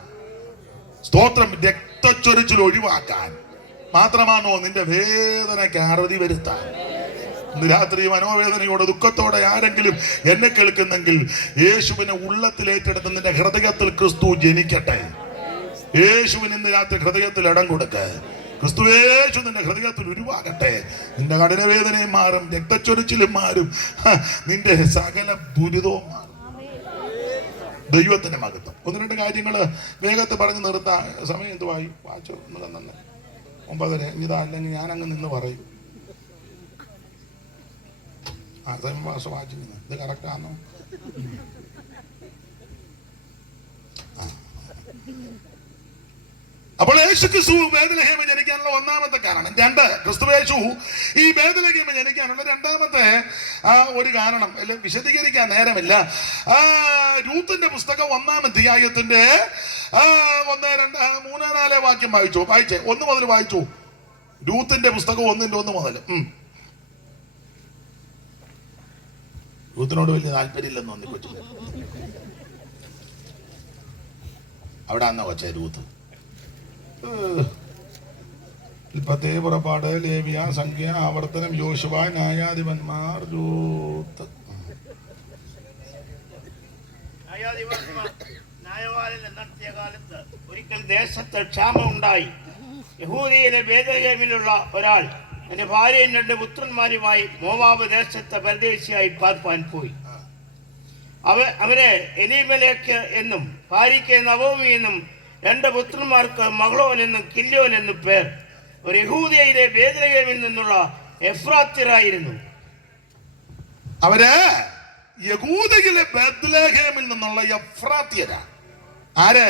സ്തോത്രം. രക്തച്ചൊരിച്ചിൽ ഒഴിവാക്കാൻ. മാത്രമാണോ നിന്റെ വേദനയ്ക്ക് അറുതി വരുത്താൻ. ഇന്ന് രാത്രി മനോവേദനയോടെ ദുഃഖത്തോടെ ആരെങ്കിലും എന്നെ കേൾക്കുന്നെങ്കിൽ, യേശുവിനെ ഉള്ളത്തിൽ ഏറ്റെടുത്ത് നിന്റെ ഹൃദയത്തിൽ ക്രിസ്തു ജനിക്കട്ടെ. യേശുവിന് ഇന്ന് രാത്രി ഹൃദയത്തിൽ ഇടം കൊടുക്ക. ക്രിസ്തു യേശു നിന്റെ ഹൃദയത്തിൽ ഉരുവാകട്ടെ. നിന്റെ കഠിനവേദനയും മാറും, രക്തച്ചൊരിച്ചിലും മാറും, നിന്റെ സകല ദുരിതവും മാറും. ദൈവത്തിന്റെ മഹത്വം. 1-2 കാര്യങ്ങൾ വേഗത്തിൽ പറഞ്ഞു നിർത്താൻ. സമയം എന്തുവായി? വായിച്ചോ ഒന്ന് തന്നെ 9:30. ഇതാ, അല്ലെങ്കിൽ ഞാനങ്ങ് നിന്ന് പറയും. സമയം വായിച്ചു. ഇത് കറക്റ്റാണോ? അപ്പോൾ യേശു ക്രിസ്തു ബേത്ലഹേമിൽ ജനിക്കാനുള്ള ഒന്നാമത്തെ കാരണം. 2, ക്രിസ്തു യേശു ഈ ബേത്ലഹേമിൽ ജനിക്കാനുള്ള രണ്ടാമത്തെ ഒരു കാരണം അല്ലെ വിശദീകരിക്കാൻ നേരമില്ല. രൂത്തിന്റെ പുസ്തകം 1-ാം അധ്യായത്തിന്റെ 1, 2, 3, 4 വാക്യം വായിച്ചേ 1 മുതൽ വായിച്ചു. രൂത്തിന്റെ പുസ്തകം 1-ന്റെ 1 മുതൽ. രൂത്തിനോട് വലിയ താല്പര്യമില്ലെന്ന് തോന്നി കൊച്ചു. അവിടെ അന്ന കൊച്ചേ രൂത്ത്. പുറപ്പാട്, ലേവ്യ, സംഖ്യ, ആവർത്തനം, യോശുവ, ന്യായാധിപന്മാർ, രൂത്ത്. ന്യായപാലനം നടത്തിയ കാലത്ത് ഒരിക്കൽ ദേശത്ത് ക്ഷാമം ഉണ്ടായി. യഹൂദയിലെ ബേത്ലഹേമിലുള്ള ഒരാൾ തന്റെ ഭാര്യയും 2 പുത്രന്മാരുമായി മോവാബ് ദേശത്തെ പരദേശിയായി പാർപ്പാൻ പോയി. അവരെ എലീമേലെക്ക് എന്നും ഭാര്യയ്ക്ക് നവോമി എന്നും 2 പുത്രന്മാർക്ക് മഹ്ലോൻ എന്നും കില്യോൻ എന്നും പേർ. ഒരു യഹൂദയിലെ ബേത്ലഹേമിൽ നിന്നുള്ള എഫ്രാത്യരായിരുന്നു. അവര് യഹൂദയിലെ ബേത്ലഹേമിൽ നിന്നുള്ള എഫ്രാത്യരാണ്. ആര്?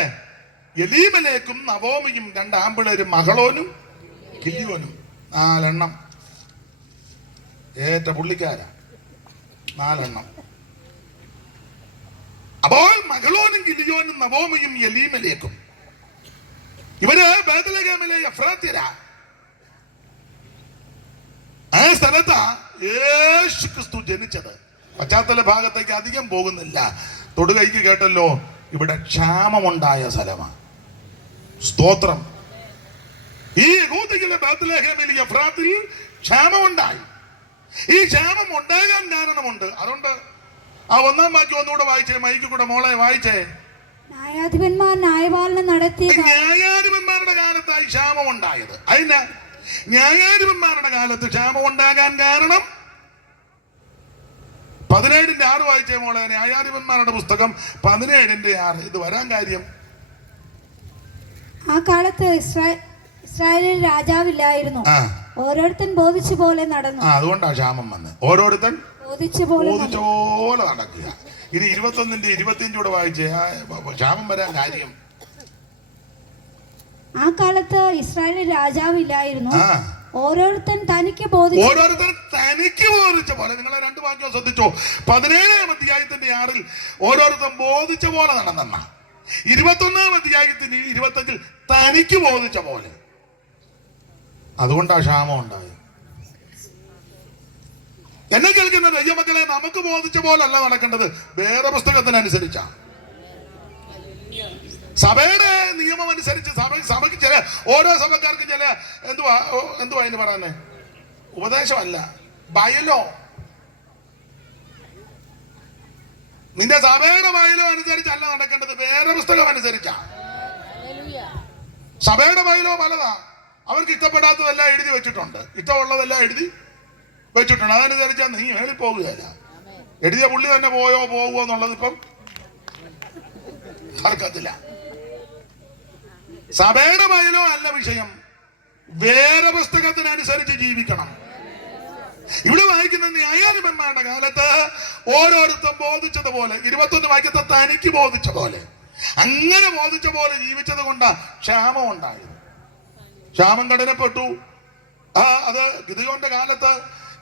എലീമേലെക്കും നവോമിയും 2 ആമ്പിളരും മഹ്ലോനും കില്യോനും. 4 എണ്ണം. ഏറ്റ പുള്ളിക്കാരാ 4 എണ്ണം. അപ്പോൾ മഹ്ലോനും കില്യോനും നവോമിയും എലീമേലെക്കും ഇവര് ബേത്ലഹേമിലെ എഫ്രാത്യരാ. ആ സ്ഥലത്താ യേശു ക്രിസ്തു ജനിച്ചത്. പശ്ചാത്തല ഭാഗത്തേക്ക് അധികം പോകുന്നില്ല. തൊടുകൈക്ക് കേട്ടല്ലോ, ഇവിടെ ക്ഷാമമുണ്ടായ സ്ഥലമാണ്. സ്തോത്രം. ഈ യഹൂദയിലെ ബേത്ലഹേമിൽ എഫ്രാത്തിൽ ക്ഷാമമുണ്ടായി. ഈ ക്ഷാമം ഉണ്ടാകാൻ കാരണമുണ്ട്. അതുകൊണ്ട് ആ 1-ാം വാക്യം ഒന്നുകൂടെ വായിച്ചേ, മൈക്ക് കൂടെ മോളെ വായിച്ചേ. ന്യായാധിപന്മാർ ന്യായപാലനം നടത്തിയ ന്യായാധിപന്മാരുടെ കാലത്തായി ക്ഷാമം ഉണ്ടായത്. അതിന് ന്യായാധിപന്മാരുടെ കാലത്ത് ക്ഷാമം ഉണ്ടാകാൻ കാരണം 17:6 വായിച്ചേ മോളെ. ന്യായാധിപന്മാരുടെ പുസ്തകം 17:6. ഇത് വരാൻ കാര്യം, ആ കാലത്ത് ഇസ്രായേലിൽ രാജാവില്ലായിരുന്നു. ഓരോരുത്തൻ ബോധിച്ച പോലെ നടന്നു. അതുകൊണ്ടാണ് ക്ഷാമം വന്ന്. ഓരോരുത്തൻ ബോധിച്ച പോലെ നടക്കുക. ഇനി 21-ന്റെ 25 കൂടെ വായിച്ചേ. ക്ഷാമം വരാൻ കാര്യം, ആ കാലത്ത് ഇസ്രായേലിൽ രാജാവില്ലായിരുന്നു. ഓരോരുത്തൻ തനിക്ക് ബോധിച്ച പോലെ. നിങ്ങളെ 2 വാക്യം ശ്രദ്ധിച്ചോ. 17-ാം അധ്യായത്തിന്റെ 6 ഓരോരുത്തൻ ബോധിച്ച പോലെ നടന്നെന്ന. 21-ാം അധ്യായത്തിന് 25 തനിക്ക് ബോധിച്ച പോലെ. അതുകൊണ്ടാണ് ക്ഷാമം ഉണ്ടായത്. എന്നെ കേൾക്കുന്ന ദൈവമക്കളെ, നമുക്ക് ബോധിച്ച പോലല്ല നടക്കേണ്ടത്, വേറെ പുസ്തകത്തിനനുസരിച്ചാ. സഭയുടെ നിയമം അനുസരിച്ച് സഭയ്ക്ക് ചില ഓരോ സഭക്കാർക്കും ചില എന്തുവാ അതിന് പറയുന്നേ, ഉപദേശമല്ല, ബയലോ. നിന്റെ സഭയുടെ ബയലോ അനുസരിച്ചല്ല നടക്കേണ്ടത്, വേറെ പുസ്തകം അനുസരിച്ചാ. സഭയുടെ ബയലോ പലതാ. അവർക്ക് ഇഷ്ടപ്പെടാത്തതെല്ലാം എഴുതി വെച്ചിട്ടുണ്ട്, ഇഷ്ടമുള്ളതെല്ലാം എഴുതി വെച്ചിട്ടുണ്ട്. അതനുസരിച്ചാൽ നീ മേളിൽ പോകുകയല്ല. എഴുതിയ പുള്ളി തന്നെ പോകുമോ എന്നുള്ളത് ഇപ്പം തർക്കത്തില്ല. സഭയുടെ ബയലോ അല്ല വിഷയം, വേറെ പുസ്തകത്തിനനുസരിച്ച് ജീവിക്കണം. ഇവിടെ വായിക്കുന്ന ന്യായാധിപന്മാരുടെ കാലത്ത് ഓരോരുത്തരും ബോധിച്ചതുപോലെ, 21 വാക്യത്തെ തനിക്ക് ബോധിച്ച പോലെ, അങ്ങനെ ബോധിച്ച പോലെ ജീവിച്ചത് കൊണ്ടാണ് ക്ഷാമം ഉണ്ടായത്. ക്ഷാമം കഠിനപ്പെട്ടു. അത് ഗിദെയോന്റെ കാലത്ത്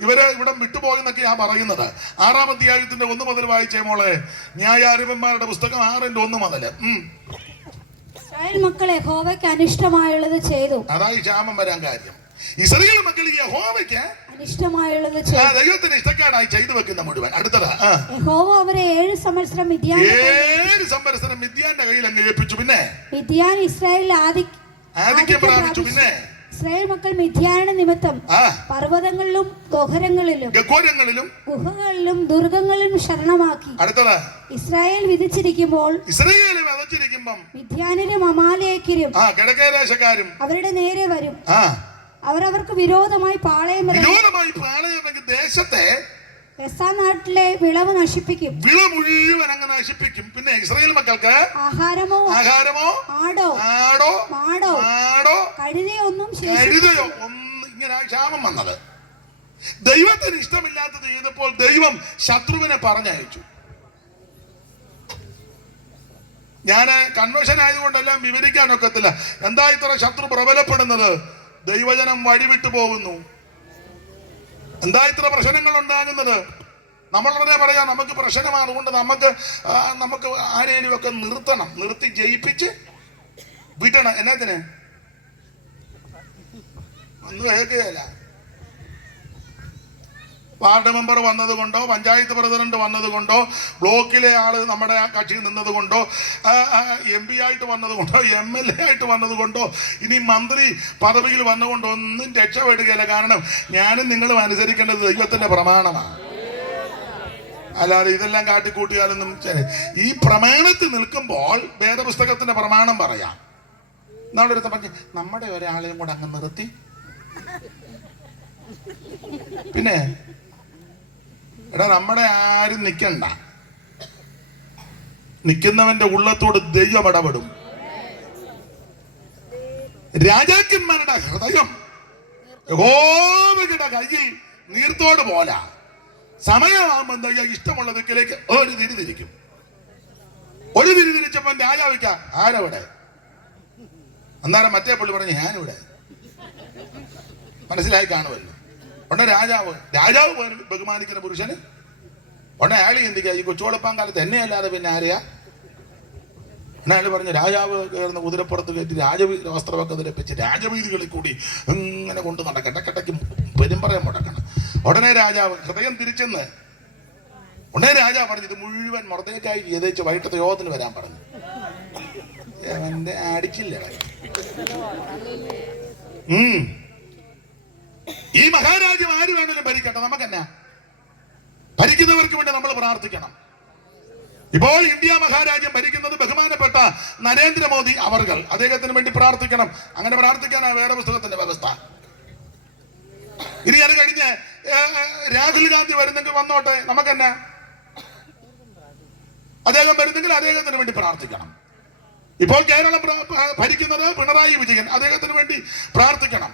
ഇവര് ഇവിടം വിട്ടുപോയെന്നൊക്കെയാ പറയുന്നത്. 6-ാം അധ്യായത്തിന്റെ 1 മുതൽ വായിച്ചേ മോളെ. ന്യായാധിപന്മാരുടെ പുസ്തകം 6-ന്റെ 1 മുതൽ. ഇസ്രായേൽ മക്കൾ യഹോവയ്ക്ക് അനിഷ്ടമായുള്ളത് ചെയ്തു. അതായി ക്ഷാമം വരാൻ കാര്യം. ഇസ്രായേൽ മക്കൾ യഹോവയ്ക്ക് അനിഷ്ടമായുള്ളത് ദൈവത്തിന് ഇഷ്ടക്കാരായി ചെയ്തു വെക്കുന്ന മുഴുവൻ. അടുത്തത്, യഹോവ അവരെ 7 സംവത്സരം മിദ്യാന്റെ കയ്യിൽ അങ്ങ് ഏൽപ്പിച്ചു. പിന്നെ മിദ്യാൻ ഇസ്രായേലിൽ ആധിക്യം പ്രാപിച്ചു. പിന്നെ ഇസ്രായേൽ മക്കൾ മിദ്യാന നിമിത്തം പർവ്വതങ്ങളിലും ഗോഹരങ്ങളിലും ഗുഹകളിലും ദുർഗങ്ങളിലും ശരണമാക്കി. അടുത്തത്, ഇസ്രായേൽ വിധിച്ചിരിക്കുമ്പോൾ മിദ്യാനരും അമാലേക്കരും കിഴക്കേദേശക്കാരും അവരുടെ നേരെ വരും. അവർക്ക് വിരോധമായി പാളയം ദേശത്തെ നാട്ടിലെ വിളവ് നശിപ്പിക്കും. വിള മുഴുവൻ അങ്ങ് നശിപ്പിക്കും. പിന്നെ ഇസ്രായേൽ മക്കൾക്ക് ആഹാരമോ ആടോ മാടോ കഴുതയോ ഒന്നും ഇങ്ങനെ ക്ഷാമം വന്നത്. ദൈവത്തിന് ഇഷ്ടമില്ലാത്തത് ചെയ്തപ്പോൾ ദൈവം ശത്രുവിനെ പറഞ്ഞയച്ചു. ഞാൻ കൺവെൻഷൻ ആയതുകൊണ്ടെല്ലാം വിവരിക്കാനൊക്കത്തില്ല. എന്താ ഇത്ര ശത്രു പ്രബലപ്പെടുന്നത്? ദൈവജനം വഴിവിട്ടു പോകുന്നു. എന്താ ഇത്ര പ്രശ്നങ്ങൾ ഉണ്ടാകുന്നത്? നമ്മൾ ഉടനെ പറയാം നമുക്ക് പ്രശ്നമാണ്, അതുകൊണ്ട് നമുക്ക് ആരെയും ഒക്കെ നിർത്തി ജയിപ്പിച്ച് വിടണം. എന്നതിന് ഒന്നും കേൾക്കുകയല്ല. വാർഡ് മെമ്പർ വന്നത് കൊണ്ടോ, പഞ്ചായത്ത് പ്രസിഡന്റ് വന്നത് കൊണ്ടോ, ബ്ലോക്കിലെ ആള് നമ്മുടെ ആ കക്ഷി നിന്നത് കൊണ്ടോ, MP ആയിട്ട് വന്നത് കൊണ്ടോ, MLA ആയിട്ട് വന്നത് കൊണ്ടോ, ഇനി മന്ത്രി പദവിയിൽ വന്നുകൊണ്ടോ ഒന്നും രക്ഷപ്പെടുകയില്ല. കാരണം ഞാനും നിങ്ങളും അനുസരിക്കേണ്ടത് ദൈവത്തിന്റെ പ്രമാണമാണ്. അല്ലാതെ ഇതെല്ലാം കാട്ടിക്കൂട്ടിയാലൊന്നും. ഈ പ്രമാണത്തിൽ നിൽക്കുമ്പോൾ വേദപുസ്തകത്തിന്റെ പ്രമാണം പറയാം. നാളെ പറഞ്ഞ് നമ്മുടെ ഒരാളെയും കൂടെ അങ്ങ് നിർത്തി. പിന്നെ നമ്മുടെ ആരും നിൽക്കണ്ട. നിൽക്കുന്നവന്റെ ഉള്ളത്തോട് ദൈവം ഇടപെടും. രാജാക്കന്മാരുടെ ഹൃദയം യഹോവയുടെ കയ്യിൽ നീർത്തോട് പോല. സമയമാകുമ്പോൾ എന്താ ഇഷ്ടമുള്ള ദിക്കിലേക്ക് ഒരു തിരിതിരിക്കും. ഒരു തിരിതിരിച്ചപ്പോ രാജാവിക്ക ആരവിടെ? അന്നേരം മറ്റേ പുള്ളി പറഞ്ഞു ഞാനിവിടെ. മനസ്സിലായി കാണുമല്ലോ. ഉടനെ രാജാവ് ബഹുമാനിക്കുന്ന പുരുഷന് ഉടനെ അയാൾ ചിന്തിക്കുക ഈ കൊച്ചുവളപ്പാൻ കാലത്ത് എന്നെ അല്ലാതെ പിന്നെ ആരെയാ? ഉടനെ അയാൾ പറഞ്ഞു രാജാവ് കയറുന്ന കുതിരപ്പുറത്ത് കയറ്റി രാജവസ്ത്രമൊക്കെ ധരിപ്പിച്ച് രാജവീതികളിൽ കൂടി ഇങ്ങനെ കൊണ്ട് നടക്കട്ടെ, ഇടയ്ക്കിടയ്ക്ക് പെരുമ്പറയം മുടക്കണം. ഉടനെ രാജാവ് ഹൃദയം തിരിച്ചെന്ന് ഉടനെ രാജാവ് പറഞ്ഞു ഇത് മുഴുവൻ മൊർദെഖായി ചെയ്തേച്ച് വൈകിട്ടത്തെ യോഗത്തിന് വരാൻ പറഞ്ഞു. അവന്റെ അടിച്ചില്ല. ഈ മഹാരാജ്യം ആര് വേണമെങ്കിലും ഭരിക്കട്ടെ, നമുക്കെന്നാ? ഭരിക്കുന്നവർക്ക് വേണ്ടി നമ്മൾ പ്രാർത്ഥിക്കണം. ഇപ്പോൾ ഇന്ത്യ മഹാരാജ്യം ഭരിക്കുന്നത് ബഹുമാനപ്പെട്ട നരേന്ദ്രമോദി അവർകൾ. അദ്ദേഹത്തിന് വേണ്ടി പ്രാർത്ഥിക്കണം. അങ്ങനെ പ്രാർത്ഥിക്കാനാണ് വേറെ പുസ്തകത്തിന്റെ വ്യവസ്ഥ. ഇനി അത് കഴിഞ്ഞ് രാഹുൽ ഗാന്ധി വരുന്നെങ്കിൽ വന്നോട്ടെ, നമുക്കെന്നെ. അദ്ദേഹം വരുന്നെങ്കിൽ അദ്ദേഹത്തിന് വേണ്ടി പ്രാർത്ഥിക്കണം. ഇപ്പോൾ കേരളം ഭരിക്കുന്നത് പിണറായി വിജയൻ, അദ്ദേഹത്തിന് വേണ്ടി പ്രാർത്ഥിക്കണം.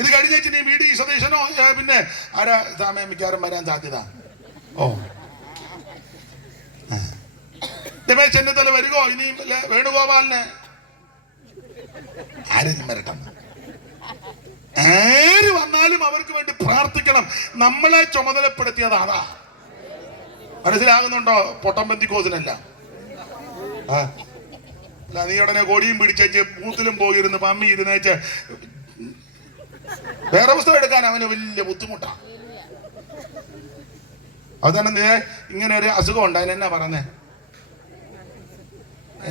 ഇത് കഴിഞ്ഞ ഇനി വി ഡി സതീശനോ പിന്നെ ആരാ സാമയം മിക്കാറും വരാൻ സാധ്യത. ഓ രമേശ് ചെന്നിത്തല വരുകോ? ഇനി വേണുഗോപാലിന് ആരും വരട്ടെ. ആര് വന്നാലും അവർക്ക് വേണ്ടി പ്രാർത്ഥിക്കണം. നമ്മളെ ചുമതലപ്പെടുത്തിയത് അതാ. മനസ്സിലാകുന്നുണ്ടോ? പൊട്ടം പെന്തിക്കോസിനല്ല. നീ ഉടനെ കൊടിയും പിടിച്ചേച്ച് ബൂത്തിലും പോയിരുന്ന് പമ്മി ഇരുന്നേച്ച് വേറെ പുസ്തകം എടുക്കാൻ അവന് വലിയ ബുദ്ധിമുട്ടാണ്. അത് തന്നെ ഇങ്ങനെ ഒരു അസുഖം ഉണ്ട്. അതിനെന്നാ പറഞ്ഞേ?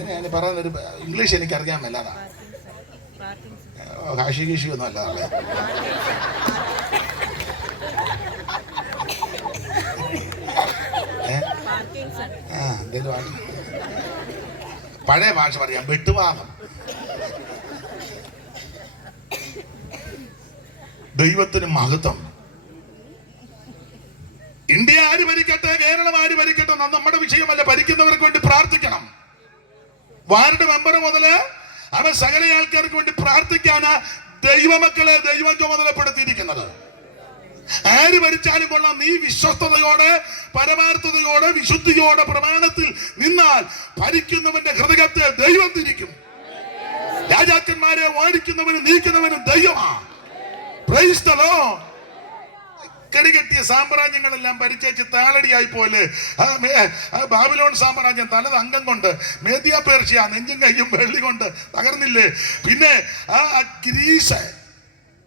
ഞാൻ പറയുന്നൊരു ഇംഗ്ലീഷ് എനിക്കറിയാൻ മേലാതാ. കാശി കീശി ഒന്നും അല്ലാതെ എന്തേലും പഴയ ഭാഷ പറയാം, വെട്ടുവാദം. ദൈവത്തിന് മഹത്വം. ഇന്ത്യ ആര് ഭരിക്കട്ടെ, കേരളം ആര് ഭരിക്കട്ടെ, നമ്മുടെ വിഷയമല്ല. ഭരിക്കുന്നവർക്ക് വേണ്ടി പ്രാർത്ഥിക്കണം. വാർഡ് മെമ്പർ മുതല് അവ സകല ആൾക്കാർക്ക് വേണ്ടി പ്രാർത്ഥിക്കാനാ ദൈവമക്കളെ ദൈവം ചുമതലപ്പെടുത്തിയിരിക്കുന്നത്. ആര് ഭരിച്ചാലും കൊള്ളാം, നീ വിശ്വസ്തയോടെ പരമാർത്ഥതയോടെ വിശുദ്ധിയോടെ പ്രമാണത്തിൽ നിന്നാൽ ഭരിക്കുന്നവന്റെ ഹൃദയത്തെ ദൈവം തിരിക്കും. രാജാക്കന്മാരെ വാഴിക്കുന്നവനും നീക്കുന്നവനും ദൈവമാ. Praise the Lord. കടികെട്ടിയ സാമ്രാജ്യങ്ങളെല്ലാം പരിചയിച്ച് താളടിയായി പോലെ ബാബിലോൺ സാമ്രാജ്യം തലത് അംഗം കൊണ്ട്, മേദ്യ പേർഷ്യ നെഞ്ചും കയ്യും വെള്ളി കൊണ്ട് തകർന്നില്ലേ. പിന്നെ ഗ്രീസ്,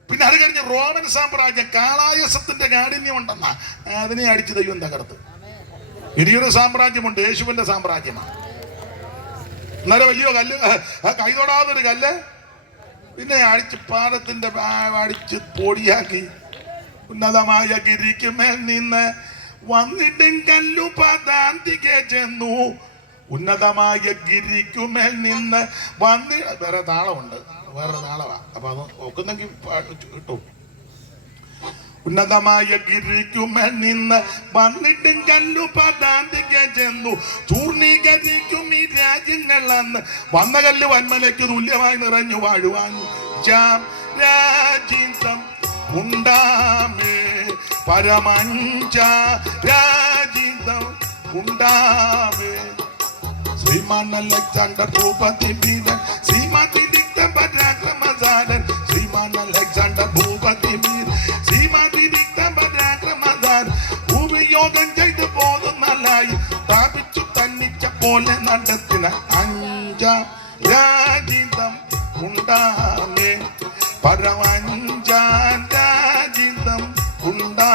പിന്നെ അത് കഴിഞ്ഞ് റോമൻ സാമ്രാജ്യം കാളായസത്തിന്റെ കാഠിന്യം ഉണ്ടെന്ന അതിനെ അടിച്ച് ദൈവം തകർത്ത്. ഇനിയൊരു സാമ്രാജ്യമുണ്ട്, യേശുവിന്റെ സാമ്രാജ്യമാണ്. അന്നേരം വലിയ കല്ല്, കൈതൊടാതൊരു കല്ല് പിന്നെ അടിച്ച് പാദത്തിന്റെ അടിച്ച് പൊടിയാക്കി. ഉന്നതമായ ഗിരിക്കുമേൽ നിന്ന് വന്നിട്ടും കല്ലു പദാന്തികെ ചെന്നു. ഉന്നതമായ ഗിരിക്കുമേൽ നിന്ന് വേറെ താളമുണ്ട്, വേറെ താളമാ. അപ്പൊ അത് ഒക്കുന്നെങ്കിൽ കിട്ടും. ഉന്നതമായ ഗിരിക്കുമേൽ നിന്ന് വന്നിട്ടും കല്ലു പദാന്തികെ ചെന്നു. ചൂർണീകരിക്കും ഈ രാജ്യങ്ങളെന്ന് വന്ന കല്ല് വന്മലയ്ക്ക് തുല്യമായി നിറഞ്ഞു വാഴുവാൻ രാജിതം ഉണ്ടാമേ പരമഞ്ച രാജിതം ഉണ്ടാമേ. ശ്രീമാൻ അലക്സാണ്ടർ ഭൂപതി വീരൻ, ശ്രീമതി ദിക്ത പരാക്രമസാരൻ. ശ്രീമാൻ അലക്സാണ്ടർ ഭൂപതി വീരൻ, ശ്രീമതി ദിക്ത പരാക്രമസാരൻ. ഉപയോഗം ചെയ്ത് പോകുന്നല്ലായി സ്ഥാപിച്ചു തന്നിച്ച പോലെ നടത്തിന അഞ്ച രാജിതം ഉണ്ടാമേ പരമഞ്ചാൻ രാജിതം ഉണ്ടാ.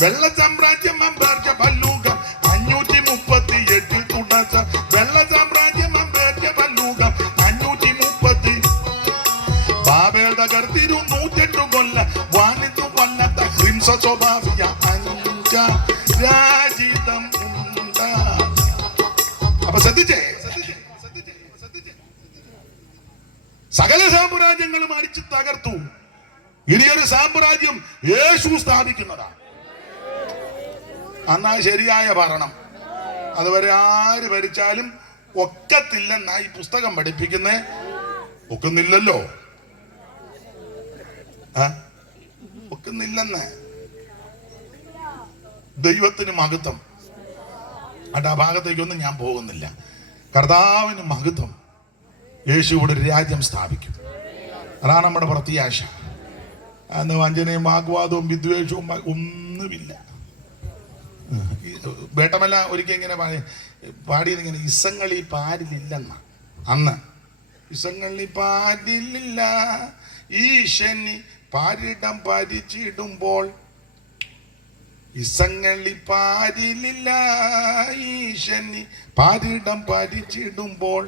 വെള്ള സാമ്രാജ്യം അമ്പേർച്ച പല്ലൂകം 538 തുടച്ച. വെള്ള സാമ്രാജ്യം അമ്പേർച്ച പല്ലൂകം 530. ബാബേൽ തകർത്തിരു 108 കൊല്ല വാണിതു കൊല്ലത്ത ഹിംസ സ്വഭാവിയ അഞ്ച രാജിതം ഉണ്ടാ. അപ്പൊ ശ്രദ്ധിച്ചേ, സകല സാമ്രാജ്യങ്ങളും അടിച്ചു തകർത്തു. ഇനിയൊരു സാമ്രാജ്യം യേശു സ്ഥാപിക്കുന്നതാണ്. എന്നാ ശരിയായ ഭരണം. അതുവരെ ആര് ഭരിച്ചാലും ഒക്കത്തില്ലെന്നാ ഈ പുസ്തകം പഠിപ്പിക്കുന്നേ. ഒക്കുന്നില്ലല്ലോ, ഒക്കുന്നില്ലെന്ന്. ദൈവത്തിന് മഹത്വം. ആ ഭാഗത്തേക്കൊന്നും ഞാൻ പോകുന്നില്ല. കർത്താവിന് മഹത്വം. യേശു ഇവിടെ ഒരു രാജ്യം സ്ഥാപിക്കും. അതാണ് നമ്മുടെ പ്രത്യാശ. അന്ന് വഞ്ചനയും വാഗ്വാദവും വിദ്വേഷവും ഒന്നുമില്ല. വേട്ടമല്ല ഒരിക്കൽ ഇങ്ങനെ പാടിയതിങ്ങനെ, ഇസങ്ങളി പാരിലില്ലെന്ന. അന്ന് ഇസങ്ങളി പാരിലില്ല ഈശനി പാരിടം പരിച്ചിടുമ്പോൾ. ഇസങ്ങളി പാരിലില്ല ഈശനി പാരിടം പരിച്ചിടുമ്പോൾ.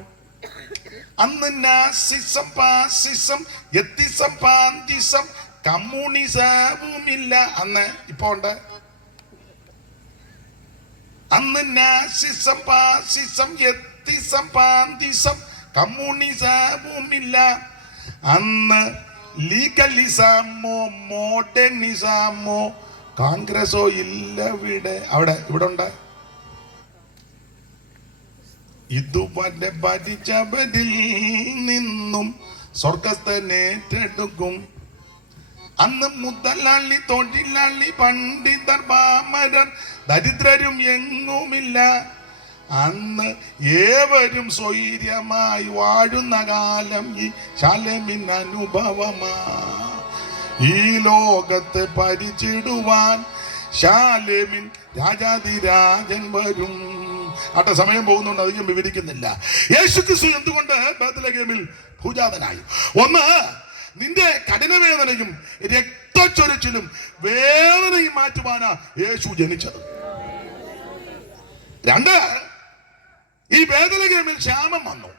അന്ന് നാസിസം പാസിസം എത്തിസം പാന്തിസം കമ്മ്യൂണിസവുമില്ല. അന്ന് ഇപ്പൊ ഉണ്ട്. അന്ന് നാസിസം പാസിസം എത്തിസം പാന്തിസം കമ്മ്യൂണിസവുമില്ല. അന്ന് ലീഗലിസമോ മോഡേണിസമോ കോൺഗ്രസോ ഇല്ല ഇവിടെ ഉണ്ട്. ഇതുവരെ ഭരിച്ചവരിൽ നിന്നും സ്വർഗസ്ഥനേറ്റെടുക്കും. അന്ന് മുതലാളി തൊഴിലാളി പണ്ഡിതർ പാമരർ ദരിദ്രരും എങ്ങുമില്ല. അന്ന് ഏവരും സ്വൈര്യമായി വാഴുന്ന കാലം ഈ ശാലമിൻ അനുഭവമാ. ഈ ലോകത്തെ ഭരിച്ചിടുവാൻ ശാലമിൻ രാജാതിരാജൻ വരും. ആട്ടെ, സമയം പോകുന്നുണ്ട്, അധികം വിവരിക്കുന്നില്ല. യേശുക്രിസ്തു എന്തുകൊണ്ട് ബേത്ലഹേമിൽ ഭൂജാതനായി? ഒന്ന്, നിന്റെ കഠിനവേദനയും രക്തച്ചൊരിച്ചിലും വേദനയും മാറ്റുവാനാ യേശു ജനിച്ചത്. രണ്ട്, ഈ ബേത്ലഹേമിൽ ക്ഷാമം വന്നു.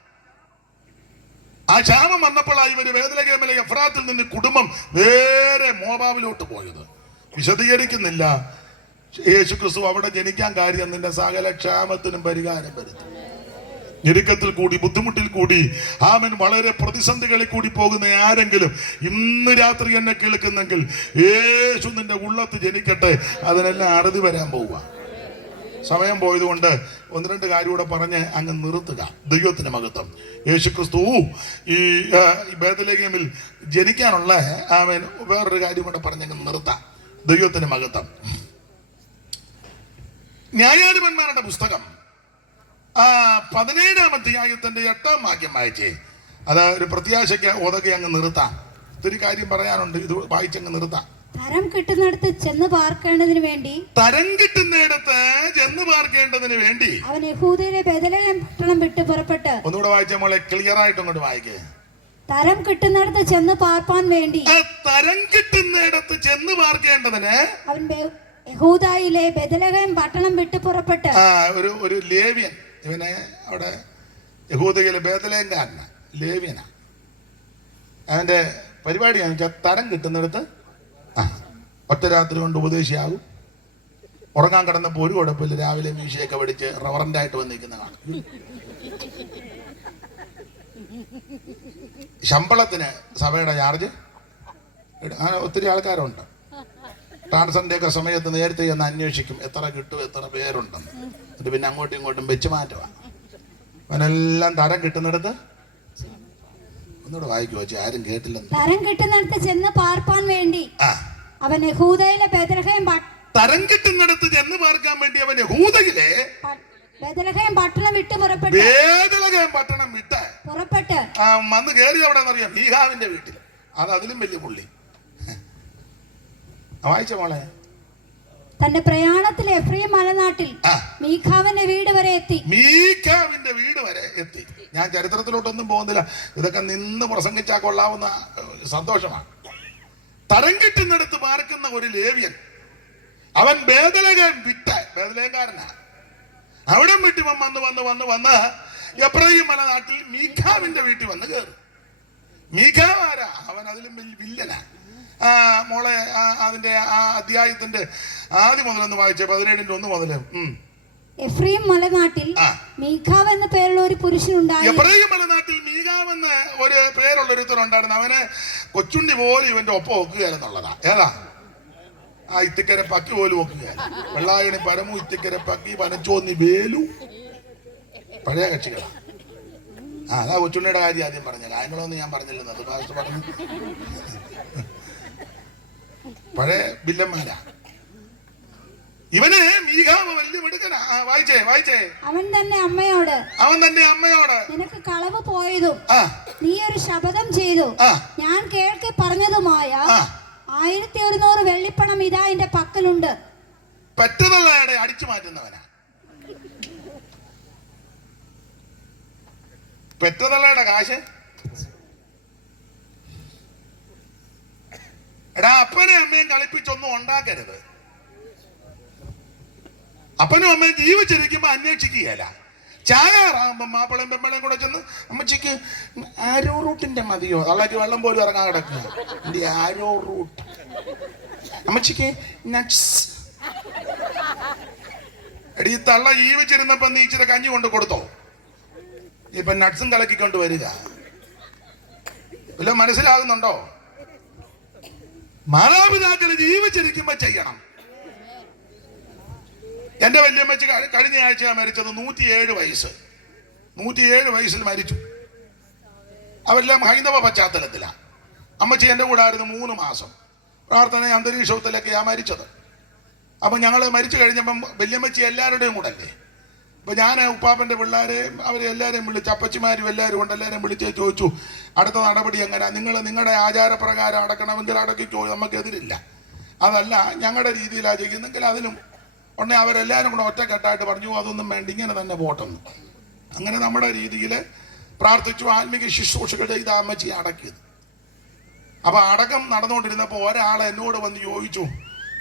ആ ക്ഷാമം വന്നപ്പോഴാണ് ഇവര് ബേത്ലഹേമിലെ എഫ്രാത്തിൽ നിന്ന് കുടുംബം നേരെ മോവാബിലോട്ട് പോയത്. വിശദീകരിക്കുന്നില്ല. യേശുക്രിസ്തു അവിടെ ജനിക്കാൻ കാര്യം നിന്റെ സകല ക്ഷാമത്തിനും പരിഹാരം വരുത്തും. ഞെരുക്കത്തിൽ കൂടി ബുദ്ധിമുട്ടിൽ കൂടി ആമൻ വളരെ പ്രതിസന്ധികളിൽ കൂടി പോകുന്ന ആരെങ്കിലും ഇന്ന് രാത്രി എന്നെ കേൾക്കുന്നെങ്കിൽ യേശു നിന്റെ ഉള്ളത്ത് ജനിക്കട്ടെ. അതിനെല്ലാം അറുതി വരാൻ പോവുക. സമയം പോയതുകൊണ്ട് ഒന്ന് രണ്ട് കാര്യം കൂടെ പറഞ്ഞ് അങ്ങ് നിർത്തുക. ദൈവത്തിന് മഹത്വം. യേശുക്രിസ്തു ഈ ബേത്ലഹേമിൽ ജനിക്കാനുള്ള ആമൻ വേറൊരു കാര്യം കൂടെ പറഞ്ഞങ്ങ് നിർത്താം. ദൈവത്തിന് മഹത്വം. ന്യായാധിപന്മാരുടെ പുസ്തകം 17-ാം അധ്യായത്തിന്റെ 8-ാം വാക്യം വായിച്ചേ. അത് ഒരു പ്രത്യാശയ്ക്ക് ഒതകെ അങ്ങ് നിർത്താം. ഇത്തിരി കാര്യം പറയാനുണ്ട്, ഇത് വായിച്ചങ്ങ് നിർത്താം. തരം കിട്ടുന്നിടത്ത് ചെന്ന് പാർക്കേണ്ടതിന് വേണ്ടി അവൻ യഹൂദയിലെ ബേത്ലഹേം പട്ടണം വിട്ട് പുറപ്പെട്ട്. ഒന്നുകൂടെ വായിച്ച മോളെ, ക്ലിയർ ആയിട്ട് അങ്ങോട്ട് വായിക്കേ. തരം കിട്ടുന്നിടത്ത് ചെന്ന് പാർപ്പാൻ വേണ്ടി തരം കിട്ടുന്നിടത്ത് ചെന്ന് പാർക്കേണ്ടതിന് അവൻ യഹൂദയിലെ ബേത്ലഹേം പട്ടണം വിട്ട് പുറപ്പെട്ട്. ഒരു ലേവ്യൻ, ഇവനെ അവിടെ യഹൂദയിലെ ബേത്ലഹേംകാരനാ, ലേവ്യനാ. അവന്റെ പരിപാടിയാണെന്ന് വെച്ചാൽ തരം കിട്ടുന്നിടത്ത് ഒറ്റ രാത്രി കൊണ്ട് ഉപദേശിയാകും. ഉറങ്ങാൻ കിടന്നപ്പോൾ ഒരു കുഴപ്പമില്ല, രാവിലെ മീശയൊക്കെ പഠിച്ച് റവറൻ്റായിട്ട് വന്നിരിക്കുന്ന കാണും. ശമ്പളത്തിന് സഭയുടെ ചാർജ് അങ്ങനെ ഒത്തിരി ആൾക്കാരുണ്ട്. ട്രാൻസ്ഫറിൻ്റെ ഒക്കെ സമയത്ത് നേരത്തെ ഒന്ന് അന്വേഷിക്കും എത്ര കിട്ടും, എത്ര പേരുണ്ടെന്ന്. എന്നിട്ട് പിന്നെ അങ്ങോട്ടും ഇങ്ങോട്ടും വെച്ച് മാറ്റുക. അവനെല്ലാം തരം കിട്ടുന്നിടത്ത് ഒന്നുകൂടെ വായിക്കുവോ, ആരും കേട്ടില്ല. തരം കിട്ടുന്നിടത്ത് ചെന്ന് പാർപ്പാൻ വേണ്ടി അവൻ യഹൂദയിലെ ബേത്ലഹേം തരം കിട്ടുന്നിടത്ത് ചെന്ന് പാർക്കാൻ വേണ്ടി അവൻ യഹൂദയിലെ ബേത്ലഹേം പട്ടണം വിട്ട് പുറപ്പെട്ട്. ബേത്ലഹേം പട്ടണം വിട്ട് പുറപ്പെട്ട് വന്ന് കയറി എവിടെന്നറിയാം? മീഖാവിന്റെ വീട്ടിൽ. അത് അതിലും വലിയ പുള്ളി. വായിച്ച മോളെ, തന്റെ പ്രയാണത്തിൽ എഫ്രൈം മലനാട്ടിൽ മീഖാവിന്റെ വീട് വരെ എത്തി. മീഖാവിന്റെ വീട് വരെ എത്തി. ഞാൻ ചരിത്രത്തിലോട്ടൊന്നും പോകുന്നില്ല, ഇതൊക്കെ നിന്ന് പ്രസംഗിച്ചാൽ കൊള്ളാവുന്ന സന്തോഷമാണ്. തരം കിട്ടുന്നിടത്ത് പാർക്കുന്ന ഒരു ലേവ്യൻ, അവൻ ബേത്ലഹേം വിട്ട്, ബേത്ലഹേംകാരനാ. അവിടെ വിട്ട് വന്ന് എഫ്രൈം മലനാട്ടിൽ മീഖാവിന്റെ വീട്ടിൽ വന്ന് കയറി. മീഖാവ് ആരാ? അവൻ അതിലും വില്ലനാ. മോളെ, അതിന്റെ ആ അധ്യായത്തിന്റെ ആദ്യം മുതലൊന്ന് വായിച്ചേ, 17-ന്റെ 1 മുതൽ. എഫ്രൈം മലനാട്ടിൽ മീഖാവ് എന്ന പേരുള്ള ഒരു പുരുഷനുണ്ടായി. എഫ്രൈം മലനാട്ടിൽ മീഖാവ് എന്ന ഒരു പേരുള്ള ഒരുത്തനുണ്ടായിരുന്നു. അവന് കൊച്ചുണ്ണി പോലും ഇവന്റെ ഒപ്പം ഒക്കുകയെന്നുള്ളതാ. ഏതാ? ആ ഇത്തിക്കര പക്കി പോലും ഒക്കുകയാണ്. വെള്ളായണി പരമു, ഇത്തിക്കര പക്കി, പനച്ചോന്നി വേലു, പഴയ കക്ഷികളാ. അതാ കൊച്ചുണ്ണിയുടെ കാര്യം ആദ്യം പറഞ്ഞ കാര്യങ്ങളൊന്നും ഞാൻ പറഞ്ഞില്ലെന്ന് അത് ഭാഷ പറഞ്ഞു. പഴയ വില്ലന്മാരാ. ഇവന് മീഖാവ് വലിയ മിടുക്കനാ. വായിച്ചേ. അവൻ തന്നെ അമ്മയോട് നിനക്ക് കളവ് പോയതും നീ ഒരു ശപഥം ചെയ്തു ഞാൻ കേൾക്കെ പറഞ്ഞതുമായ 1100 വെള്ളിപ്പണം ഇതാ എന്റെ പക്കലുണ്ട്. പെറ്റതള്ളയുടെ അടിച്ചു മാറ്റുന്നവനാ. പെറ്റതള്ളയുടെ കാശ് എടാ, അപ്പനെ അമ്മയും കളിപ്പിച്ചൊന്നും ഉണ്ടാക്കരുത്. അപ്പനും അമ്മയും ജീവിച്ചിരിക്കുമ്പോ അന്വേഷിക്കുകയല്ല. ചാകാറാകുമ്പോ മാപ്പിളയും പെമ്മളയും കൂടെ ചെന്ന് അമ്മച്ചിക്ക് ആരോ റൂട്ടിന്റെ മതിയോ, തള്ളക്ക് വെള്ളം പോലും ഇറങ്ങാൻ കിടക്കുക. ആരോ റൂട്ട് അമ്മച്ചിക്ക് നട്സ് എടി ഈ തള്ള ജീവിച്ചിരുന്നപ്പോ നീ ഇച്ചിരി കഞ്ഞി കൊണ്ട് കൊടുത്തോ? ഇപ്പൊ നട്സും കലക്കിക്കൊണ്ട് വരിക. വല്ല മനസ്സിലാകുന്നുണ്ടോ? മാതാപിതാക്കള് ജീവിച്ചിരിക്കുമ്പോ ചെയ്യണം. എന്റെ വല്യമ്മച്ചി കഴിഞ്ഞ ആഴ്ച മരിച്ചത് 107 വയസ്സ്. 107 വയസ്സിൽ മരിച്ചു. അവരെല്ലാം ഹൈന്ദവ പശ്ചാത്തലത്തിലാണ്. അമ്മച്ചി എൻ്റെ കൂടെ ആയിരുന്നു 3 മാസം. പ്രാർത്ഥന അന്തരീക്ഷത്തിലൊക്കെയാ മരിച്ചത്. അപ്പം ഞങ്ങൾ മരിച്ചു കഴിഞ്ഞപ്പം വല്യമ്മച്ചി എല്ലാവരുടെയും കൂടെ അല്ലേ. അപ്പം ഞാൻ ഉപ്പാപ്പൻ്റെ പിള്ളേരെയും അവരെ എല്ലാവരെയും വിളിച്ച്, അപ്പച്ചിമാരും എല്ലാവരും കൊണ്ട് എല്ലാവരെയും വിളിച്ച് ചോദിച്ചു, അടുത്ത നടപടി എങ്ങനെയാണ്? നിങ്ങൾ നിങ്ങളുടെ ആചാരപ്രകാരം അടക്കണമെങ്കിൽ അടക്കിക്കോ, നമുക്കെതിരില്ല. അതല്ല ഞങ്ങളുടെ രീതിയിലാണ് ചെയ്യുന്നെങ്കിൽ അതിനും ഉടനെ അവരെല്ലാവരും കൂടെ ഒറ്റക്കെട്ടായിട്ട് പറഞ്ഞു, അതൊന്നും വേണ്ട, ഇങ്ങനെ തന്നെ പോട്ടെന്ന്. അങ്ങനെ നമ്മുടെ രീതിയിൽ പ്രാർത്ഥിച്ചു, ആത്മീക ശുശ്രൂഷകൾ ചെയ്ത അമ്മച്ചിയെ അടക്കിയത്. അപ്പൊ അടക്കം നടന്നുകൊണ്ടിരുന്നപ്പോൾ ഒരാൾ എന്നോട് വന്ന് ചോദിച്ചു,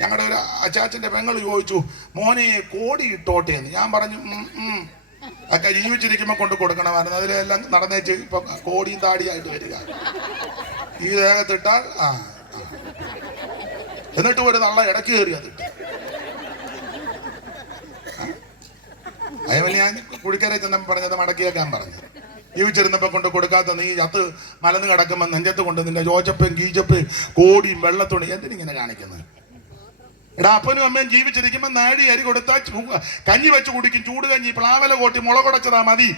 ഞങ്ങളുടെ ഒരു അച്ചാച്ചന്റെ പെങ്ങൾ ചോദിച്ചു, മോനെ കോടി ഇട്ടോട്ടെ എന്ന്. ഞാൻ പറഞ്ഞു ഒക്കെ ജീവിച്ചിരിക്കുമ്പോൾ കൊണ്ട് കൊടുക്കണമായിരുന്നു. അതിലെല്ലാം നടന്നേച്ച് ഇപ്പൊ കോടിയും താടിയായിട്ട് വരിക. ഈ ദേഹത്തിട്ടാൽ എന്നിട്ട് ഒരു തള്ള ഇടയ്ക്ക് കയറി അതിട്ട്. അതേപോലെ ഞാൻ കുഴിക്കര ചെന്നപ്പോൾ പറഞ്ഞത് മടക്കിയേക്കാൻ പറഞ്ഞു. ജീവിച്ചിരുന്നപ്പോൾ കൊണ്ട് കൊടുക്കാത്ത നീ ചത്ത് മലന്ന് കിടക്കുമ്പോൾ നെഞ്ചത്ത് കൊണ്ട് നിന്റെ ജോച്ചപ്പയും കീച്ചപ്പയും കോടിയും വെള്ളത്തുണി എന്തിനിങ്ങനെ കാണിക്കുന്നത്? എടാ, അപ്പനും അമ്മയും ജീവിച്ചിരിക്കുമ്പോൾ നാഴി അരി കൊടുത്താൽ കഞ്ഞി വെച്ച് കുടിക്കും. ചൂട് കഞ്ഞി പ്ലാവല കോട്ടി മുളകൊടച്ചതാ മതി.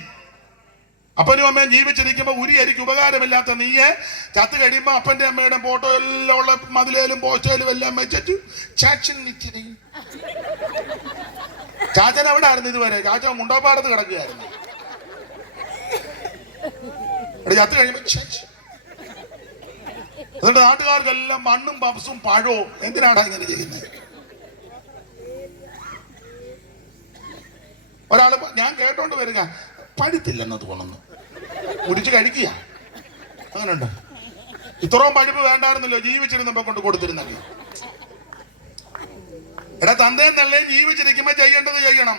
അപ്പനും അമ്മയും ജീവിച്ചിരിക്കുമ്പോൾ ഉരി അരിക്ക് ഉപകാരമില്ലാത്ത നീയെ ചത്ത് കഴിയുമ്പോൾ അപ്പന്റെ അമ്മയുടെ ഫോട്ടോ എല്ലാം ഉള്ള മതിലേലും പോസ്റ്റേലും എല്ലാം വെച്ചു ചാച്ചൻ നിശ്ചയ. ചാച്ചൻ എവിടെ ആയിരുന്നു ഇതുവരെ? ചാച്ചൻ മുണ്ടോപ്പാടത്ത് കിടക്കുകയായിരുന്നു. ചത്ത് കഴിയുമ്പോ എന്നിട്ട് നാട്ടുകാർക്കെല്ലാം മണ്ണും പപ്സും പഴവും. എന്തിനാടാ ഇങ്ങനെ ചെയ്യുന്നത്? ഒരാള് ഞാൻ കേട്ടോണ്ട് വരിക, പഴുത്തില്ലെന്ന് തോന്നുന്നു, മുരിച്ച് കഴിക്കുക. അങ്ങനെയുണ്ട്. ഇത്രയും പഴുപ്പ് വേണ്ടായിരുന്നല്ലോ ജീവിച്ചിരുന്നപ്പോ കൊണ്ട് കൊടുത്തിരുന്നല്ലോ. എടാ, തന്തയും തള്ളയും ജീവിച്ചിരിക്കുമ്പോ ചെയ്യേണ്ടത് ചെയ്യണം.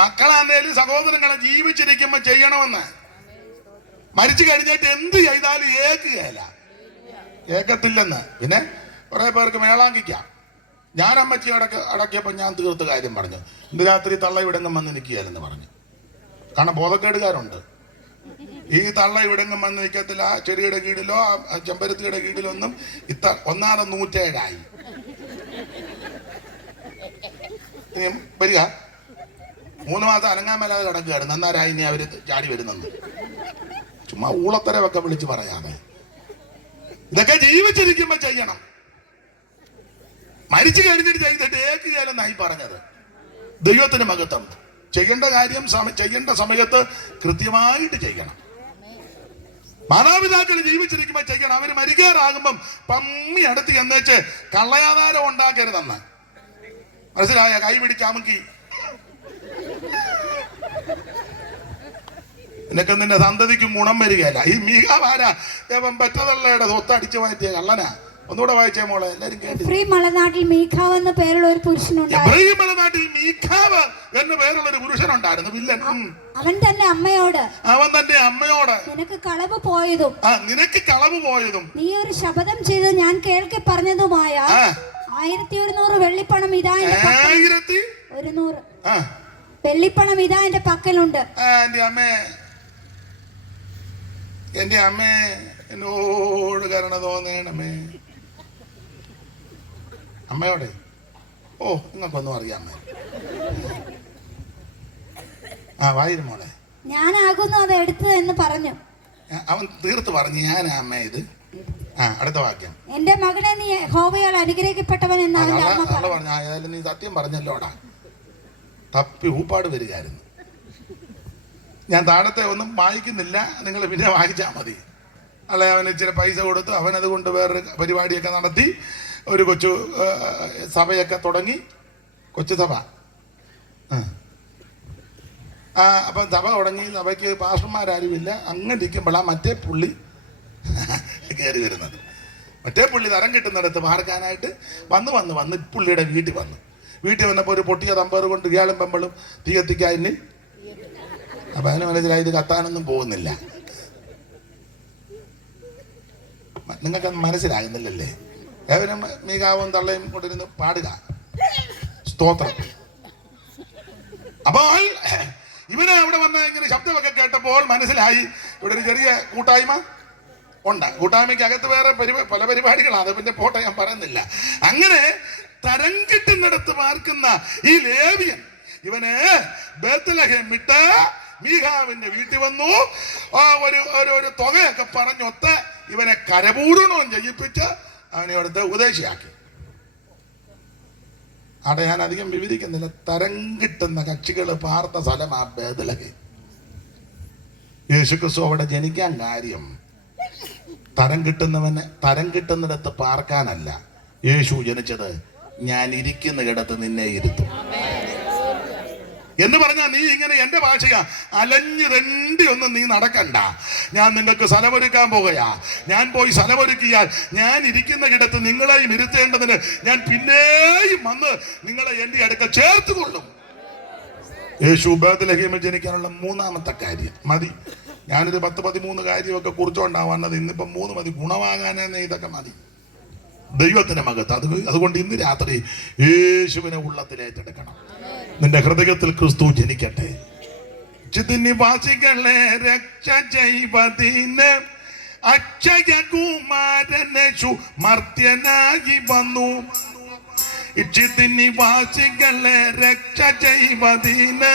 മക്കളാന്നേലും സഹോദരങ്ങളെ ജീവിച്ചിരിക്കുമ്പോ ചെയ്യണമെന്ന്. മരിച്ചു കഴിഞ്ഞിട്ട് എന്ത് ചെയ്താലും ഏക്കത്തില്ലെന്ന്. പിന്നെ കുറെ പേർക്ക് മേളാങ്കിക്കാം. ഞാൻ അമ്മച്ചി അടക്കിയപ്പോൾ ഞാൻ തീർത്ത് കാര്യം പറഞ്ഞു. ഇന്ന് രാത്രി തള്ള ഇവിടെങ്ങും വന്ന് നിൽക്കുകയല്ലെന്ന് പറഞ്ഞു. കാരണം ബോധക്കേടുകാരുണ്ട്. ഈ തള്ള ഇവിടെങ്ങും വന്ന് നിൽക്കത്തില്ല. ആ ചെടിയുടെ കീഴിലോ ആ ചെമ്പരത്തിയുടെ കീഴിലോ ഒന്നും. ഒന്നാമത് 107 വരിക. 3 മാസം അനങ്ങാൻ മേലാതെ കിടക്കുകയായിരുന്നു. അന്നേരമായി ഇനി അവര് ചാടി വരുന്നെന്ന്. ചുമ്മാ ഊളത്തരവൊക്കെ വിളിച്ച് പറയാതെ. ഇതൊക്കെ ജീവിച്ചിരിക്കുമ്പോ ചെയ്യണം. മരിച്ചു കഴിഞ്ഞിട്ട് ചെയ്തിട്ട് ഏക്കുകയല്ലെന്നായി പറഞ്ഞത്. ദൈവത്തിന് മഹത്വം. ചെയ്യേണ്ട കാര്യം ചെയ്യേണ്ട സമയത്ത് കൃത്യമായിട്ട് ചെയ്യണം. മാതാപിതാക്കൾ ജീവിച്ചിരിക്കുമ്പോ ചെയ്യണം. അവര് മരിക്കാറാകുമ്പം പമ്മി അടുത്ത് എന്നേച്ച് കള്ളയാധാരം ഉണ്ടാക്കരുതെന്ന്. മനസ്സിലായ? കൈ പിടിച്ചാമുക്കി നിനക്ക് നിന്റെ സന്തതിക്കും ഗുണം വരികയല്ല. ഈ മീഖാവാര പെറ്റതള്ളയുടെ സ്വത്ത് അടിച്ചു മാറ്റിയ കള്ളനാ. ഒന്നുകൂടെ വായിച്ചേ മോളെ, എല്ലാരും കേട്ടു. മലനാട്ടിൽ മീഖാവ് എന്ന പേരുള്ള ഒരു പുരുഷനുണ്ടായിരുന്നു. മലനാട്ടിൽ മീഖാവ് എന്ന പേരുള്ള ഒരു പുരുഷനുണ്ടായിരുന്നു, വില്ലൻ. അവൻ തന്റെ അമ്മയോട് നിനക്ക് കളവ് പോയതും നീ ഒരു ശപഥം ചെയ്ത് ഞാൻ കേൾക്കെ പറഞ്ഞതുമായ 1100 വെള്ളിപ്പണം ഇതാ 100 വെള്ളിപ്പണം ഇതാ എന്റെ പക്കലുണ്ട്. എന്റെ അമ്മേ, എന്നോട് കരുണ തോന്നേണമേ. അമ്മയോടെ നിങ്ങൾക്കൊന്നും അറിയാമേ. വായിരു മോളെ. ഞാനാകുന്നു അത് എടുത്തത് എന്ന് പറഞ്ഞു. അവൻ തീർത്ത് പറഞ്ഞു, ഞാനാ അമ്മ ഇത്. അടുത്ത വാക്യം. എന്റെ മകനെ നീ യഹോവയാൽ അനുഗ്രഹിക്കപ്പെട്ടവൻ എന്നാണ് പറഞ്ഞു. ഏതായാലും നീ സത്യം പറഞ്ഞല്ലോടാ. തപ്പി ഊപ്പാട് വരികയായിരുന്നു. ഞാൻ താഴത്തെ ഒന്നും വായിക്കുന്നില്ല, നിങ്ങൾ പിന്നെ വായിച്ചാൽ മതി. അല്ലെ, അവന് ഇച്ചിരി പൈസ കൊടുത്തു. അവനത് കൊണ്ട് വേറൊരു പരിപാടിയൊക്കെ നടത്തി. ഒരു കൊച്ചു സഭയൊക്കെ തുടങ്ങി. കൊച്ചു സഭ. അപ്പം സഭ തുടങ്ങി. സഭയ്ക്ക് പാസ്റ്റർമാരാരുമില്ല. അങ്ങനെ ഇരിക്കുമ്പോഴാണ് മറ്റേ പുള്ളി കയറി വരുന്നത്. മറ്റേ പുള്ളി തരം കിട്ടുന്നിടത്ത് പാർക്കാനായിട്ട് വന്ന് പുള്ളിയുടെ വീട്ടിൽ വന്നപ്പോൾ ഒരു പൊട്ടിയ തമ്പേർ കൊണ്ട് ഇയാളും പെമ്പളും തീ കത്തിക്കാതിന്. അപ്പൊ അതിന് മനസ്സിലായി ഇത് കത്താനൊന്നും പോകുന്നില്ല. നിങ്ങൾക്കത് മനസ്സിലാകുന്നില്ലല്ലേ? അവനും മീകാവും തള്ളയും കൊണ്ടിരുന്ന് പാടുക സ്തോത്രം. അപ്പോൾ ഇവന് അവിടെ വന്ന് ഇങ്ങനെ ശബ്ദമൊക്കെ കേട്ടപ്പോൾ മനസ്സിലായി ഇവിടെ ഒരു ചെറിയ കൂട്ടായ്മ ഉണ്ട്. കൂട്ടായ്മയ്ക്ക് അകത്ത് വേറെ പല പരിപാടികളാണ്, അത് പിന്നെ പോട്ടെ, ഞാൻ പറയുന്നില്ല. അങ്ങനെ തരം കിട്ടുന്നിടത്ത് പാർക്കുന്ന ഈ ലേവ്യൻ ഇവന് ബേത്ലഹേം വിട്ട് മീഖാവിന്റെ വീട്ടിൽ വന്നു. ഒരു തുകയൊക്കെ പറഞ്ഞൊത്ത് ഇവനെ കരപൂരണവും ചെയ്യിപ്പിച്ച് അവനെ അവിടുത്തെ ഉപദേശിയാക്കി. അവിടെ ഞാൻ അധികം വിവരിക്കുന്നില്ല. തരം കിട്ടുന്ന കക്ഷികൾ പാർത്ത സ്ഥലം ആ ബേത്ലഹേം. യേശുക്രിസ്തു അവിടെ ജനിക്കാൻ കാര്യം തരം കിട്ടുന്നിടത്ത് പാർക്കാനല്ല. യേശു ജനിച്ചത് ഞാൻ ഇരിക്കുന്ന കിടത്ത് നിന്നെ ഇരുത്തും എന്ന് പറഞ്ഞാൽ, നീ ഇങ്ങനെ എന്റെ ഭാഷയാ അലഞ്ഞു തെണ്ടി ഒന്നും നീ നടക്കണ്ട. ഞാൻ നിങ്ങൾക്ക് സ്ഥലമൊരുക്കാൻ പോകുകയാ. ഞാൻ പോയി സ്ഥലമൊരുക്കിയാൽ ഞാൻ ഇരിക്കുന്ന കിടത്ത് നിങ്ങളെയും ഇരുത്തേണ്ടതിന് ഞാൻ പിന്നെയും വന്ന് നിങ്ങളെ എന്റെ അടുക്ക ചേർത്തുകൊള്ളും. യേശു ബേത്ലഹേമിൽ ജനിക്കാനുള്ള മൂന്നാമത്തെ കാര്യം മതി. ഞാനിത് 10-13 കാര്യമൊക്കെ കുറിച്ചോണ്ടാ വന്നത്. ഇന്നിപ്പം 3 മതി. ഗുണമാകാനെന്ന് ഇതൊക്കെ മതി. ദൈവത്തിന്റെ മകത്ത് അതുകൊണ്ട് ഇന്ന് രാത്രി യേശുവിനെ ഉള്ളത്തിലേറ്റെടുക്കണം. നിന്റെ ഹൃദയത്തിൽ ക്രിസ്തു ജനിക്കട്ടെ. നിവാസികളെ രക്ഷ ചെയ്വതിന് അക്ഷയ കുമാരനേശു മർത്യനായി വന്നു. നിവാസികളെ രക്ഷ ചെയ്വതിന്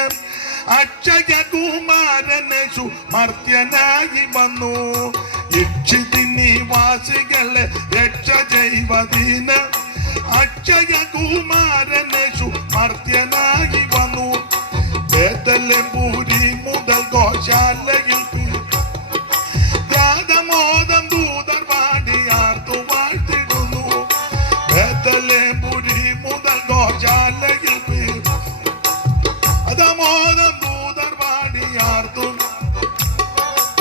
അക്ഷയ കുമാരനേശു മർത്യനായി വന്നു. നിവാസികളെ രക്ഷ ചെയ്വതിന് അക്ഷയ കുമാരനേശു മർത്യനായി വന്നു. ബേത്ലഹേംപുരി മുതൽ ഗോശാലയിൽ ത്യാഗമോദം ദൂതർ പാടിയാർത്തു വാഴ്ത്തിടുന്നു. ബേത്ലഹേംപുരി മുതൽ ഗോശാലയിൽ ത്യാഗമോദം ദൂതർ പാടിയാർത്തു.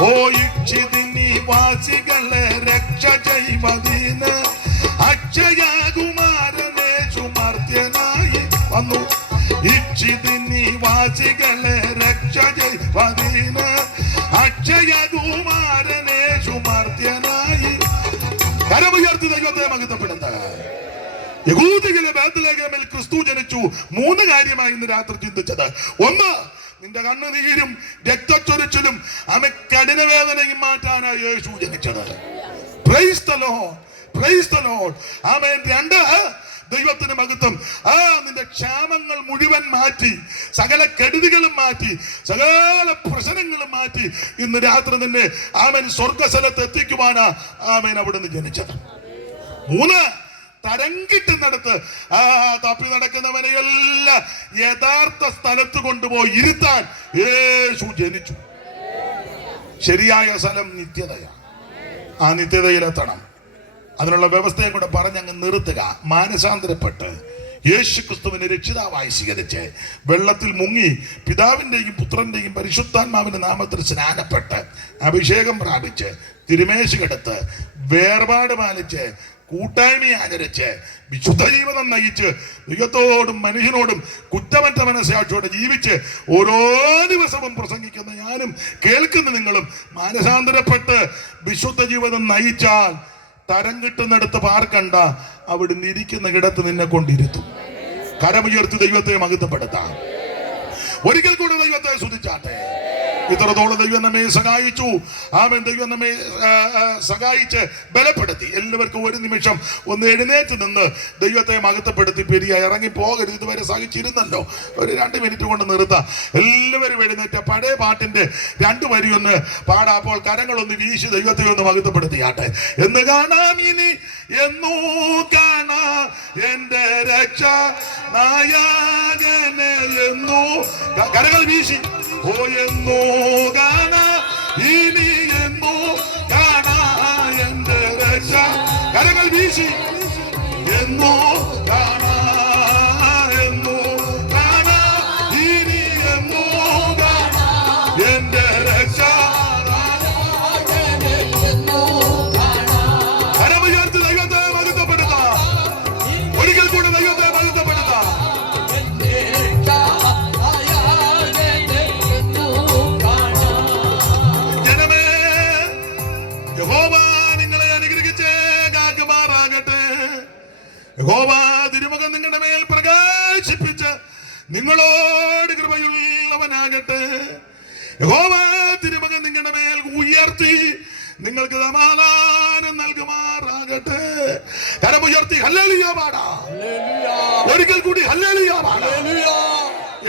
ഓ നിവാസികളെ രക്ഷ ചെയ്വതിന് അക്ഷയ കുമാരനേശു മർത്യനായി വന്നു. നിവാസികളെ രക്ഷ ചെയ്വതിന് അക്ഷയ കുമാരനേശു മർത്യനായി. കരമുയർത്തി ദൈവത്തെ മഹത്വപ്പെടുത്ത യഹൂദികളെ ബേത്ലഹേമിൽ ക്രിസ്തു ജനിച്ചു. 3 കാര്യമായി ഇന്ന് രാത്രി ചിന്തിച്ചത്. 1, നിന്റെ കണ്ണുനീരും രക്തച്ചൊരിച്ചിലും കഠിനവേദനയും മാറ്റാനാണ് യേശു ജനിച്ചത്. Praise the Lord, praise the Lord, ആമേൻ. 2, ദൈവത്തിന് മഹത്വം. നിന്റെ ക്ഷാമങ്ങൾ മുഴുവൻ മാറ്റി, സകല കെടുതികളും മാറ്റി, സകല പ്രശ്നങ്ങളും മാറ്റി ഇന്ന് രാത്രി നിന്നെ ആമേൻ സ്വർഗസ്ഥലത്ത് എത്തിക്കുവാനാ ആമേൻ അവിടുന്ന് ജനിച്ചത്. 3, തരം കിട്ടുന്നിടത്ത് തപ്പി നടക്കുന്നവനെ എല്ലാം യഥാർത്ഥ സ്ഥലത്ത് കൊണ്ടുപോയി ഇരുത്താൻ യേശു ജനിച്ചു. ശരിയായ സ്ഥലം നിത്യതയാണ്. ആ നിത്യതയിലെത്തണം. അതിനുള്ള വ്യവസ്ഥയും കൂടെ പറഞ്ഞങ്ങ് നിർത്തുക. മാനസാന്തരപ്പെട്ട് യേശു ക്രിസ്തുവിനെ രക്ഷിതാവായി സ്വീകരിച്ച് വെള്ളത്തിൽ മുങ്ങി പിതാവിൻ്റെയും പുത്രൻ്റെയും പരിശുദ്ധാത്മാവിന്റെ നാമത്തിൽ സ്നാനപ്പെട്ട് അഭിഷേകം പ്രാപിച്ച് തിരുമേശകെടുത്ത് വേർപാട് പാലിച്ച് കൂട്ടായ്മയെ ആചരിച്ച് വിശുദ്ധ ജീവിതം നയിച്ച് ദൈവത്തോടും മനുഷ്യനോടും കുറ്റമറ്റ മനസ്സാക്ഷിയോടെ ജീവിച്ച് ഓരോ ദിവസവും പ്രസംഗിക്കുന്ന ഞാനും കേൾക്കുന്ന നിങ്ങളും മാനസാന്തരപ്പെട്ട് വിശുദ്ധ ജീവിതം നയിച്ചാൽ തരം കിട്ടുന്നിടത്ത് പാർക്കണ്ട, അവിടുന്ന് ഇരിക്കുന്ന കിടത്ത് നിന്നെ കൊണ്ടിരുത്തും. കരമുയർത്തി ദൈവത്തെ മഹത്വപ്പെടുത്താം. ഒരിക്കൽ കൂടെ ദൈവത്തെ സ്തുതിച്ചാട്ടെ. ഇത്രത്തോളം ദൈവം നമ്മെ സഹായിച്ചു. ആമേൻ. ദൈവം നമ്മെ സഹായിച്ച് ബലപ്പെടുത്തി. എല്ലാവർക്കും ഒരു നിമിഷം ഒന്ന് എഴുന്നേറ്റ് നിന്ന് ദൈവത്തെ മഹത്വപ്പെടുത്തി പെരിയ ഇറങ്ങി പോകരുത്. ഇതുവരെ സഹിച്ചിരുന്നല്ലോ, ഒരു 2 മിനിറ്റ് കൊണ്ട് നിർത്താം. എല്ലാവരും എഴുന്നേറ്റ് പഴയ പാട്ടിന്റെ 2 വരി ഒന്ന് പാടാം. അപ്പോൾ കരങ്ങളൊന്ന് വീശി ദൈവത്തെ ഒന്ന് മഹത്വപ്പെടുത്തിയാട്ടെ. എന്ന് കാണാം ഇനി എന്നോ കാണാം എന്റെ രക്ഷ നായകനെ എന്നോ. കരങ്ങൾ വീശി ഓ എന്നോ കാണാ ഇനി എന്നോ കാണാ എന്റെ രക്ഷ. കരങ്ങൾ വീശി എന്നോ കാണാ എന്നോ കാണാ ഇനി എന്നോ കാണാ എന്റെ രക്ഷ. കരമുയർത്തി ദൈവത്തെ മഹത്വപ്പെടുത്താം. ഒരിക്കൽ കൂടെ ദൈവത്തെ മഹത്വപ്പെടുത്താം. യഹോവ തിരുമുഖം നിങ്ങളുടെ മേൽ പ്രകാശിപ്പിച്ച് നിങ്ങളോട് കൃപയുള്ള നൽകുമാറാകട്ടെ. യഹോവ തിരുമകൻ നിങ്ങളുടെ മേൽ ഉയർത്തി നിങ്ങൾക്ക് സമാധാനം നൽകുമാറാകട്ടെ. കരമുയർത്തി ഹല്ലേലൂയ പാടാം. ഒരിക്കൽ കൂടി ഹല്ലേലൂയ പാടാം.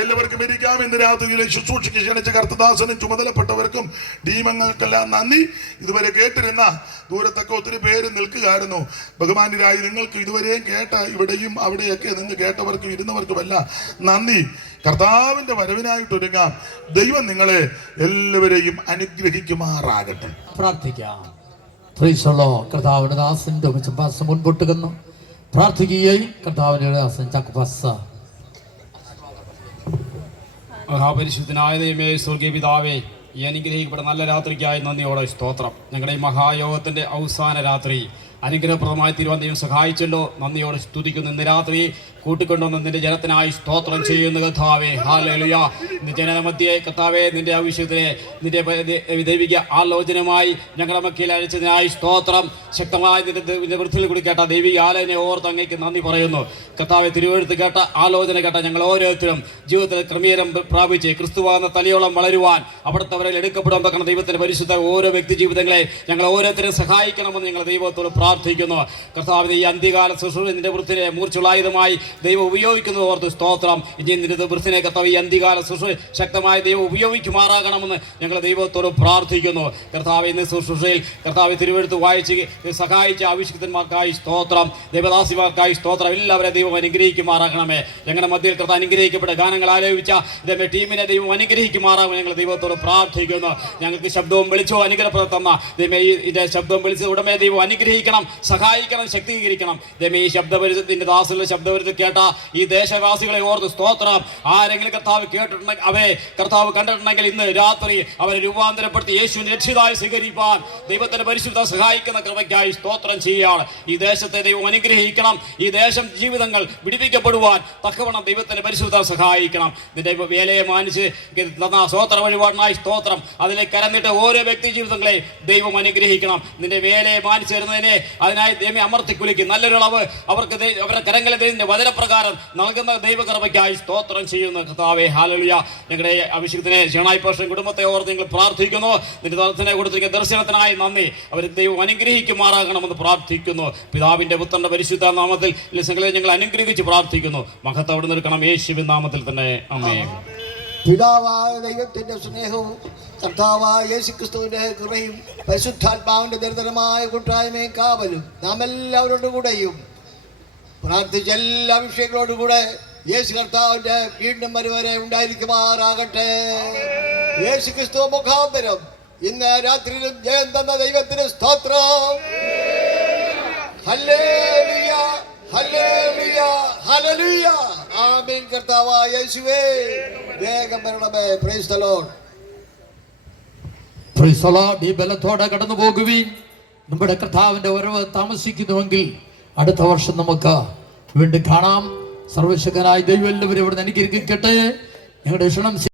എല്ലാവർക്കും ഇരിക്കാം. ഇന്ന് രാത്രിയിലെ ശുശ്രൂഷയ്ക്ക് ക്ഷണിച്ച കർത്തദാസനും ചുമതലപ്പെട്ടവർക്കും ടീമങ്ങൾക്കെല്ലാം നന്ദി. ഇതുവരെ കേട്ടിരുന്ന ദൂരത്തൊക്കെ ഒത്തിരി പേര് നിൽക്കുകയായിരുന്നു. ബഹുമാന്യരായി നിങ്ങൾക്ക് ഇതുവരെയും കേട്ട ഇവിടെയും അവിടെയൊക്കെ നിന്ന് കേട്ടവർക്കും ഇരുന്നവർക്കുമെല്ലാം നന്ദി. കർത്താവിന്റെ വരവിനായിട്ടൊരുങ്ങാം. ദൈവം നിങ്ങളെ എല്ലാവരെയും അനുഗ്രഹിക്കുമാറാകട്ടെ. പ്രാർത്ഥിക്കാം. കർത്താവിന്റെ ദാസന്റെ മുൻപോട്ട് കന്നു പ്രാർത്ഥിക്കുകയും കർത്താവിന്റെ ദാസൻ ചക്കുപാസ. മഹാപരിശുദ്ധനായ ദൈവമേ, സ്വർഗീയ പിതാവേ, ഈ അനുഗ്രഹിക്കപ്പെട്ട നല്ല രാത്രിക്കായി നന്ദിയോടെ സ്തോത്രം. ഞങ്ങളുടെ ഈ മഹായോഗത്തിന്റെ അവസാന രാത്രി അനുഗ്രഹപ്രദമായി തിരുവനന്തപുരം സഹായിച്ചല്ലോ. നന്ദിയോടെ സ്തുതിക്കുന്നു. ഇന്ന് രാത്രി കൂട്ടിക്കൊണ്ടുവന്ന് നിന്റെ ജനത്തിനായി സ്തോത്രം ചെയ്യുന്ന കർത്താവേ, ഹല്ലേലൂയ. ഇന്ന് ജനമധ്യേ കർത്താവേ, നിന്റെ ആവശ്യത്തിനെ നിന്റെ ദൈവിക ആലോചനയുമായി ഞങ്ങളുടെ മക്കയിൽ അയച്ചതിനായി സ്തോത്രം. ശക്തമായി നിന്റെ വൃത്തിയിൽ കൂടി കേട്ട ദൈവിക ആലോചനയെ ഓർത്ത് അങ്ങേക്ക് നന്ദി പറയുന്നു കർത്താവെ. തിരുവെഴുത്ത് കേട്ട ആലോചന കേട്ട ഞങ്ങൾ ഓരോരുത്തരും ജീവിതത്തിൽ ക്രമീകരണം പ്രാപിച്ച് ക്രിസ്തുവാകുന്ന തലയോളം വളരുവാൻ അവിടുത്തെ അവരെ എടുക്കപ്പെടാൻ തക്കണം ദൈവത്തിന്റെ പരിശുദ്ധ ഓരോ വ്യക്തി ജീവിതങ്ങളെ ഞങ്ങൾ ഓരോരുത്തരും സഹായിക്കണമെന്ന് ഞങ്ങൾ ദൈവത്തോട് പ്രാർത്ഥിക്കുന്നു കർത്താവിന്റെ. ഈ അന്ത്യകാല ശുശ്രൂഷ നിന്റെ വൃത്തിനെ മൂർച്ചുള്ളായുധമായി ദൈവം ഉപയോഗിക്കുന്നത് ഓർത്ത് സ്തോത്രം. ഇനി നിന്റെ വൃത്തിനെ കർത്താവ് ഈ അന്ത്യകാല ശുശ്രൂഷ ശക്തമായി ദൈവം ഉപയോഗിക്കുമാറാകണമെന്ന് ഞങ്ങൾ ദൈവത്തോട് പ്രാർത്ഥിക്കുന്നു കർത്താവ്. ഇന്ന് ശുശ്രൂഷയിൽ കർത്താവ് തിരുവെഴുത്ത് വായിച്ച് സഹായിച്ച അഭിഷിക്തന്മാർക്കായി സ്തോത്രം, ദേവദാസിമാർക്കായി സ്തോത്രം. എല്ലാവരെ ദൈവം അനുഗ്രഹിക്കുമാറാകണമേ. ഞങ്ങളുടെ മധ്യയിൽ കർത്താവ് അനുഗ്രഹിക്കപ്പെട്ട ഗാനങ്ങൾ ആലോചിച്ച ഇതേ ടീമിനെ ദൈവം അനുഗ്രഹിക്കുമാറാകും ഞങ്ങൾ ദൈവത്തോട് പ്രാർത്ഥിക്കുന്നു. ഞങ്ങൾക്ക് ശബ്ദവും വെളിച്ചവും അനുഗ്രഹപ്രദം തന്ന ദൈവമേ, ഇതിന്റെ ശബ്ദവും വെളിച്ചം ഉടമയെ ദൈവം അനുഗ്രഹിക്കണം, സഹായിക്കണം, ശക്തീകരിക്കണം. ദൈവമേ, ഈ ശബ്ദപരിചയത്തിന്റെ ദാസിലെ ശബ്ദപരിചയം കേട്ട ഈ ദേശവാസികളെ ഓർത്ത് സ്തോത്രം. ആരെങ്കിലും കർത്താവ് കേട്ടിട്ടുണ്ടെങ്കിൽ അവയെ കർത്താവ് കണ്ടിട്ടുണ്ടെങ്കിൽ ഇന്ന് രാത്രി അവരെ രൂപാന്തരപ്പെടുത്തി യേശുവിനെ രക്ഷിതായി സ്വീകരിപ്പാൻ ദൈവത്തിന്റെ പരിശുദ്ധ സഹായിക്കുന്ന കൃപയ്ക്കായി സ്തോത്രം ചെയ്യുകയാണ്. ഈ ദേശത്തെ ദൈവം അനുഗ്രഹിക്കണം. ഈ ദേശം ജീവിതങ്ങൾ വിടിപ്പിക്കപ്പെടുവാൻ തക്കവണ്ണം ദൈവത്തിന്റെ പരിശുദ്ധ സഹായിക്കണം. നിന്റെ വേലയെ മാനിച്ച് തന്ന സ്തോത്ര വഴിപാടിനായി സ്തോത്രം. അതിലേക്ക് കരന്നിട്ട് ഓരോ വ്യക്തി ജീവിതങ്ങളെ ദൈവം അനുഗ്രഹിക്കണം. നിന്റെ വേലയെ മാനിച്ചു തരുന്നതിനെ അതിനായി ദൈവം അമർത്തി കുലിക്കും. നല്ലൊരളവ് അവർക്ക് അവരുടെ കരങ്ങളിൽ ദൈവത്തിന്റെ വചനപ്രകാരം നൽകുന്ന ദൈവകൃപയ്ക്കായി സ്തോത്രം ചെയ്യുന്നു കർത്താവേ, ഹല്ലേലൂയ. ഞങ്ങളുടെ അഭിഷേകത്തിനെ ഷണായി പാസ്റ്റർ കുടുംബത്തെ ഓർത്ത് ഞങ്ങൾ പ്രാർത്ഥിക്കുന്നു. നിന്റെ ദർശനെ കൊടുത്തിരിക്കുന്ന ദർശനത്തിനായി നന്ദി. അവർ ദൈവം അനുഗ്രഹിക്കുമാറാകണമെന്ന് പ്രാർത്ഥിക്കുന്നു. പിതാവിന്റെ പുത്രന്റെ പരിശുദ്ധ നാമത്തിൽ ഞങ്ങൾ അനുഗ്രഹിച്ച് പ്രാർത്ഥിക്കുന്നു. മഹത്വം അവിടെ നിൽക്കണം യേശുവിൻ നാമത്തിൽ തന്നെ, ആമേൻ. പിതാവായ ദൈവത്തിന്റെ സ്നേഹവും കർത്താവായ യേശുക്രിസ്തുവിന്റെ കൃപയും പരിശുദ്ധാത്മാവിന്റെ ദരിദ്രമായ കൂട്ടായ്മയും കാവലും നാം എല്ലാവരോടും കൂടെയും പ്രാർത്ഥിച്ച എല്ലാ വിഷയങ്ങളോടുകൂടെ യേശു കർത്താവിന്റെ വീണ്ടും വരുവരെ ഉണ്ടായിരിക്കുമാറാകട്ടെ. യേശുക്രിസ്തു മുഖാന്തരം ഇന്ന് രാത്രിയിലും ജയം തന്ന ദൈവത്തിന് സ്തോത്രം. ഹല്ലേലൂയ, ഹല്ലേലൂയ, ഹല്ലേലൂയ. ആമേൻ. കർത്താവായ യേശുവേ, വേഗം വരണമേ. Praise the Lord. Praise the Lord. ഈ ബലത്തോടെ കടന്നു പോകുവിൻ. നമ്മുടെ കർത്താവിന്റെ വരവ് താമസിക്കുന്നുവെങ്കിൽ അടുത്ത വർഷം നമുക്ക് വീണ്ടും കാണാം. സർവശക്തനായ ദൈവം എല്ലാവരും ഇവിടെ അനുഗ്രഹിക്കട്ടെ. ഞങ്ങളുടെ ക്ഷണം